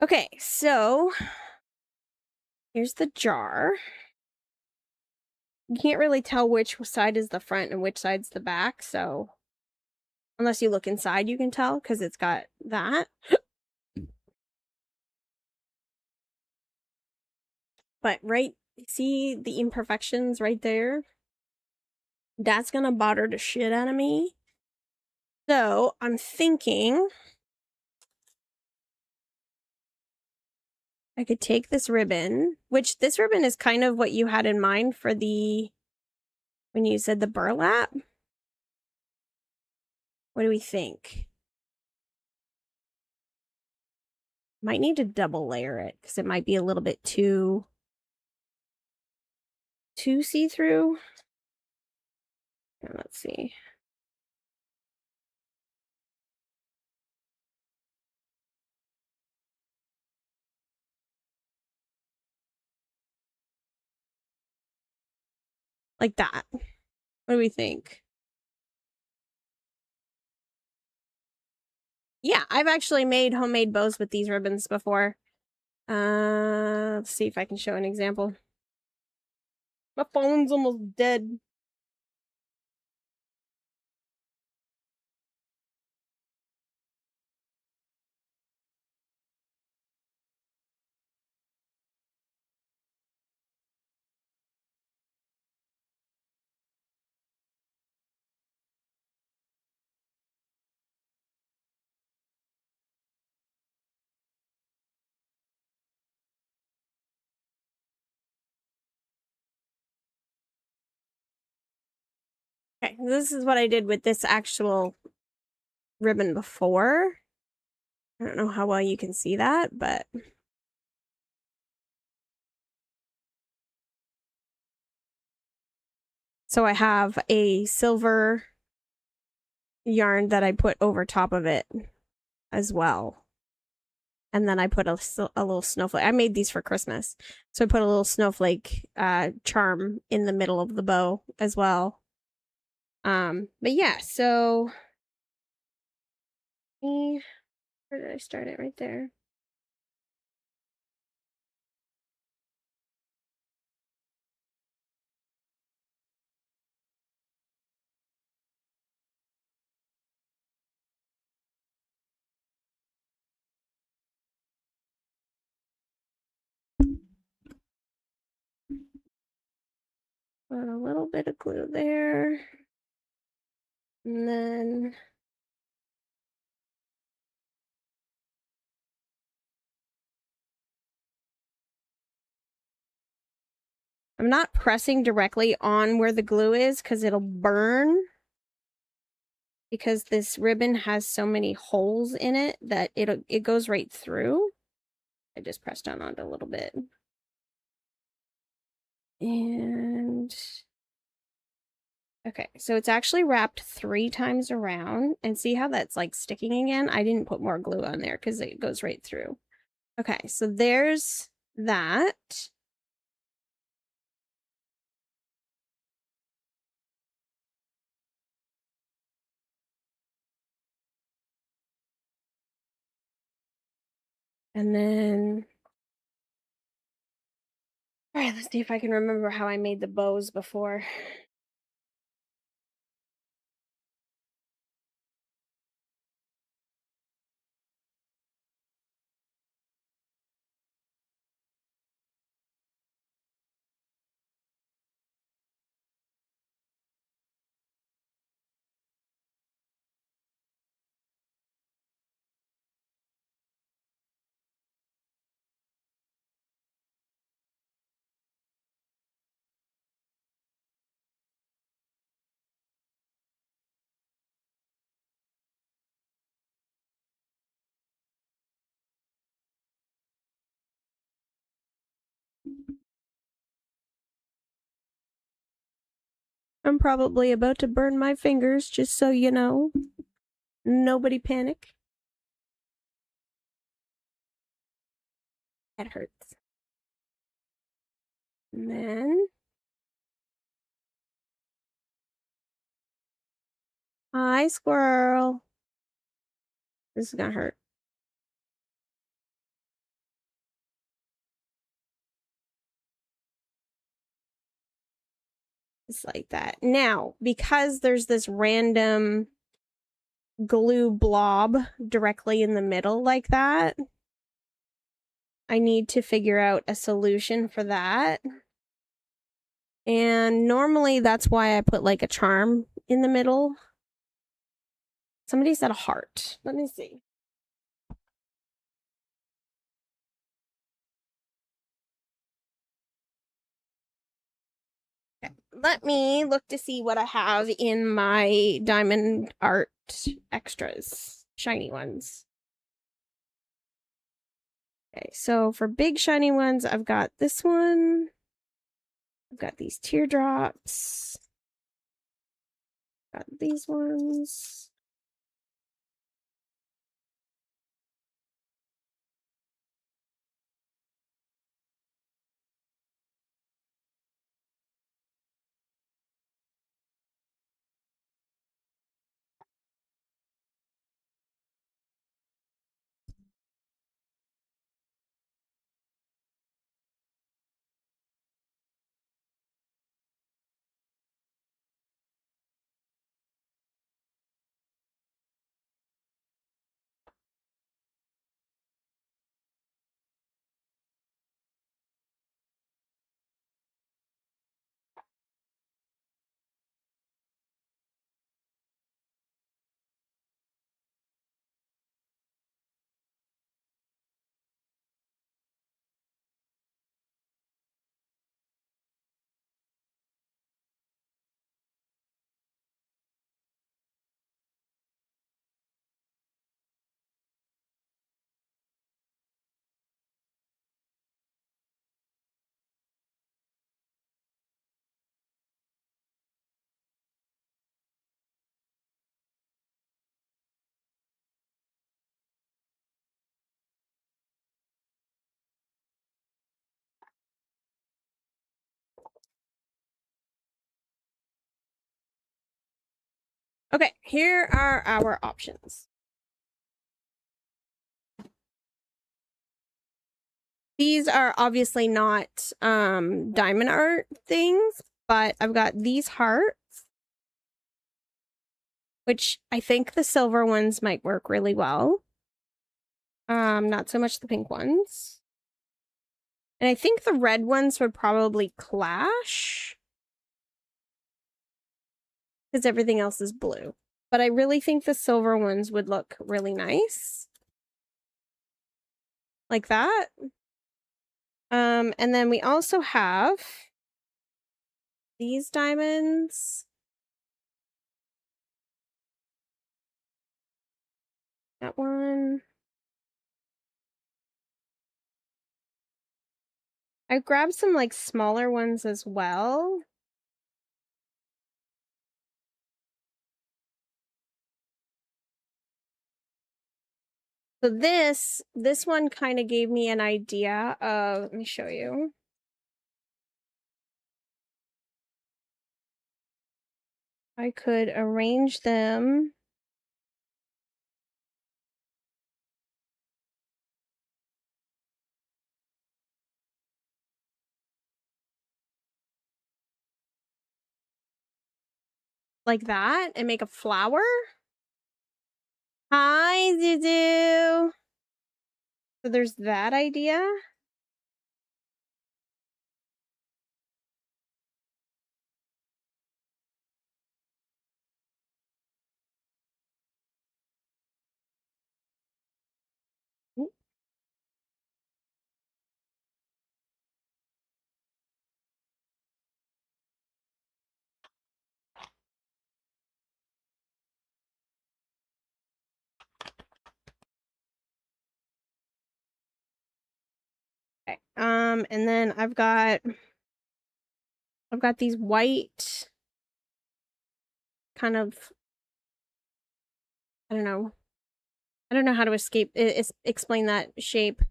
Okay, so here's the jar. You can't really tell which side is the front and which side's the back, so unless you look inside, you can tell because it's got that. But right, see the imperfections right there? That's gonna bother the shit out of me. So I'm thinking I could take this ribbon, which this ribbon is kind of what you had in mind for the, when you said the burlap. What do we think? Might need to double layer it because it might be a little bit too see-through. Let's see. Like that. What do we think? Yeah, I've actually made homemade bows with these ribbons before. Let's see if I can show an example. My phone's almost dead. Okay, this is what I did with this actual ribbon before. I don't know how well you can see that, but so I have a silver yarn that I put over top of it as well. And then I put a little snowflake. I made these for Christmas. So I put a little snowflake charm in the middle of the bow as well. But yeah, so where did I start it? Right there. Put a little bit of glue there. And then I'm not pressing directly on where the glue is because it'll burn. Because this ribbon has so many holes in it that it goes right through. I just pressed on a little bit. And okay, so it's actually wrapped 3 times around. And see how that's like sticking again? I didn't put more glue on there because it goes right through. Okay, so there's that. And then, all right, let's see if I can remember how I made the bows before. I'm probably about to burn my fingers, just so you know. Nobody panic. That hurts. And then hi, squirrel. This is gonna hurt. Just like that. Now, because there's this random glue blob directly in the middle like that, I need to figure out a solution for that. And normally that's why I put like a charm in the middle. Somebody said a heart. Let me see. Okay. Let me look to see what I have in my diamond art extras, shiny ones. Okay, so for big shiny ones, I've got this one. I've got these teardrops. Got these ones. Okay, here are our options. These are obviously not diamond art things, but I've got these hearts, which I think the silver ones might work really well. Not so much the pink ones. And I think the red ones would probably clash because everything else is blue. But I really think the silver ones would look really nice. Like that. And then we also have these diamonds. That one. I grabbed some like smaller ones as well. So this one kind of gave me an idea of, let me show you. I could arrange them like that and make a flower. Hi, Zuzu. So there's that idea. Ooh. Okay. And then I've got these white kind of, I don't know how to explain that shape.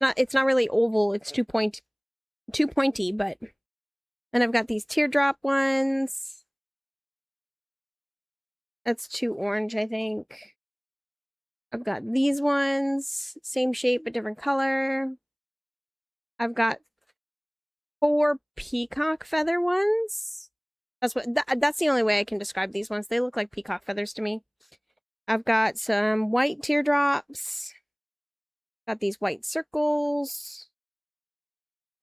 It's not really oval, it's too pointy, but then I've got these teardrop ones. That's too orange, I think. I've got these ones, same shape but different color. I've got 4 peacock feather ones. That's the only way I can describe these ones. They look like peacock feathers to me. I've got some white teardrops. Got these white circles.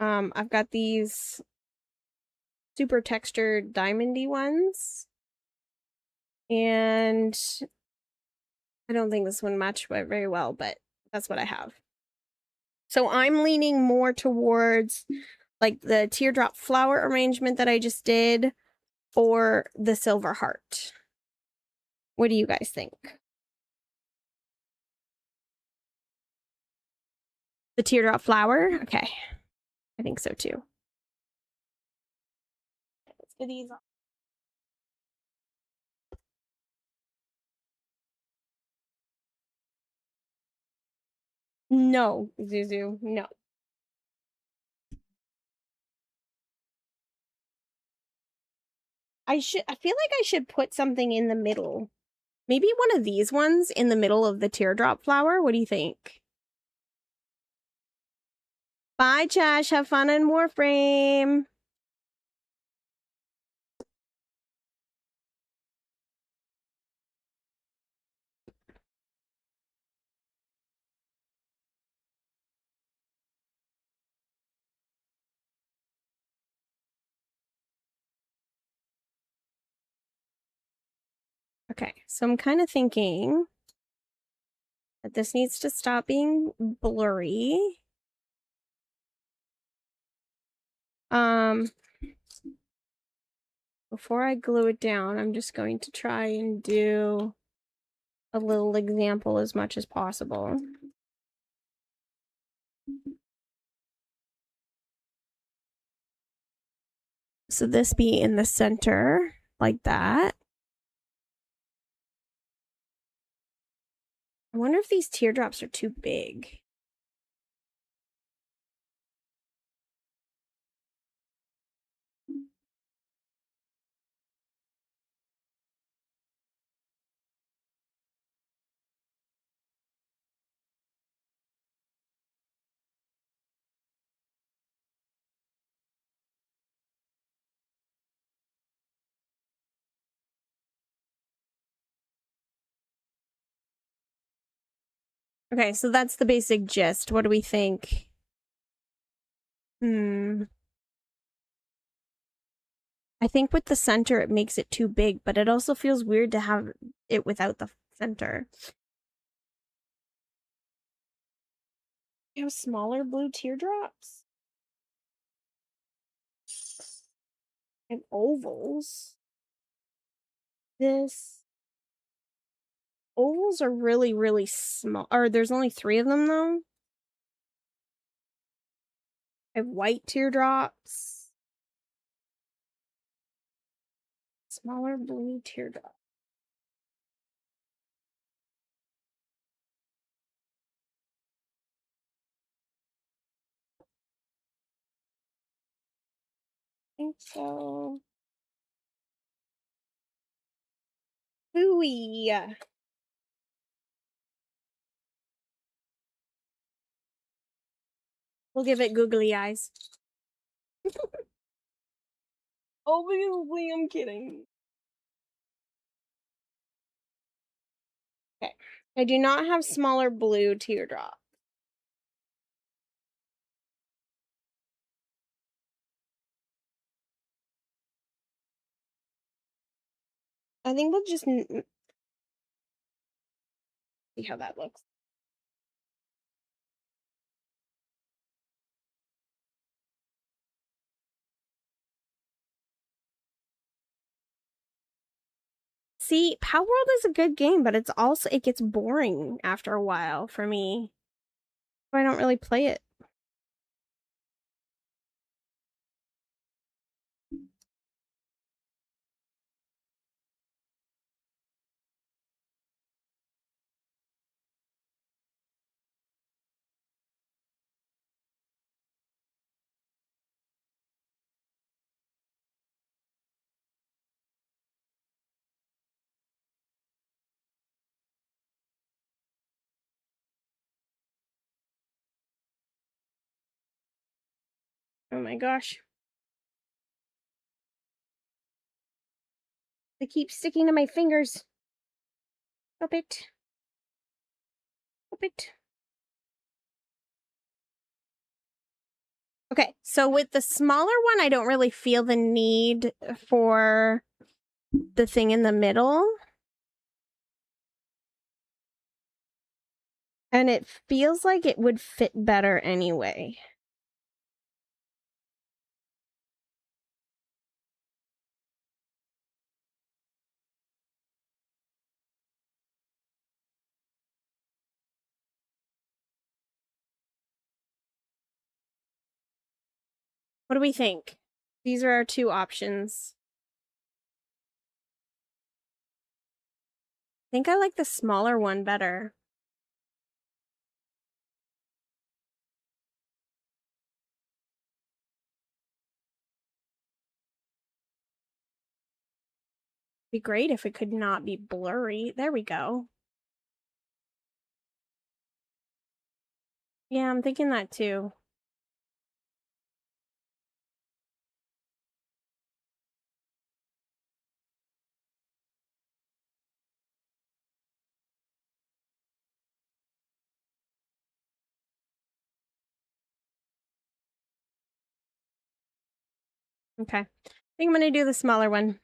I've got these super textured diamondy ones. And I don't think this one matched very well, but that's what I have. So I'm leaning more towards like the teardrop flower arrangement that I just did or the silver heart. What do you guys think? The teardrop flower? Okay. I think so too. Let's get these on. No, Zuzu, no. I feel like I should put something in the middle. Maybe one of these ones in the middle of the teardrop flower. What do you think? Bye, Chash. Have fun in Warframe. Okay, so I'm kind of thinking that this needs to stop being blurry. Before I glue it down, I'm just going to try and do a little example as much as possible. So this be in the center, like that. I wonder if these teardrops are too big. Okay, so that's the basic gist. What do we think? I think with the center, it makes it too big, but it also feels weird to have it without the center. You have smaller blue teardrops? And ovals. Ovals are really, really small. Or there's only 3 of them, though. I have white teardrops. Smaller blue teardrop. I think so. Ooey. We'll give it googly eyes. Obviously, I'm kidding. Okay. I do not have smaller blue teardrop. I think we'll just see how that looks. See, Power World is a good game, but it's also, it gets boring after a while for me. I don't really play it. Oh my gosh. They keep sticking to my fingers. Stop it. Stop it. Okay, so with the smaller one, I don't really feel the need for the thing in the middle. And it feels like it would fit better anyway. What do we think? These are our two options. I think I like the smaller one better. Be great if it could not be blurry. There we go. Yeah, I'm thinking that too. Okay. I think I'm going to do the smaller one.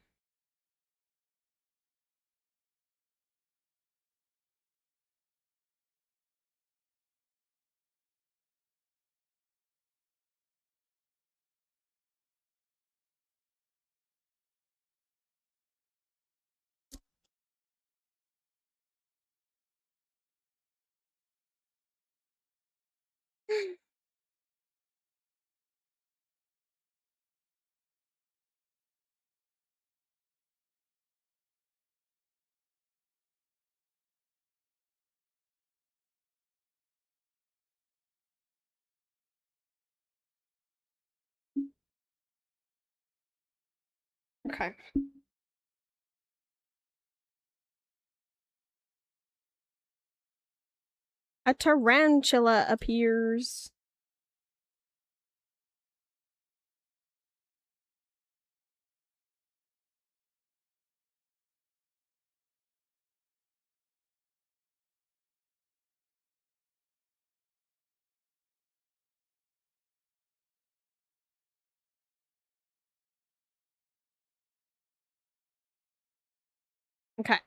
Okay. A tarantula appears. Okay.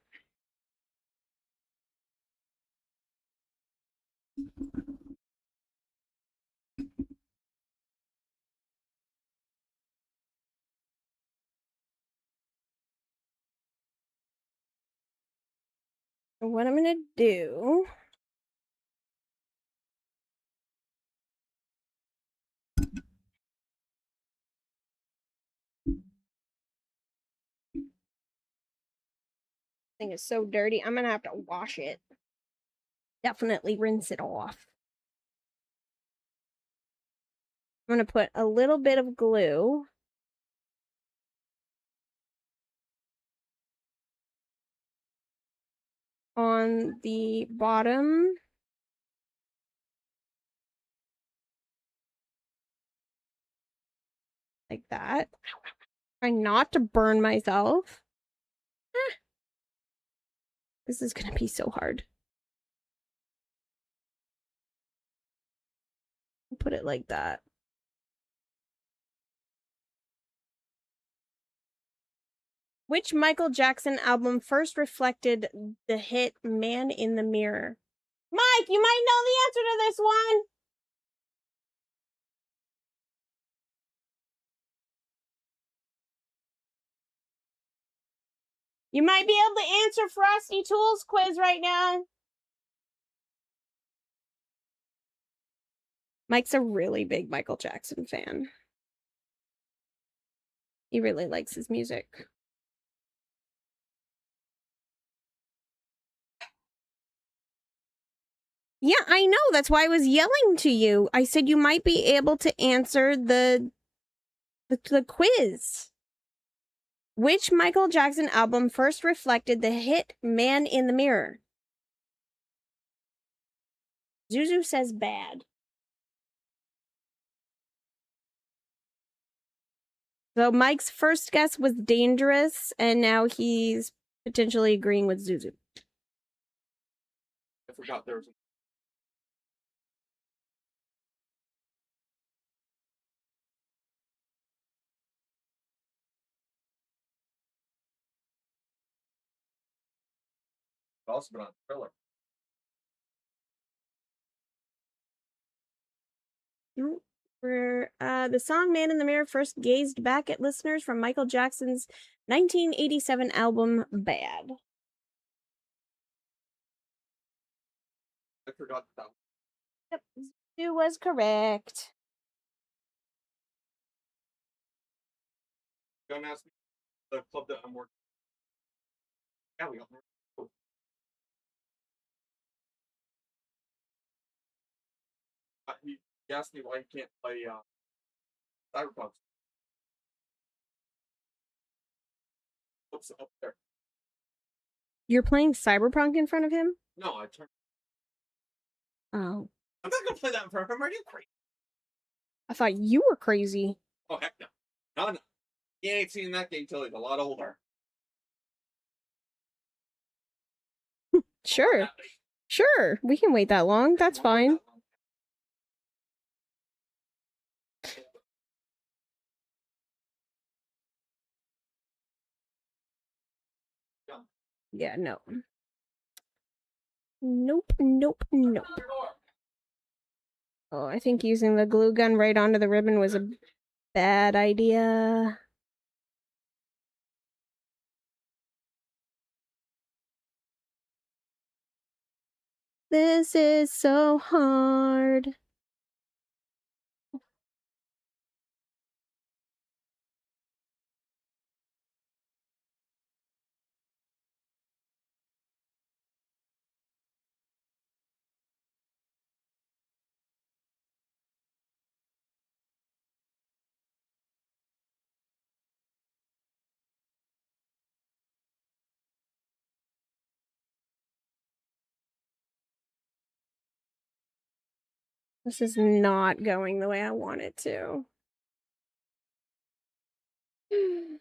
What I'm going to do... thing is so dirty. I'm going to have to wash it. Definitely rinse it off. I'm going to put a little bit of glue on the bottom. Like that. Trying not to burn myself. This is going to be so hard. Put it like that. Which Michael Jackson album first reflected the hit Man in the Mirror? Mike, you might know the answer to this one. You might be able to answer Frosty Tools quiz right now. Mike's a really big Michael Jackson fan. He really likes his music. Yeah, I know. That's why I was yelling to you. I said you might be able to answer the quiz. Which Michael Jackson album first reflected the hit Man in the Mirror? Zuzu says bad. So Mike's first guess was Dangerous, and now he's potentially agreeing with Zuzu. I forgot there was also been on Thriller. Where the song Man in the Mirror first gazed back at listeners from Michael Jackson's 1987 album Bad. I forgot that. Yep, Stu was correct. Don't ask me the club that I'm working. Yeah, we got more. He asked me why he can't play Cyberpunk. What's up there? You're playing Cyberpunk in front of him? No, I turned. Oh. I'm not gonna play that in front of him. Are you crazy? I thought you were crazy. Oh heck no. No. He ain't seen that game till he's a lot older. Sure. Sure. We can wait that long. That's fine. Yeah, no. Nope, nope, nope. Oh, I think using the glue gun right onto the ribbon was a bad idea. This is so hard. This is not going the way I want it to. I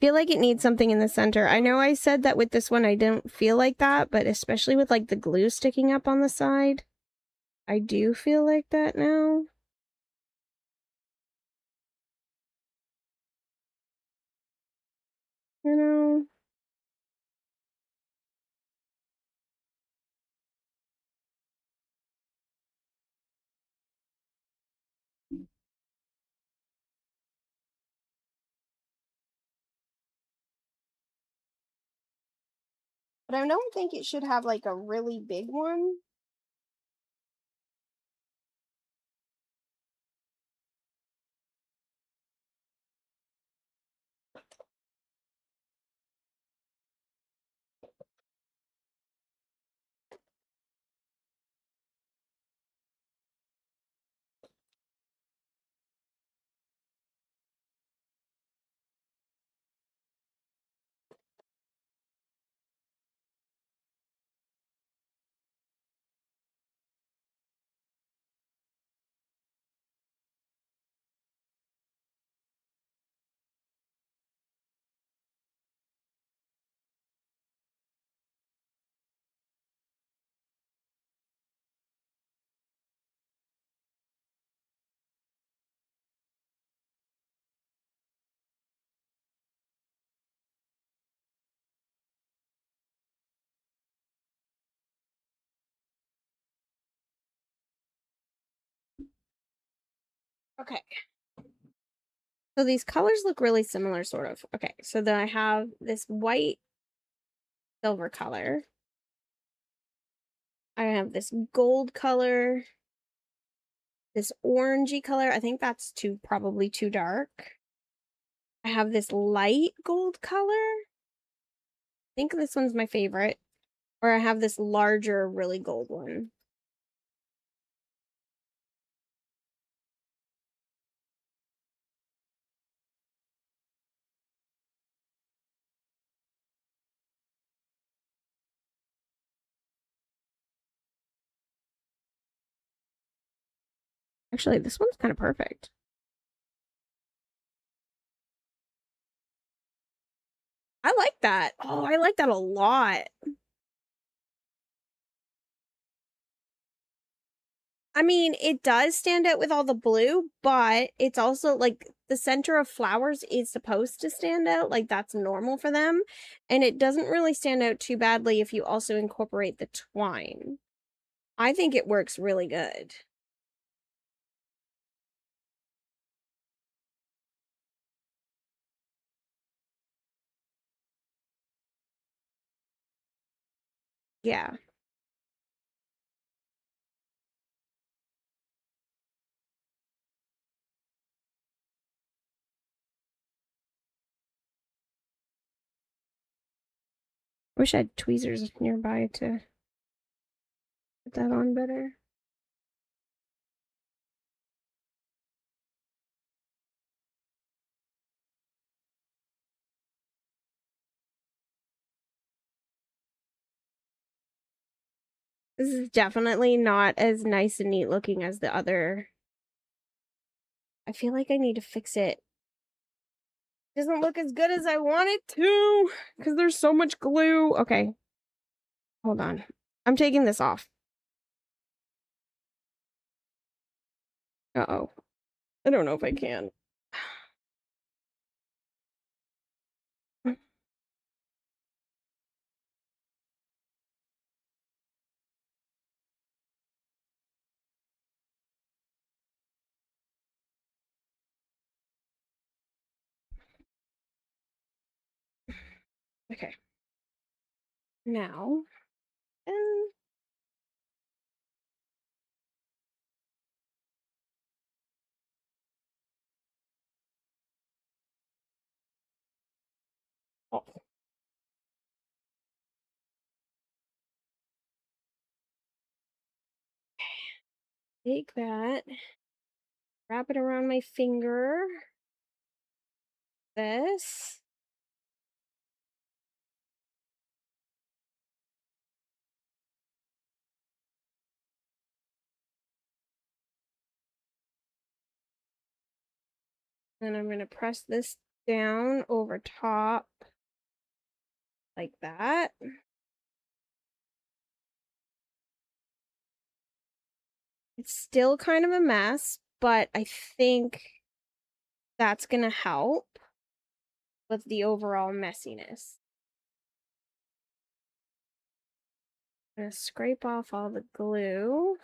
feel like it needs something in the center. I know I said that with this one I didn't feel like that, but especially with like the glue sticking up on the side, I do feel like that now. You know? But I don't think it should have like a really big one. Okay. So these colors look really similar, sort of. Okay, so then I have this white silver color. I have this gold color. This orangey color. I think that's probably too dark. I have this light gold color. I think this one's my favorite. Or I have this larger, really gold one. Actually, this one's kind of perfect. I like that. Oh, I like that a lot. I mean, it does stand out with all the blue, but it's also like the center of flowers is supposed to stand out, like that's normal for them, and it doesn't really stand out too badly if you also incorporate the twine. I think it works really good. Yeah. Wish I had tweezers nearby to put that on better. This is definitely not as nice and neat looking as the other. I feel like I need to fix it. It doesn't look as good as I want it to because there's so much glue. Okay. Hold on. I'm taking this off. Uh-oh. I don't know if I can. Okay. Now, oh. Take that, wrap it around my finger. This. And I'm going to press this down over top like that. It's still kind of a mess, but I think that's going to help with the overall messiness. I'm going to scrape off all the glue.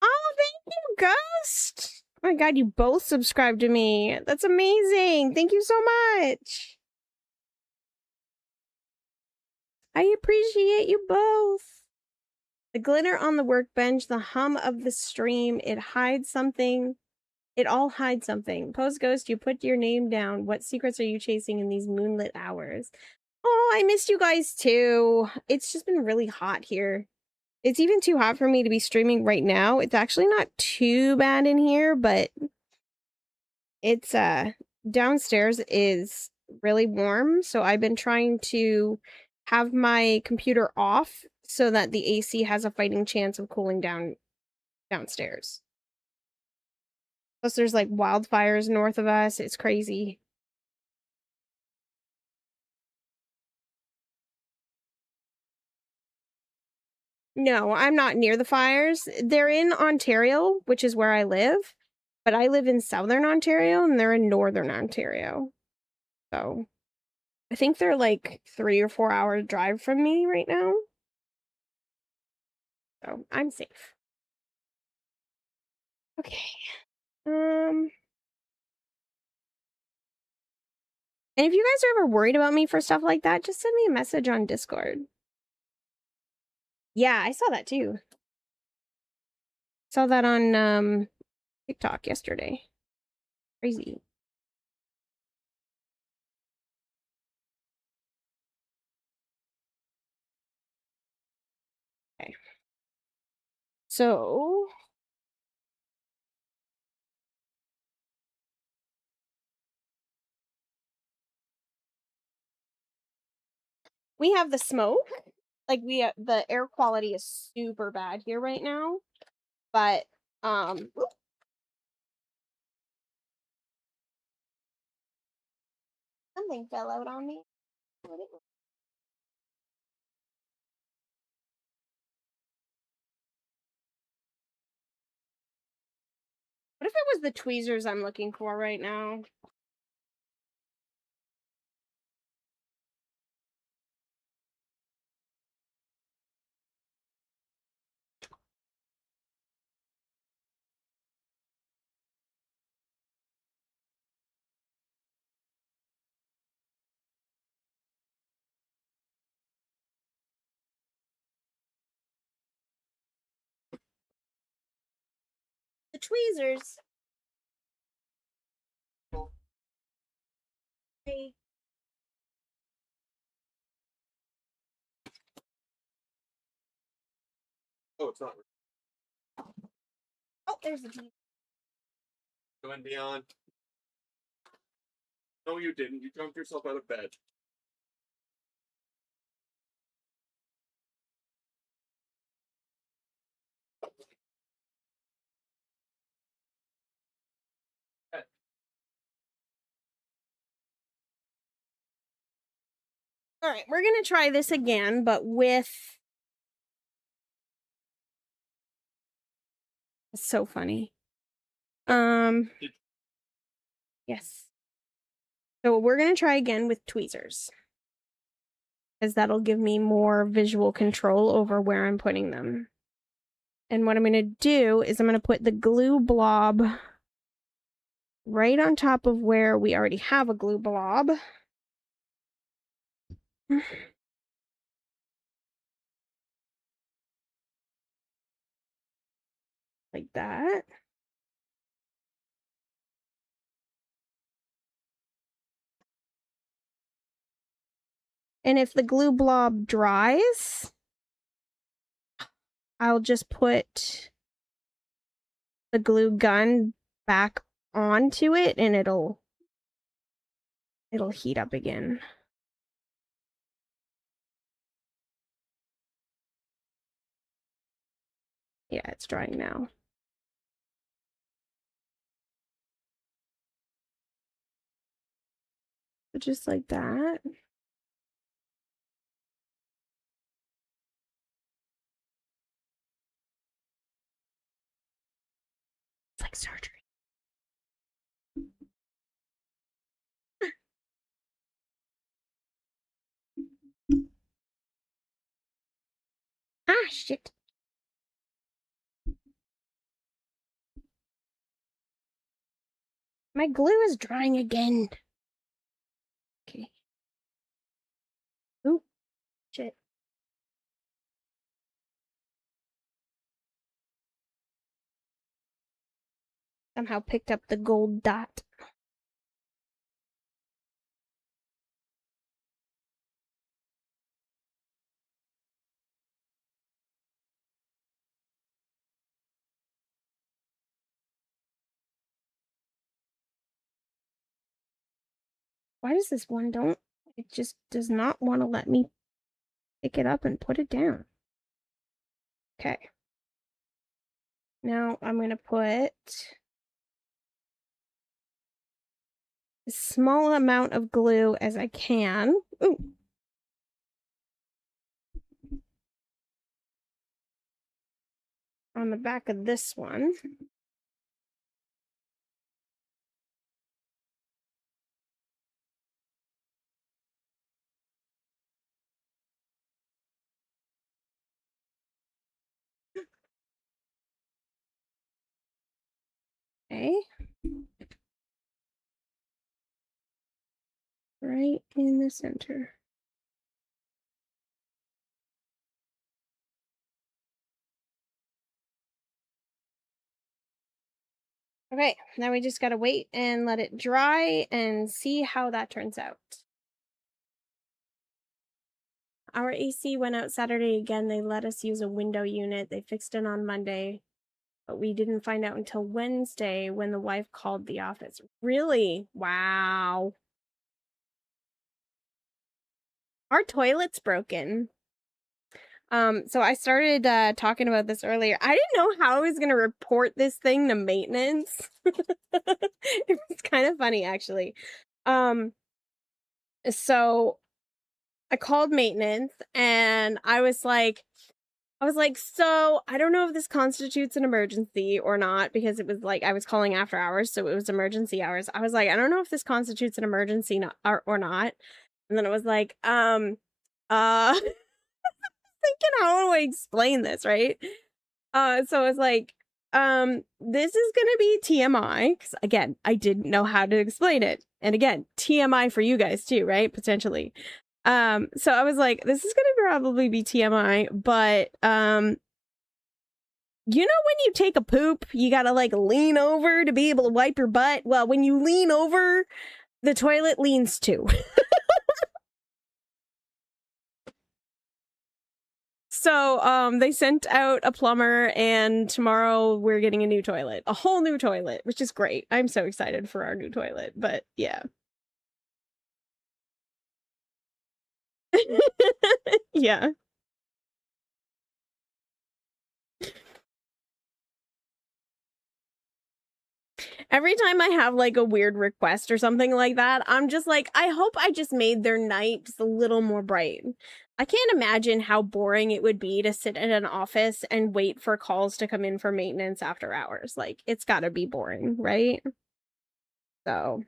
Oh, thank you, Ghost! Oh my god, you both subscribed to me. That's amazing. Thank you so much. I appreciate you both. The glitter on the workbench, the hum of the stream, it hides something. It all hides something. Post Ghost, you put your name down. What secrets are you chasing in these moonlit hours? Oh, I missed you guys too. It's just been really hot here. It's even too hot for me to be streaming right now. It's actually not too bad in here, but it's downstairs is really warm, so I've been trying to have my computer off so that the AC has a fighting chance of cooling down downstairs. Plus there's like wildfires north of us. It's crazy. No, I'm not near the fires. They're in Ontario, which is where I live, but I live in southern Ontario and they're in northern Ontario. So I think they're like 3 or 4 hour drive from me right now. So I'm safe. Okay. And if you guys are ever worried about me for stuff like that, just send me a message on Discord. Yeah, I saw that too. Saw that on TikTok yesterday. Crazy. Okay. So we have the smoke. Like the air quality is super bad here right now. But something fell out on me. What if it was the tweezers I'm looking for right now? The tweezers. Hey. Oh, it's not. Oh, there's the tweezers. Going beyond. No, you didn't. You jumped yourself out of bed. All right, we're gonna try this again, but with. It's so funny. Yes. So we're gonna try again with tweezers, because that'll give me more visual control over where I'm putting them. And what I'm gonna do is I'm gonna put the glue blob right on top of where we already have a glue blob. Like that. And if the glue blob dries, I'll just put the glue gun back onto it and it'll heat up again. Yeah, it's drying now. So just like that. It's like surgery. Ah, shit. My glue is drying again. Okay. Oop. Shit. Somehow picked up the gold dot. Why does this one don't? It just does not want to let me pick it up and put it down. Okay. Now I'm going to put a small amount of glue as I can. Ooh. On the back of this one. Okay. Right in the center. Okay, now we just gotta wait and let it dry and see how that turns out. Our AC went out Saturday again. They let us use a window unit. They fixed it on Monday, but we didn't find out until Wednesday when the wife called the office. Really? Wow. Our toilet's broken. So I started talking about this earlier. I didn't know how I was gonna report this thing to maintenance. It was kind of funny actually. So I called maintenance and I was like, so I don't know if this constitutes an emergency or not, because it was like I was calling after hours, so it was emergency hours. I was like, I don't know if this constitutes an emergency or not. And then it was like, thinking, how do I explain this, right? So I was like, this is gonna be TMI, because again, I didn't know how to explain it. And again, TMI for you guys too, right? Potentially. So I was like, this is gonna probably be TMI, but you know when you take a poop, you gotta like lean over to be able to wipe your butt? Well, when you lean over, the toilet leans too. So, they sent out a plumber, and tomorrow we're getting a new toilet. A whole new toilet, which is great. I'm so excited for our new toilet, but yeah. Yeah. Every time I have like a weird request or something like that, I'm just like, I hope I just made their night just a little more bright. I can't imagine how boring it would be to sit in an office and wait for calls to come in for maintenance after hours. Like, it's gotta be boring, right? So.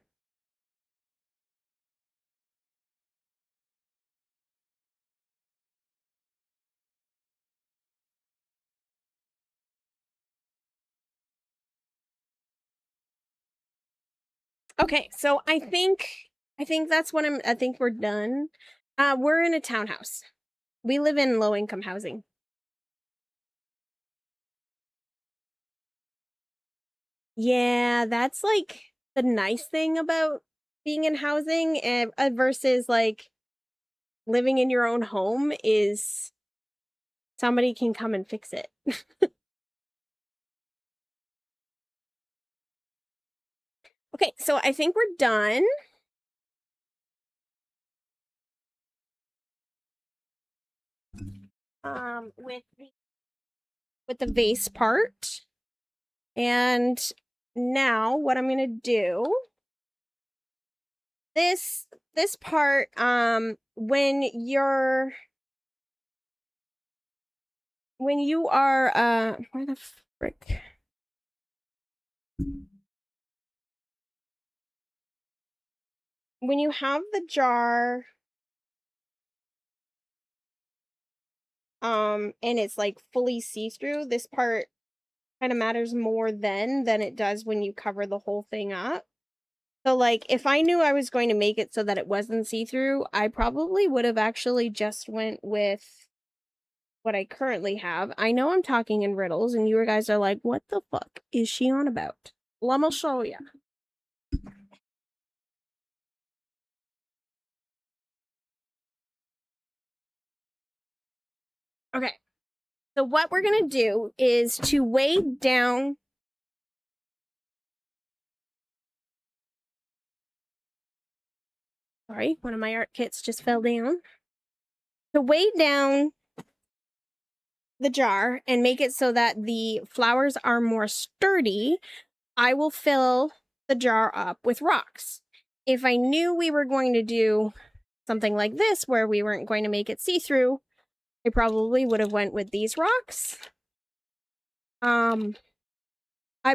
Okay, so I think that's what I think we're done. We're in a townhouse. We live in low income housing. Yeah, that's like the nice thing about being in housing and versus like living in your own home is somebody can come and fix it. Okay, so I think we're done. With the vase part. And now what I'm gonna do, this part, when you are where the frick? When you have the jar, and it's like fully see-through, this part kind of matters more than it does when you cover the whole thing up. So like if I knew I was going to make it so that it wasn't see-through, I probably would have actually just went with what I currently have. I know I'm talking in riddles and you guys are like, what the fuck is she on about? Well, I'm gonna show you. Okay. So what we're gonna do is to weigh down. Sorry, one of my art kits just fell down. To weigh down the jar and make it so that the flowers are more sturdy, I will fill the jar up with rocks. If I knew we were going to do something like this, where we weren't going to make it see-through, I probably would have went with these rocks. I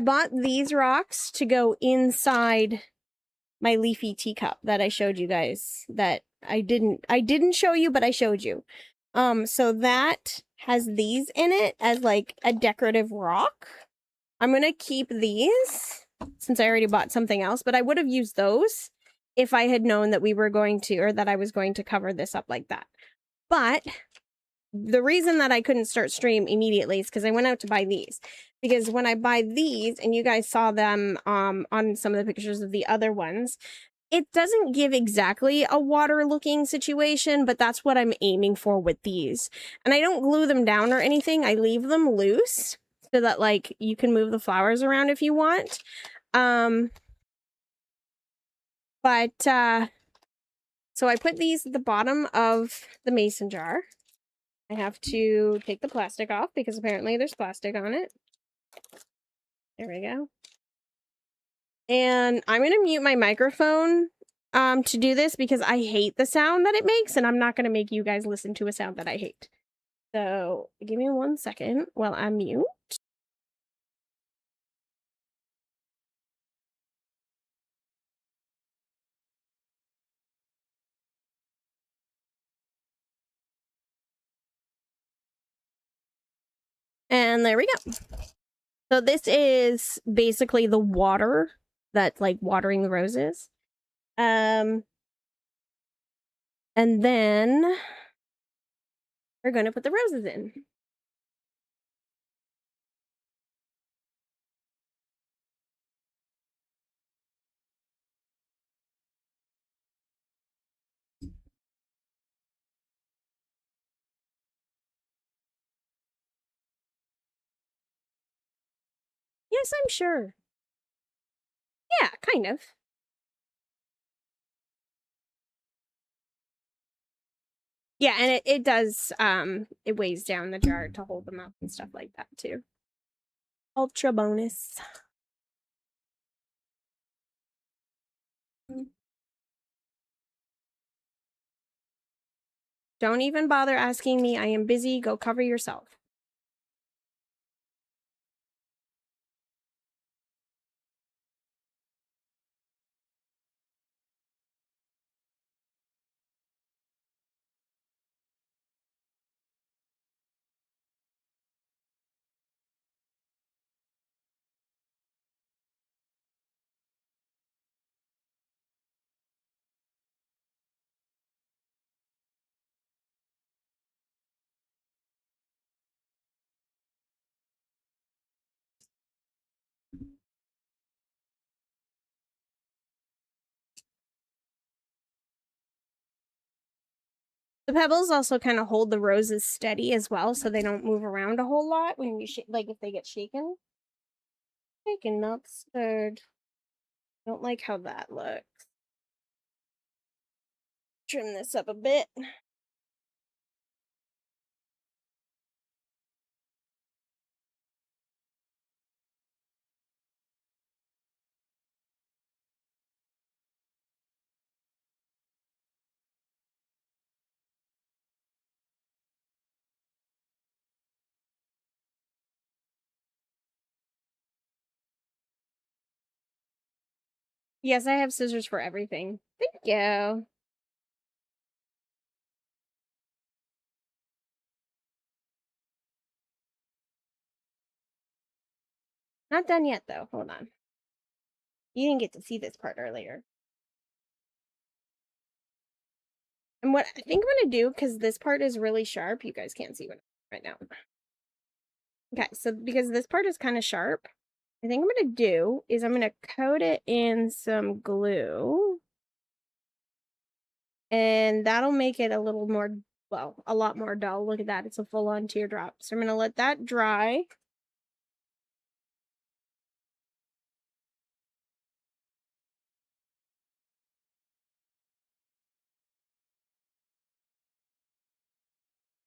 bought these rocks to go inside my leafy teacup that I showed you guys, that I didn't show you, but I showed you. So that has these in it as like a decorative rock. I'm gonna keep these since I already bought something else, but I would have used those if I had known that we were going to, or that I was going to cover this up like that. But the reason that I couldn't start stream immediately is because I went out to buy these. Because when I buy these, and you guys saw them on some of the pictures of the other ones, it doesn't give exactly a water looking situation, but that's what I'm aiming for with these. And I don't glue them down or anything. I leave them loose so that like you can move the flowers around if you want. So I put these at the bottom of the mason jar. I have to take the plastic off because apparently there's plastic on it. There we go. And I'm going to mute my microphone to do this because I hate the sound that it makes, and I'm not going to make you guys listen to a sound that I hate. So give me 1 second while I mute. And there we go. So this is basically the water that's like watering the roses. And then we're going to put the roses in. Yes, I'm sure. Yeah, kind of. Yeah, and it does, it weighs down the jar to hold them up and stuff like that too. Ultra bonus. Don't even bother asking me. I am busy. Go cover yourself. The pebbles also kind of hold the roses steady as well, so they don't move around a whole lot when you like if they get shaken. Shaken, not stirred. Don't like how that looks. Trim this up a bit. Yes, I have scissors for everything. Thank you. Not done yet, though. Hold on. You didn't get to see this part earlier. And what I think I'm going to do, because this part is really sharp, you guys can't see what right now. Okay, so because this part is kind of sharp, I think I'm going to do is I'm going to coat it in some glue. And that'll make it a little more, well, a lot more dull. Look at that. It's a full-on teardrop. So I'm going to let that dry.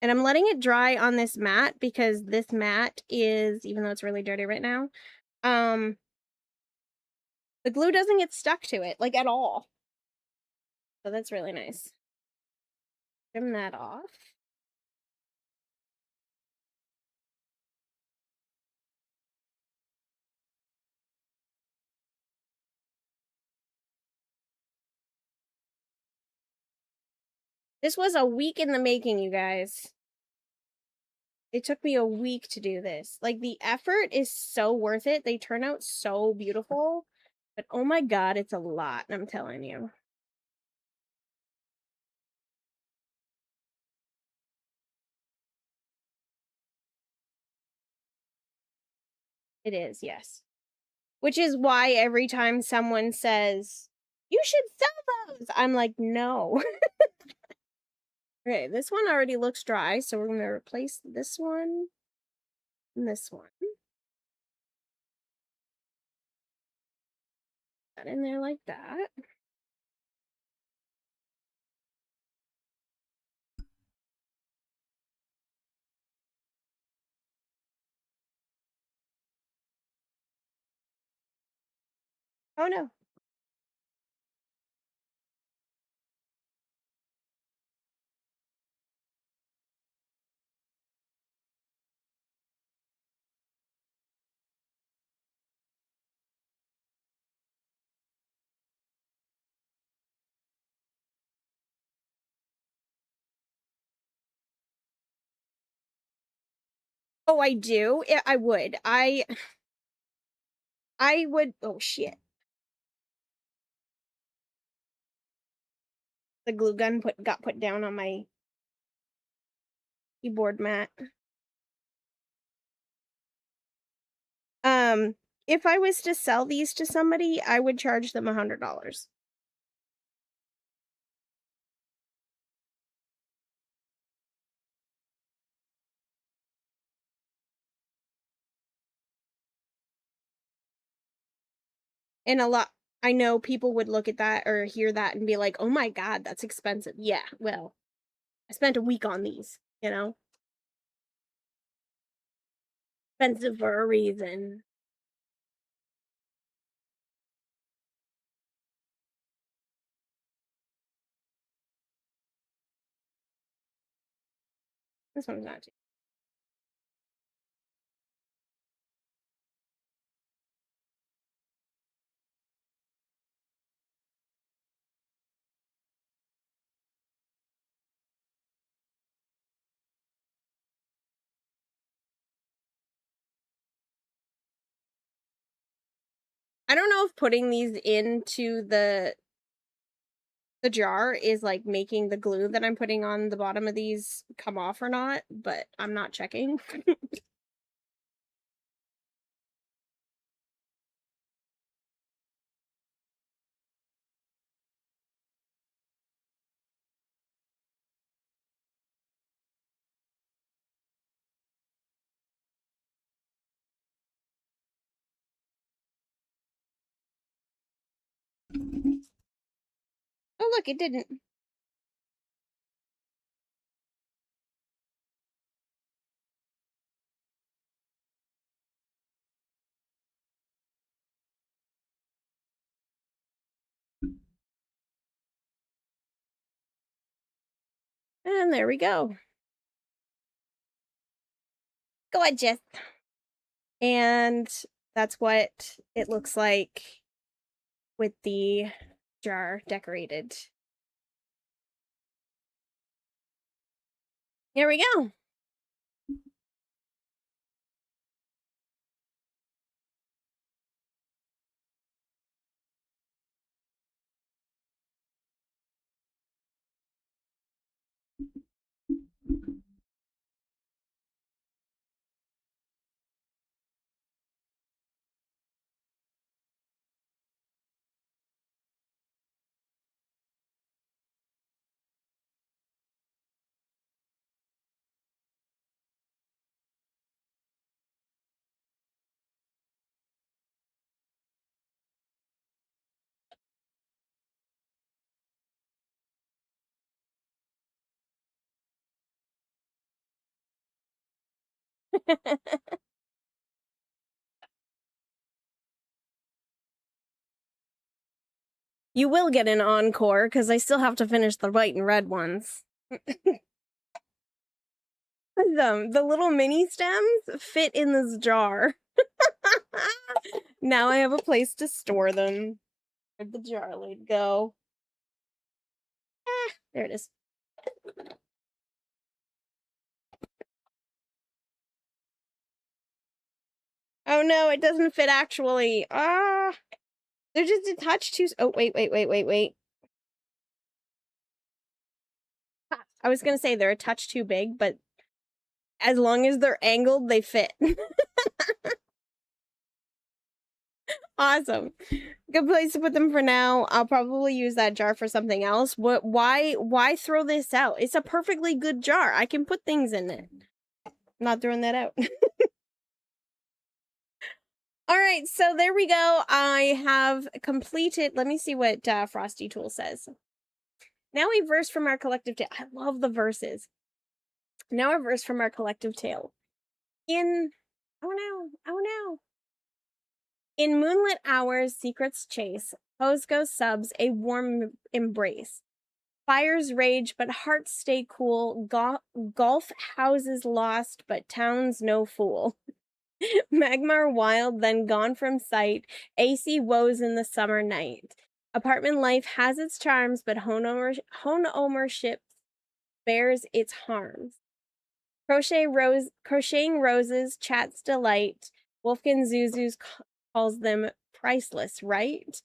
And I'm letting it dry on this mat because this mat is, even though it's really dirty right now, the glue doesn't get stuck to it, like at all. So that's really nice. Trim that off. This was a week in the making, you guys. It took me a week to do this. Like, the effort is so worth it. They turn out so beautiful. But oh my god, it's a lot, I'm telling you. It is, yes. Which is why every time someone says, "You should sell those," I'm like, "No." Okay, this one already looks dry, so we're gonna replace this one and this one. That in there like that. Oh no. Oh, I do? I would. I would. Oh shit. The glue gun got put down on my keyboard mat. If I was to sell these to somebody, I would charge them $100. And I know people would look at that or hear that and be like, "Oh my god, that's expensive." Yeah, well, I spent a week on these, you know? Expensive for a reason. This one's not too. I don't know if putting these into the jar is like making the glue that I'm putting on the bottom of these come off or not, but I'm not checking. Oh, look, it didn't. And there we go. Gorgeous. And that's what it looks like with the jar decorated. Here we go. You will get an encore because I still have to finish the white and red ones. The little mini stems fit in this jar. Now I have a place to store them. Where'd the jar lid go? There it is. Oh no, it doesn't fit actually. Ah, they're just a touch too. Oh, wait. I was gonna say they're a touch too big, but as long as they're angled, they fit. Awesome. Good place to put them for now. I'll probably use that jar for something else. Why throw this out? It's a perfectly good jar. I can put things in it. I'm not throwing that out. All right, so there we go. I have completed. Let me see what Frosty Tool says. Now we verse from our collective tale. I love the verses. Now a verse from our collective tale. In oh no. In moonlit hours, secrets chase. Foes go subs, a warm embrace. Fires rage, but hearts stay cool. Golf houses lost, but towns no fool. Magmar wild, then gone from sight. AC woes in the summer night. Apartment life has its charms, but home ownership bears its harms. Crocheting Roses, chats delight. Wolfkin Zuzu's calls them priceless, right?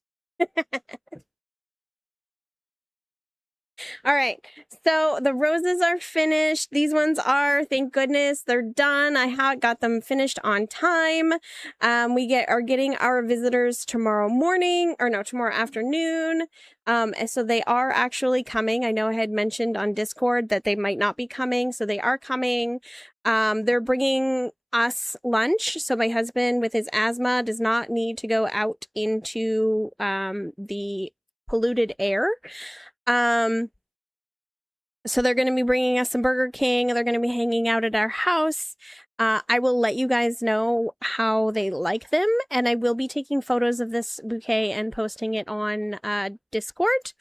All right, so the roses are finished. These ones are, thank goodness, they're done. I got them finished on time. We are getting our visitors tomorrow morning, or no, tomorrow afternoon. And so they are actually coming. I know I had mentioned on Discord that they might not be coming, so they are coming. They're bringing us lunch. So my husband, with his asthma, does not need to go out into the polluted air. So they're going to be bringing us some Burger King. They're going to be hanging out at our house. I will let you guys know how they like them, and I will be taking photos of this bouquet and posting it on Discord.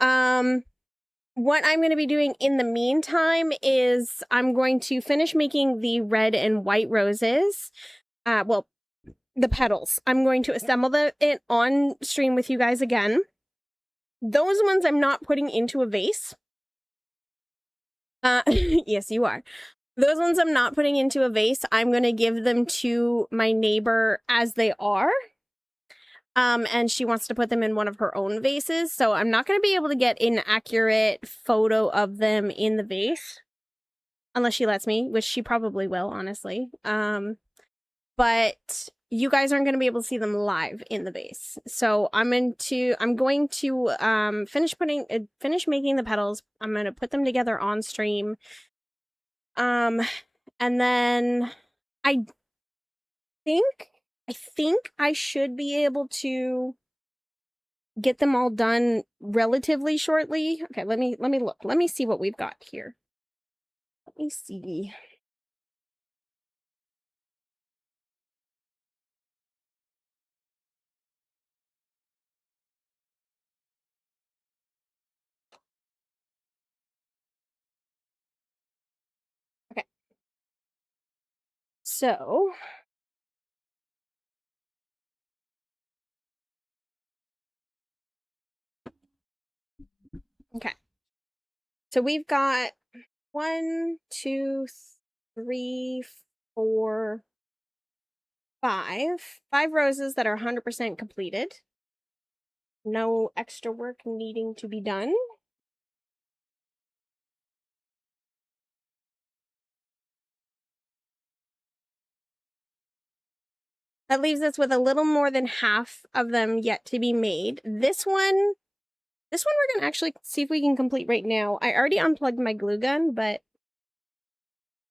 What I'm going to be doing in the meantime is I'm going to finish making the red and white roses. Well, the petals. I'm going to assemble it on stream with you guys again. Those ones I'm not putting into a vase. Yes, you are. Those ones I'm not putting into a vase. I'm going to give them to my neighbor as they are. And she wants to put them in one of her own vases. So I'm not going to be able to get an accurate photo of them in the vase. Unless she lets me, which she probably will, honestly. But you guys aren't going to be able to see them live in the vase. So I'm going to finish making the petals. I'm going to put them together on stream. And then I think I should be able to get them all done relatively shortly. Okay, let me look. Let me see what we've got here. Let me see. Okay. So, okay. So we've got 1, 2, 3, 4, 5. 5 roses that are 100% completed. No extra work needing to be done. That leaves us with a little more than half of them yet to be made. This one we're going to actually see if we can complete right now. I already unplugged my glue gun, but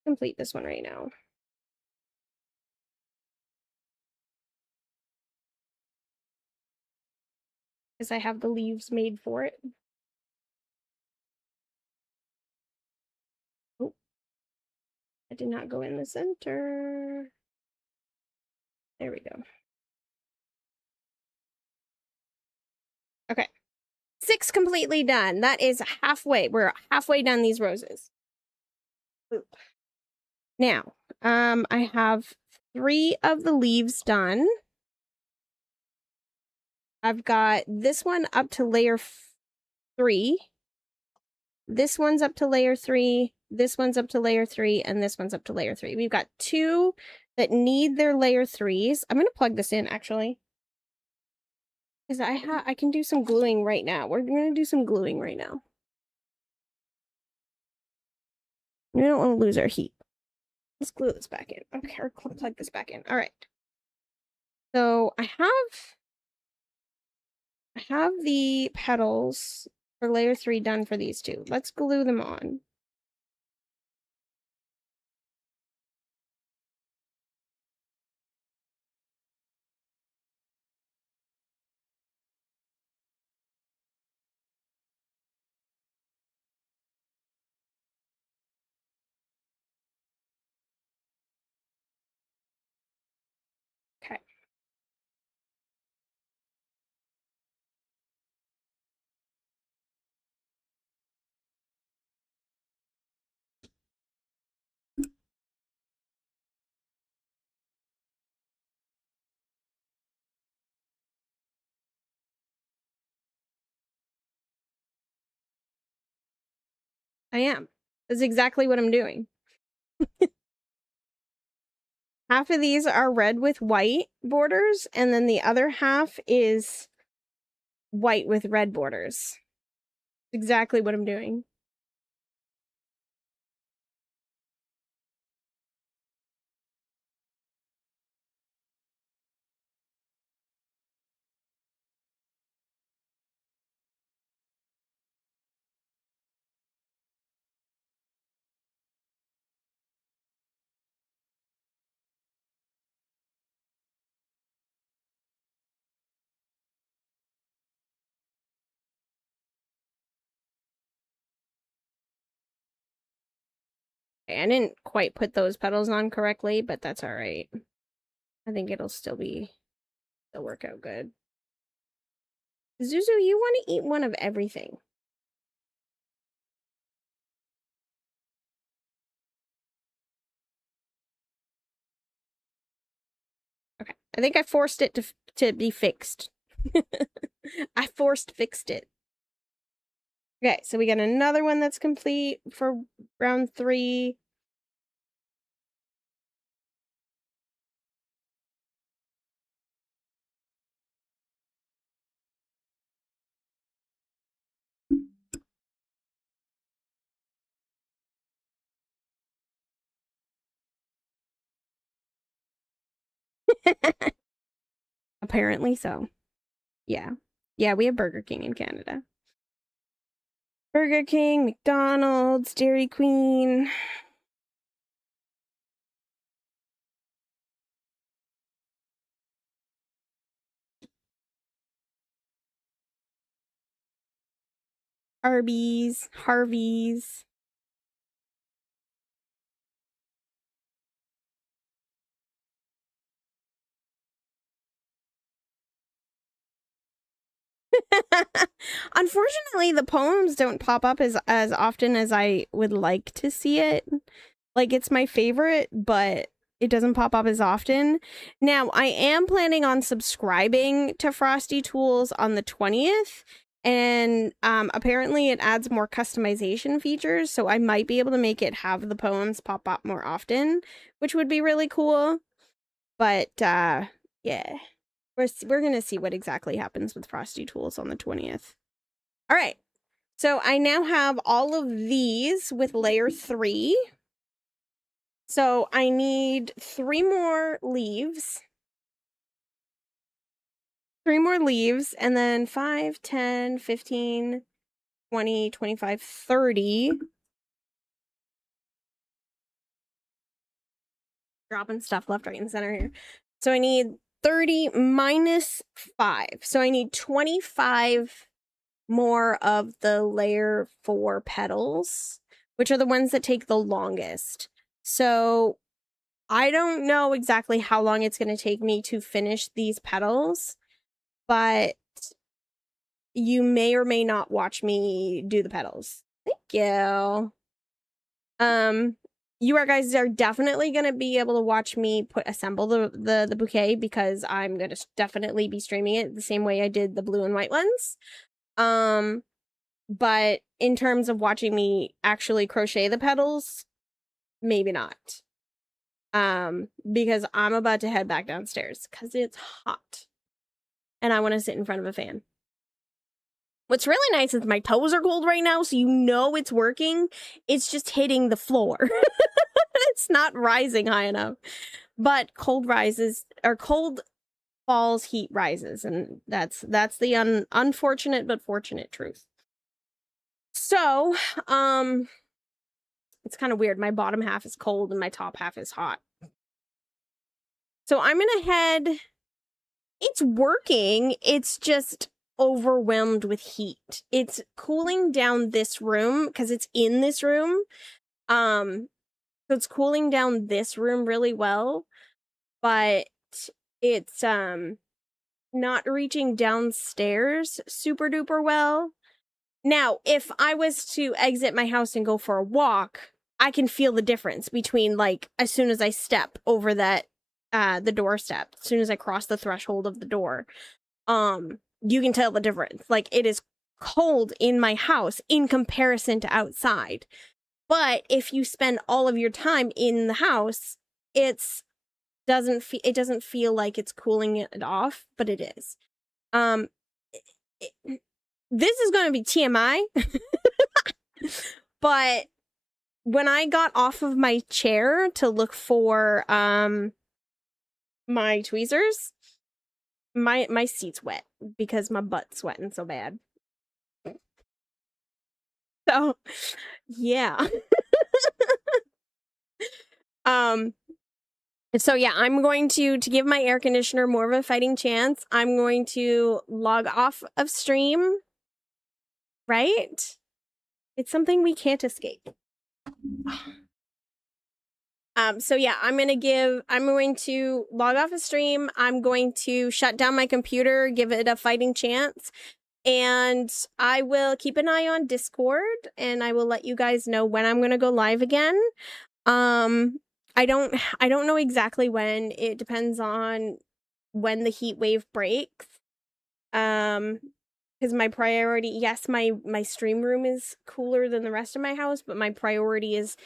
complete this one right now. Because I have the leaves made for it. Oh, I did not go in the center. There we go. Okay. 6 completely done. That is halfway. We're halfway done these roses. Oop. Now, I have 3 of the leaves done. I've got this one up to layer 3. This one's up to layer 3. This one's up to layer 3, and this one's up to layer 3. We've got 2 that need their layer 3s. I'm going to plug this in, actually. Because I can do some gluing right now. We're going to do some gluing right now. We don't want to lose our heat. Let's glue this back in. Okay, or plug this back in. All right. So I have the petals for layer 3 done for these two. Let's glue them on. Okay. I am. That's exactly what I'm doing. Half of these are red with white borders, and then the other half is white with red borders. Exactly what I'm doing. Okay, I didn't quite put those petals on correctly, but that's all right. I think it'll still work out good. Zuzu, you want to eat one of everything. Okay, I think I forced it to be fixed. I fixed it. Okay, so we got another one that's complete for round 3. Apparently so. Yeah. Yeah, we have Burger King in Canada. Burger King, McDonald's, Dairy Queen. Arby's, Harvey's. Unfortunately, the poems don't pop up as often as I would like to see it. Like, it's my favorite, but it doesn't pop up as often. Now, I am planning on subscribing to Frosty Tools on the 20th, and apparently it adds more customization features, so I might be able to make it have the poems pop up more often, which would be really cool. But, yeah. We're gonna see what exactly happens with Frosty Tools on the 20th. All right. So I now have all of these with layer 3. So I need 3 more leaves. 3 more leaves, and then 5, 10, 15, 20, 25, 30. Dropping stuff left, right, and center here. So I need 30 minus 5. So I need 25 more of the layer 4 petals, which are the ones that take the longest. So I don't know exactly how long it's going to take me to finish these petals, but you may or may not watch me do the petals. Thank you. You guys are definitely going to be able to watch me assemble the bouquet, because I'm going to definitely be streaming it the same way I did the blue and white ones. But in terms of watching me actually crochet the petals, maybe not. because I'm about to head back downstairs because it's hot and I want to sit in front of a fan. What's really nice is my toes are cold right now, so you know it's working. It's just hitting the floor. It's not rising high enough. But cold falls, heat rises, and that's the unfortunate but fortunate truth. So, it's kind of weird. My bottom half is cold and my top half is hot. So I'm gonna head. It's working. It's just overwhelmed with heat. It's cooling down this room because it's in this room. So it's cooling down this room really well, but it's not reaching downstairs super duper well. Now, if I was to exit my house and go for a walk, I can feel the difference between, like, as soon as I step over that the doorstep, as soon as I cross the threshold of the door, you can tell the difference. Like, it is cold in my house in comparison to outside. But if you spend all of your time in the house, it doesn't feel like it's cooling it off, but it is. This is going to be TMI, but when I got off of my chair to look for my tweezers, my seat's wet because my butt's sweating so bad. So, yeah. So yeah, I'm going to give my air conditioner more of a fighting chance. I'm going to log off of stream. Right? It's something we can't escape. So yeah, I'm going to log off a stream. I'm going to shut down my computer, give it a fighting chance, and I will keep an eye on Discord, and I will let you guys know when I'm going to go live again. I don't know exactly when. It depends on when the heat wave breaks. Because my priority, yes, my stream room is cooler than the rest of my house, but my priority is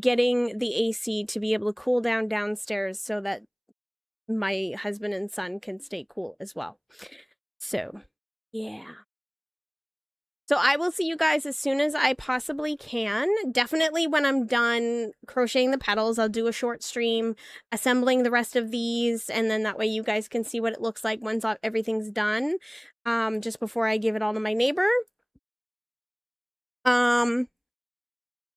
getting the AC to be able to cool down downstairs so that my husband and son can stay cool as well. So, yeah. So I will see you guys as soon as I possibly can. Definitely when I'm done crocheting the petals, I'll do a short stream assembling the rest of these, and then that way you guys can see what it looks like once everything's done, just before I give it all to my neighbor.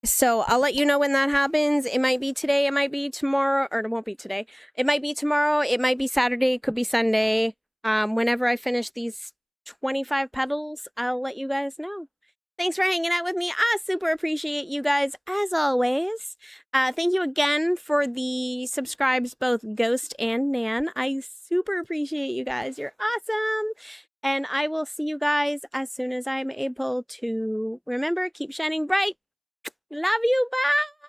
So I'll let you know when that happens. It might be today, it might be tomorrow, or it won't be today. It might be tomorrow, it might be Saturday, it could be Sunday. Whenever I finish these 25 petals, I'll let you guys know. Thanks for hanging out with me. I super appreciate you guys, as always. Thank you again for the subscribes, both Ghost and Nan. I super appreciate you guys. You're awesome. And I will see you guys as soon as I'm able to. Remember, keep shining bright. Love you. Bye.